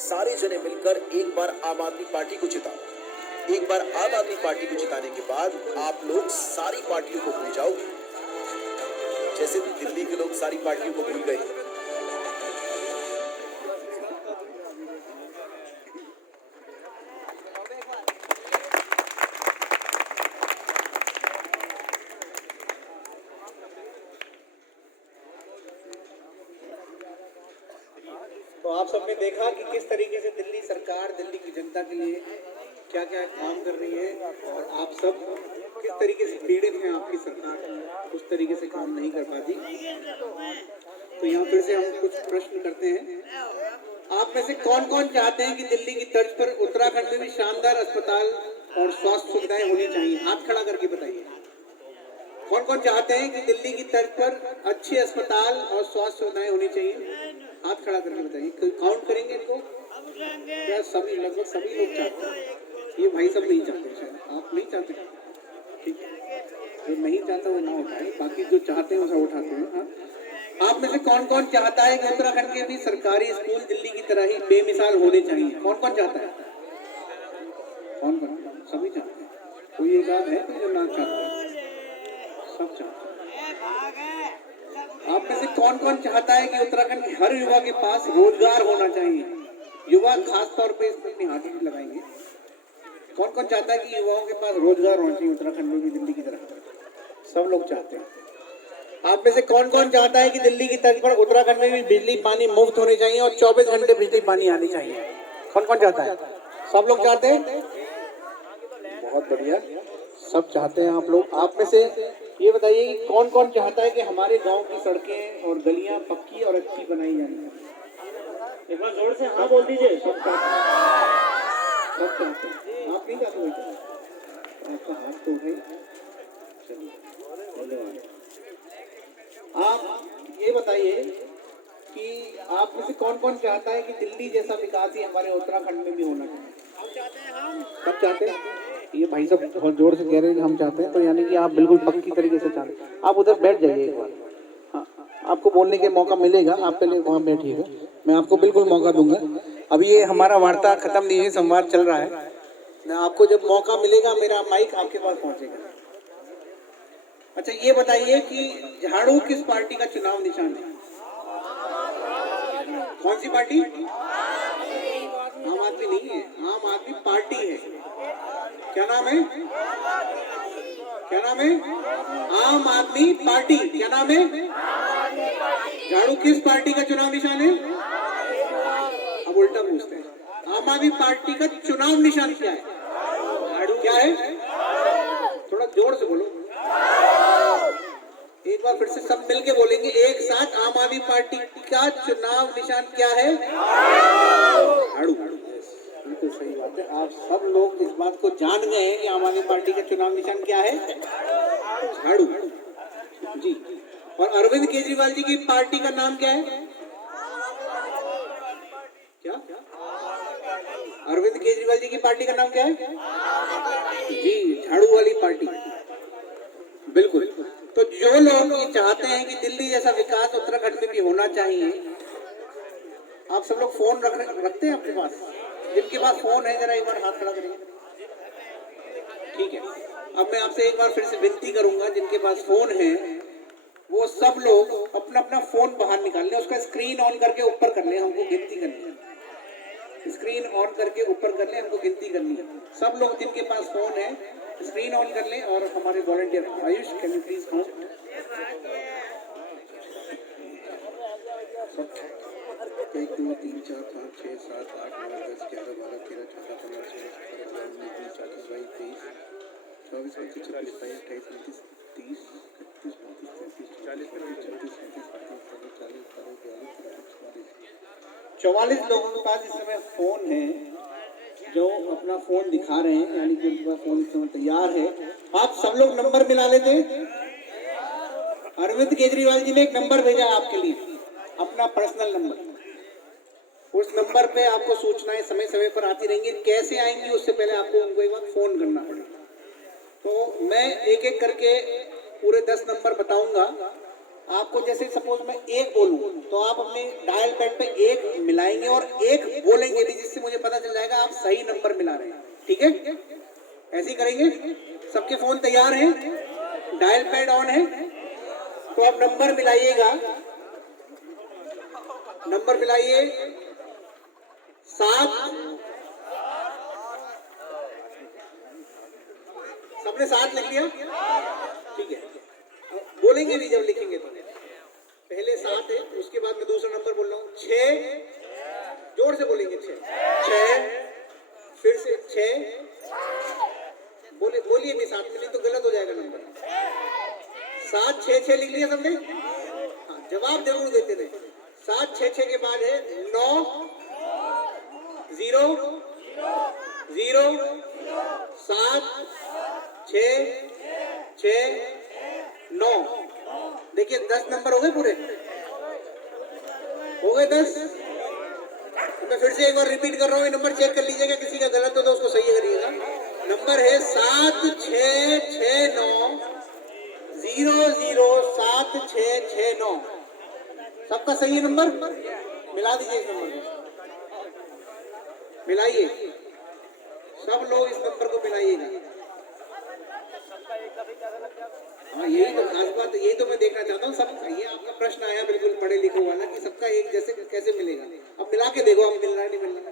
सारे जने मिलकर एक बार आम आदमी पार्टी को जिताओ। एक बार आम आदमी पार्टी को जिताने के बाद आप लोग सारी पार्टियों को भूल जाओगे, जैसे दिल्ली के लोग सारी पार्टियों को भूल गए। तो आप सबने देखा कि किस तरीके से दिल्ली सरकार दिल्ली की जनता के लिए क्या क्या काम कर रही है और आप सब किस तरीके से पीड़ित हैं। आपकी सरकार उस तरीके से काम नहीं कर पाती। तो यहाँ फिर से हम कुछ प्रश्न करते हैं। आप में से कौन कौन चाहते हैं कि दिल्ली की तर्ज पर उत्तराखंड में भी शानदार अस्पताल और स्वास्थ्य सुविधाएं होनी चाहिए? हाथ खड़ा करके बताइए। कौन कौन चाहते हैं कि दिल्ली की तर्ज पर अच्छे अस्पताल और स्वास्थ्य सुविधाएं होनी चाहिए? हाथ खड़ा करके बताइए। काउंट करेंगे इनको? क्या सभी, लगभग सभी लोग चाहते हैं? ये भाई सब नहीं चाहते, शायद आप नहीं चाहते। ठीक है, जो नहीं चाहता वो ना उठाए, बाकी जो चाहते हैं वो उठाते हैं। हाँ, आप में से कौन कौन चाहता है कि उत्तराखंड के भी सरकारी स्कूल दिल्ली की तरह ही बेमिसाल होने चाहिए? कौन कौन चाहता है? कौन कौन? सभी चाहते हैं। कोई एक आध है जो ना चाहता है? सब चाहते हैं। आप में से कौन कौन चाहता है कि उत्तराखंड के हर युवा के पास रोजगार होना चाहिए? युवा खास तौर पे इस पर अपनी हाथी भी लगाएंगे। कौन कौन चाहता है कि युवाओं के पास रोजगार होना चाहिए उत्तराखंड में भी दिल्ली की तरह? सब लोग चाहते हैं। आप में से कौन कौन चाहता है कि दिल्ली की तर्ज पर उत्तराखंड में भी बिजली पानी मुफ्त होनी चाहिए और 24 घंटे बिजली पानी आनी चाहिए? कौन कौन चाहता है? सब लोग चाहते हैं। बहुत बढ़िया, सब चाहते हैं आप लोग। आप में से ये बताइए कौन कौन चाहता है कि हमारे गांव की सड़कें और गलियां पक्की और अच्छी बनाई जाए? एक बार जोर से हाँ बोल दीजिए। सब चाहते हैं, सब चाहते हैं। आप नहीं चाहते? आपका हाथ तो है। चलिए, धन्यवाद। आप ये बताइए कि आप में से कौन कौन चाहता है कि दिल्ली जैसा विकास ही हमारे उत्तराखंड में भी होना चाहिए? कब चाहते हैं? ये भाई साहब बहुत जोर से कह रहे हैं कि हम चाहते हैं, तो यानी कि आप बिल्कुल पक्की तरीके से चाहते हैं। आप उधर बैठ जाइए एक बार, हाँ, आपको बोलने के मौका मिलेगा, आप पहले वहाँ बैठिएगा, मैं आपको बिल्कुल मौका दूंगा। अभी ये हमारा वार्ता खत्म नहीं है, संवाद चल रहा है। मैं आपको जब मौका मिलेगा मेरा माइक आपके पास पहुंचेगा। अच्छा ये बताइए कि झाड़ू किस पार्टी का चुनाव निशान है? कौन सी पार्टी? आम आदमी नहीं है, आम आदमी पार्टी है। क्या नाम है? क्या नाम है? आम आदमी पार्टी। क्या नाम है? झाड़ू किस पार्टी का चुनाव निशान है? अब उल्टा पूछते हैं, आम आदमी पार्टी का चुनाव निशान क्या है? झाड़ू क्या है? थोड़ा जोर से बोलो, एक बार फिर से सब मिलके बोलेंगे एक साथ, आम आदमी पार्टी का चुनाव निशान क्या है? झाड़ू। बिल्कुल सही बात है, आप सब लोग इस बात को जान गए हैं कि आम आदमी पार्टी का चुनाव निशान क्या है? झाड़ू जी। और अरविंद केजरीवाल जी की पार्टी का नाम क्या है? क्या? अरविंद केजरीवाल जी की पार्टी का नाम क्या है? जी, झाड़ू वाली पार्टी। बिल्कुल। तो जो लोग ये चाहते हैं कि दिल्ली जैसा विकास उत्तराखंड में भी होना चाहिए, आप सब लोग फोन रखते हैं अपने पास? जिनके पास फोन है जरा एक बार हाथ खड़ा करिए। ठीक है, अब मैं आपसे एक बार फिर से विनती करूंगा, जिनके पास फोन है वो सब लोग अपना अपना फोन बाहर निकाल लें, उसका स्क्रीन ऑन करके ऊपर कर लें, हमको गिनती करनी है। स्क्रीन ऑन करके ऊपर कर लें, हमको गिनती करनी है। सब लोग जिनके पास फोन है स्क्रीन ऑन कर लें, और हमारे volunteer Ayush can you please count? 1 2 3 4 5 6 7 8 9 10 11 12 13 14 15 16 17 18 19 20 21 22 23 24 25 26 27 28 29 30 31 32 33 34 44 लोगों के पास इस समय फोन है जो अपना फोन दिखा रहे हैं, यानी कि उनका फोन इस समय तैयार है। आप सब लोग नंबर मिला लेते हैं। अरविंद केजरीवाल जी ने एक नंबर भेजा आपके लिए, अपना पर्सनल नंबर। उस नंबर पे आपको सूचनाएं समय समय पर आती रहेंगी। कैसे आएंगी उससे पहले आपको उनको एक बार फोन करना पड़ेगा। तो मैं एक एक करके पूरे 10 नंबर बताऊंगा आपको। जैसे सपोज मैं एक बोलूं तो आप अपने डायल पैड पे एक मिलाएंगे और एक बोलेंगे भी, जिससे मुझे पता चल जाएगा आप सही नंबर मिला रहे हैं। ठीक है, ऐसे ही करेंगे। सबके फोन तैयार हैं, डायल पैड ऑन है, तो आप नंबर मिलाइएगा। नंबर मिलाइए 7। सबने 7 लिख लिया? ठीक है, बोलेंगे भी जब लिखेंगे तो। पहले 7 है, उसके बाद मैं दूसरा नंबर बोल रहा हूँ 6। जोर से बोलेंगे 6, फिर से 6। बोलिए भी 7 में, नहीं तो गलत हो जाएगा नंबर। 7 6 6 लिख लिया सबने? हाँ, जवाब जरूर देते थे। 7 6 6 के बाद है 9 0 0 7 6 6 9। देखिए 10 नंबर हो गए पूरे, हो गए 10। मैं फिर से एक बार रिपीट कर रहा हूँ, ये नंबर चेक कर लीजिएगा, किसी का गलत हो तो उसको सही करिएगा। नंबर है 7 6 6 9 0 0 7 6 6 9। सबका सही है नंबर? मिला दीजिए इस नंबर को, मिलाइए। सब लोग इस नंबर को मिलाइएगा। हाँ, यही तो खास बात है, यही तो मैं देखना चाहता हूँ। सब ये आपका प्रश्न आया बिल्कुल पढ़े लिखे वाला कि सबका एक जैसे कैसे मिलेगा। अब मिला के देखो, अब मिल रहा है नहीं मिल रहा।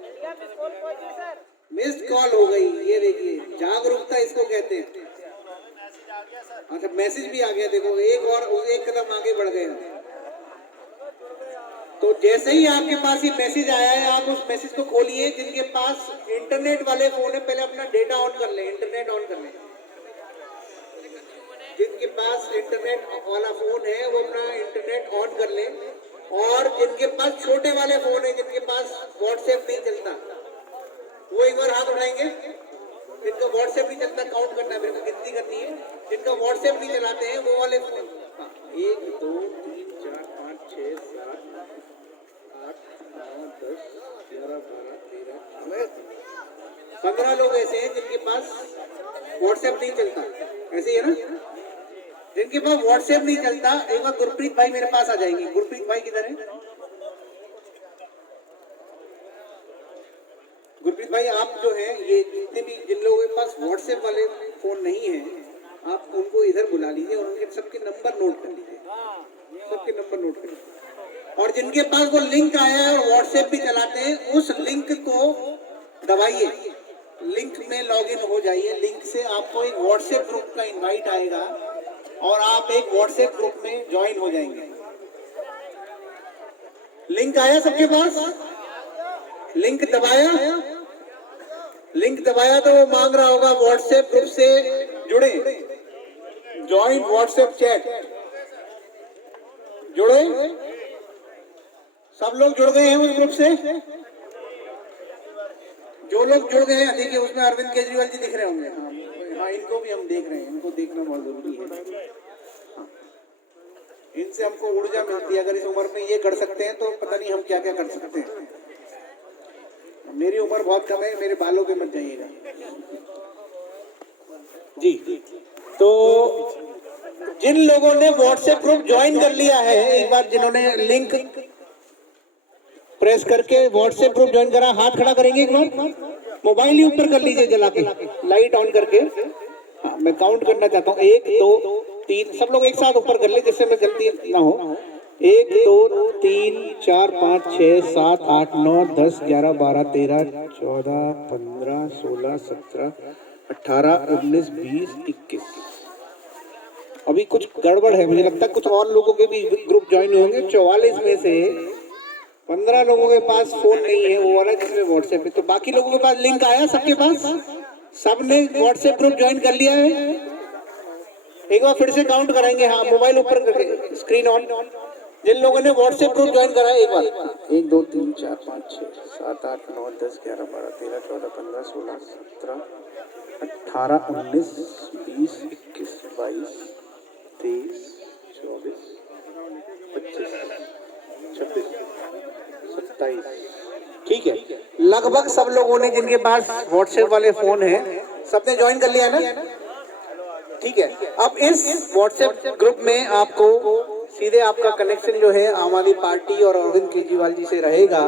मिस्ड कॉल हो गई, ये देखिए, जागरूकता इसको कहते हैं। अच्छा, मैसेज भी आ गया, देखो एक कदम आगे बढ़ गए। तो जैसे ही आपके पास ये मैसेज आया है, आप उस मैसेज को खोलिए। जिनके पास इंटरनेट वाले फोन है, पहले अपना डेटा ऑन कर ले, इंटरनेट ऑन कर ले। जिनके पास इंटरनेट वाला फोन है वो अपना इंटरनेट ऑन कर ले। और जिनके पास छोटे वाले फोन है, जिनके पास व्हाट्सएप नहीं चलता, वो एक बार हाथ उठाएंगे। जिनका व्हाट्सएप नहीं चलता, काउंट करना है, मेरे को गिनती करनी है। जिनका व्हाट्सएप नहीं चलाते हैं वो वाले फोन, 1 2 3 4 5 6 7 8 9 10 11 12 13 15 लोग ऐसे हैं जिनके पास व्हाट्सएप नहीं चलता, ऐसे ही है ना, जिनके पास व्हाट्सएप नहीं चलता। एक बार गुरप्रीत भाई मेरे पास आ जाएंगे। गुरप्रीत भाई किधर है? गुरप्रीत भाई आप जो हैं, ये जितने भी जिन लोगों के पास व्हाट्सएप वाले फोन नहीं है, आप उनको इधर बुला लीजिए और उनके सबके नंबर नोट कर लीजिए, सबके नंबर नोट कर लीजिए। और जिनके पास वो लिंक आया है और व्हाट्सएप भी चलाते हैं, उस लिंक को दबाइए, लिंक में लॉगिन हो जाइए। लिंक से आपको एक व्हाट्सएप ग्रुप का इनवाइट आएगा और आप एक व्हाट्सएप ग्रुप में ज्वाइन हो जाएंगे। लिंक आया सबके पास? लिंक दबाया? लिंक दबाया तो वो मांग रहा होगा व्हाट्सएप ग्रुप से जुड़े, ज्वाइन व्हाट्सएप चैट। जुड़े? सब लोग जुड़ गए हैं उस ग्रुप से? जो लोग जुड़ गए हैं, देखिए उसमें अरविंद केजरीवाल जी दिख रहे होंगे। हाँ, इनको भी हम देख रहे हैं, इनको देखना बहुत जरूरी है। हाँ, इनसे हमको ऊर्जा मिलती है। अगर इस उम्र में ये कर सकते हैं तो पता नहीं हम क्या क्या कर सकते हैं। मेरी उम्र बहुत कम है, मेरे बालों पे मत जाइएगा जी। तो जिन लोगों ने व्हाट्सएप ग्रुप ज्वाइन कर लिया है, एक बार जिन्होंने लिंक प्रेस करके व्हाट्सएप ग्रुप ज्वाइन करा, हाथ खड़ा करेंगे एक बार, मोबाइल ही ऊपर कर लीजिए जला के, लाइट ऑन करके। हाँ, मैं काउंट करना चाहता हूँ, 1 2 3, सब लोग एक साथ ऊपर कर ले जिससे मैं गलती ना हो। 1 2 3 4 5 6 7 8 9 10 11 12 13 14 15 16 17 18 19 20 21। अभी कुछ गड़बड़ है, मुझे लगता है कुछ और लोगों के भी ग्रुप ज्वाइन होंगे। 44 में से 15 लोगों के पास फोन नहीं है, वो वाला जिसमें व्हाट्सएप है। तो बाकी लोगों के पास लिंक आया सबके पास? सबने व्हाट्सएप ग्रुप ज्वाइन कर लिया है? एक बार फिर से काउंट कराएंगे। हाँ, मोबाइल ऊपर करके, स्क्रीन ऑन। जिन लोगों ने व्हाट्सएप ग्रुप ज्वाइन करा है एक बार, 1 2 3 4 5 6 7 8 9 10 11 12 13 14 15 16 17 18 19 20 21 22 23 24 25 26 27। ठीक है, लगभग सब लोगों ने जिनके पास व्हाट्सएप वाले फोन हैं, सबने ज्वाइन कर लिया ना? ठीक है, अब इस व्हाट्सएप ग्रुप में आपको सीधे आपका कनेक्शन जो है आम आदमी पार्टी और अरविंद केजरीवाल जी से रहेगा।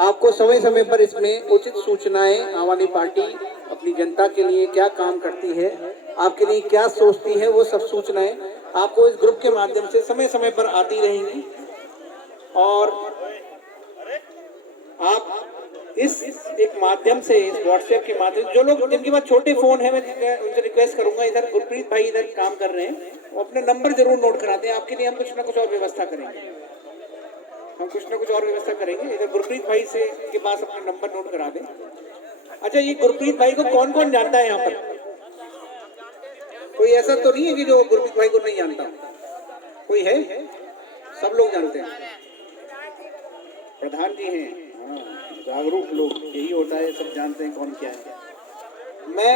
आपको समय समय पर इसमें उचित सूचनाएं, आम आदमी पार्टी अपनी जनता के लिए क्या काम करती है, आपके लिए क्या सोचती है, वो सब सूचनाएं आपको इस ग्रुप के माध्यम से समय समय पर आती रहेंगी। और आप इस एक माध्यम से, इस व्हाट्सएप के माध्यम से, जो लोग जिनके पास छोटे फोन है, मैं उनसे रिक्वेस्ट करूंगा, इधर गुरप्रीत भाई इधर काम कर रहे हैं, वो अपने नंबर जरूर नोट करा दें। आपके लिए हम कुछ ना कुछ और व्यवस्था करेंगे, हम कुछ ना कुछ और व्यवस्था करेंगे। इधर गुरप्रीत भाई से के पास अपना नंबर नोट करा दें। अच्छा, ये गुरप्रीत भाई को कौन कौन जानता है यहाँ पर? कोई ऐसा तो नहीं है कि जो गुरप्रीत भाई को नहीं जानता? कोई है? सब लोग जानते हैं। प्रधान जी हैं, जागरूक लोग, यही होता है, सब जानते हैं कौन क्या है। मैं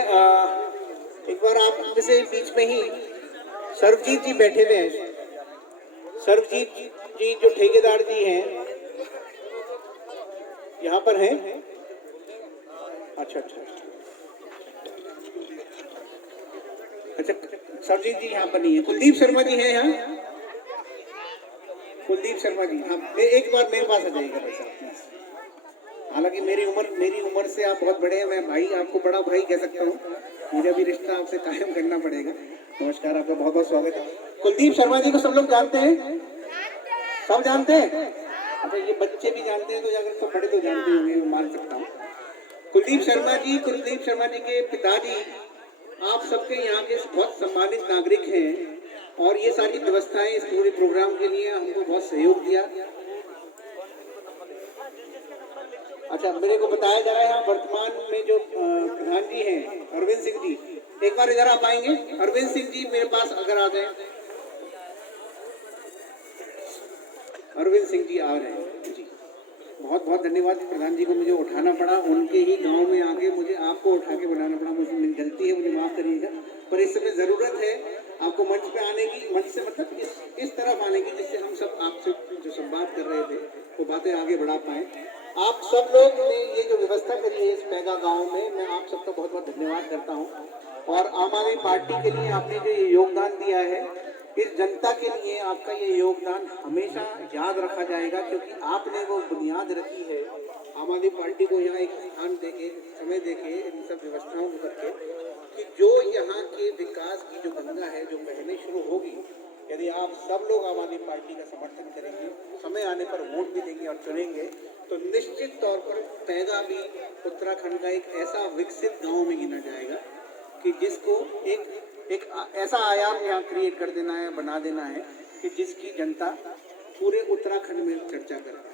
एक बार आप में से बीच में ही सर्वजीत जी बैठे हुए हैं। सर्वजीत जी जो ठेकेदार जी हैं, यहाँ पर हैं? अच्छा अच्छा अच्छा, सर्वजीत जी यहाँ पर नहीं है। कुलदीप शर्मा जी हैं यहाँ? कुलदीप शर्मा जी, हाँ, एक बार मेरे पास आ जाइएगा भाई साहब प्लीज। हालांकि मेरी उम्र से आप बहुत बड़े हैं, मैं भाई आपको बड़ा भाई कह सकता हूँ, मुझे भी रिश्ता आपसे कायम करना पड़ेगा। नमस्कार, आपका बहुत बहुत स्वागत है। कुलदीप शर्मा जी को सब लोग जानते हैं? सब जानते हैं? अच्छा, ये बच्चे भी जानते हैं, तो अगर तो बड़े तो जानते होंगे, मैं मान सकता हूँ। कुलदीप शर्मा जी के पिताजी आप सबके यहाँ के बहुत सम्मानित नागरिक हैं, और ये सारी व्यवस्थाएं इस पूरे प्रोग्राम के लिए हमको बहुत सहयोग दिया। अच्छा, मेरे को बताया जा रहा है यहाँ वर्तमान में जो प्रधान जी हैं अरविंद सिंह जी, एक बार इधर आप आएंगे? अरविंद सिंह जी मेरे पास अगर आ जाए। अरविंद सिंह जी आ रहे हैं जी, बहुत बहुत धन्यवाद प्रधान जी को, मुझे उठाना पड़ा, उनके ही गांव में आके मुझे आपको उठा के बनाना पड़ा, मुझे मेरी गलती है, मुझे माफ करिएगा। पर इस समय जरूरत है आपको मंच पे आने की, मंच से मतलब इस तरफ आने की, जिससे हम सब आपसे जो सब बात कर रहे थे वो बातें आगे बढ़ा पाए। आप सब लोग ने ये जो व्यवस्था करी है इस पैगा गांव में, मैं आप सबका बहुत बहुत धन्यवाद करता हूँ। और आम आदमी पार्टी के लिए आपने जो ये योगदान दिया है, इस जनता के लिए आपका ये योगदान हमेशा याद रखा जाएगा, क्योंकि आपने वो बुनियाद रखी है आम आदमी पार्टी को यहाँ एक स्थान देके, समय देके, इन सब व्यवस्थाओं को करके, कि जो यहाँ के विकास की जो गंगा है जो बहने शुरू होगी, यदि आप सब लोग आम आदमी पार्टी का समर्थन करेंगे, समय आने पर वोट भी देंगे और चुनेंगे, तो निश्चित तौर पर पैगा भी उत्तराखंड का एक ऐसा विकसित गांव में गिना जाएगा कि जिसको एक ऐसा आयाम यहाँ क्रिएट कर देना है, बना देना है कि जिसकी जनता पूरे उत्तराखंड में चर्चा करे।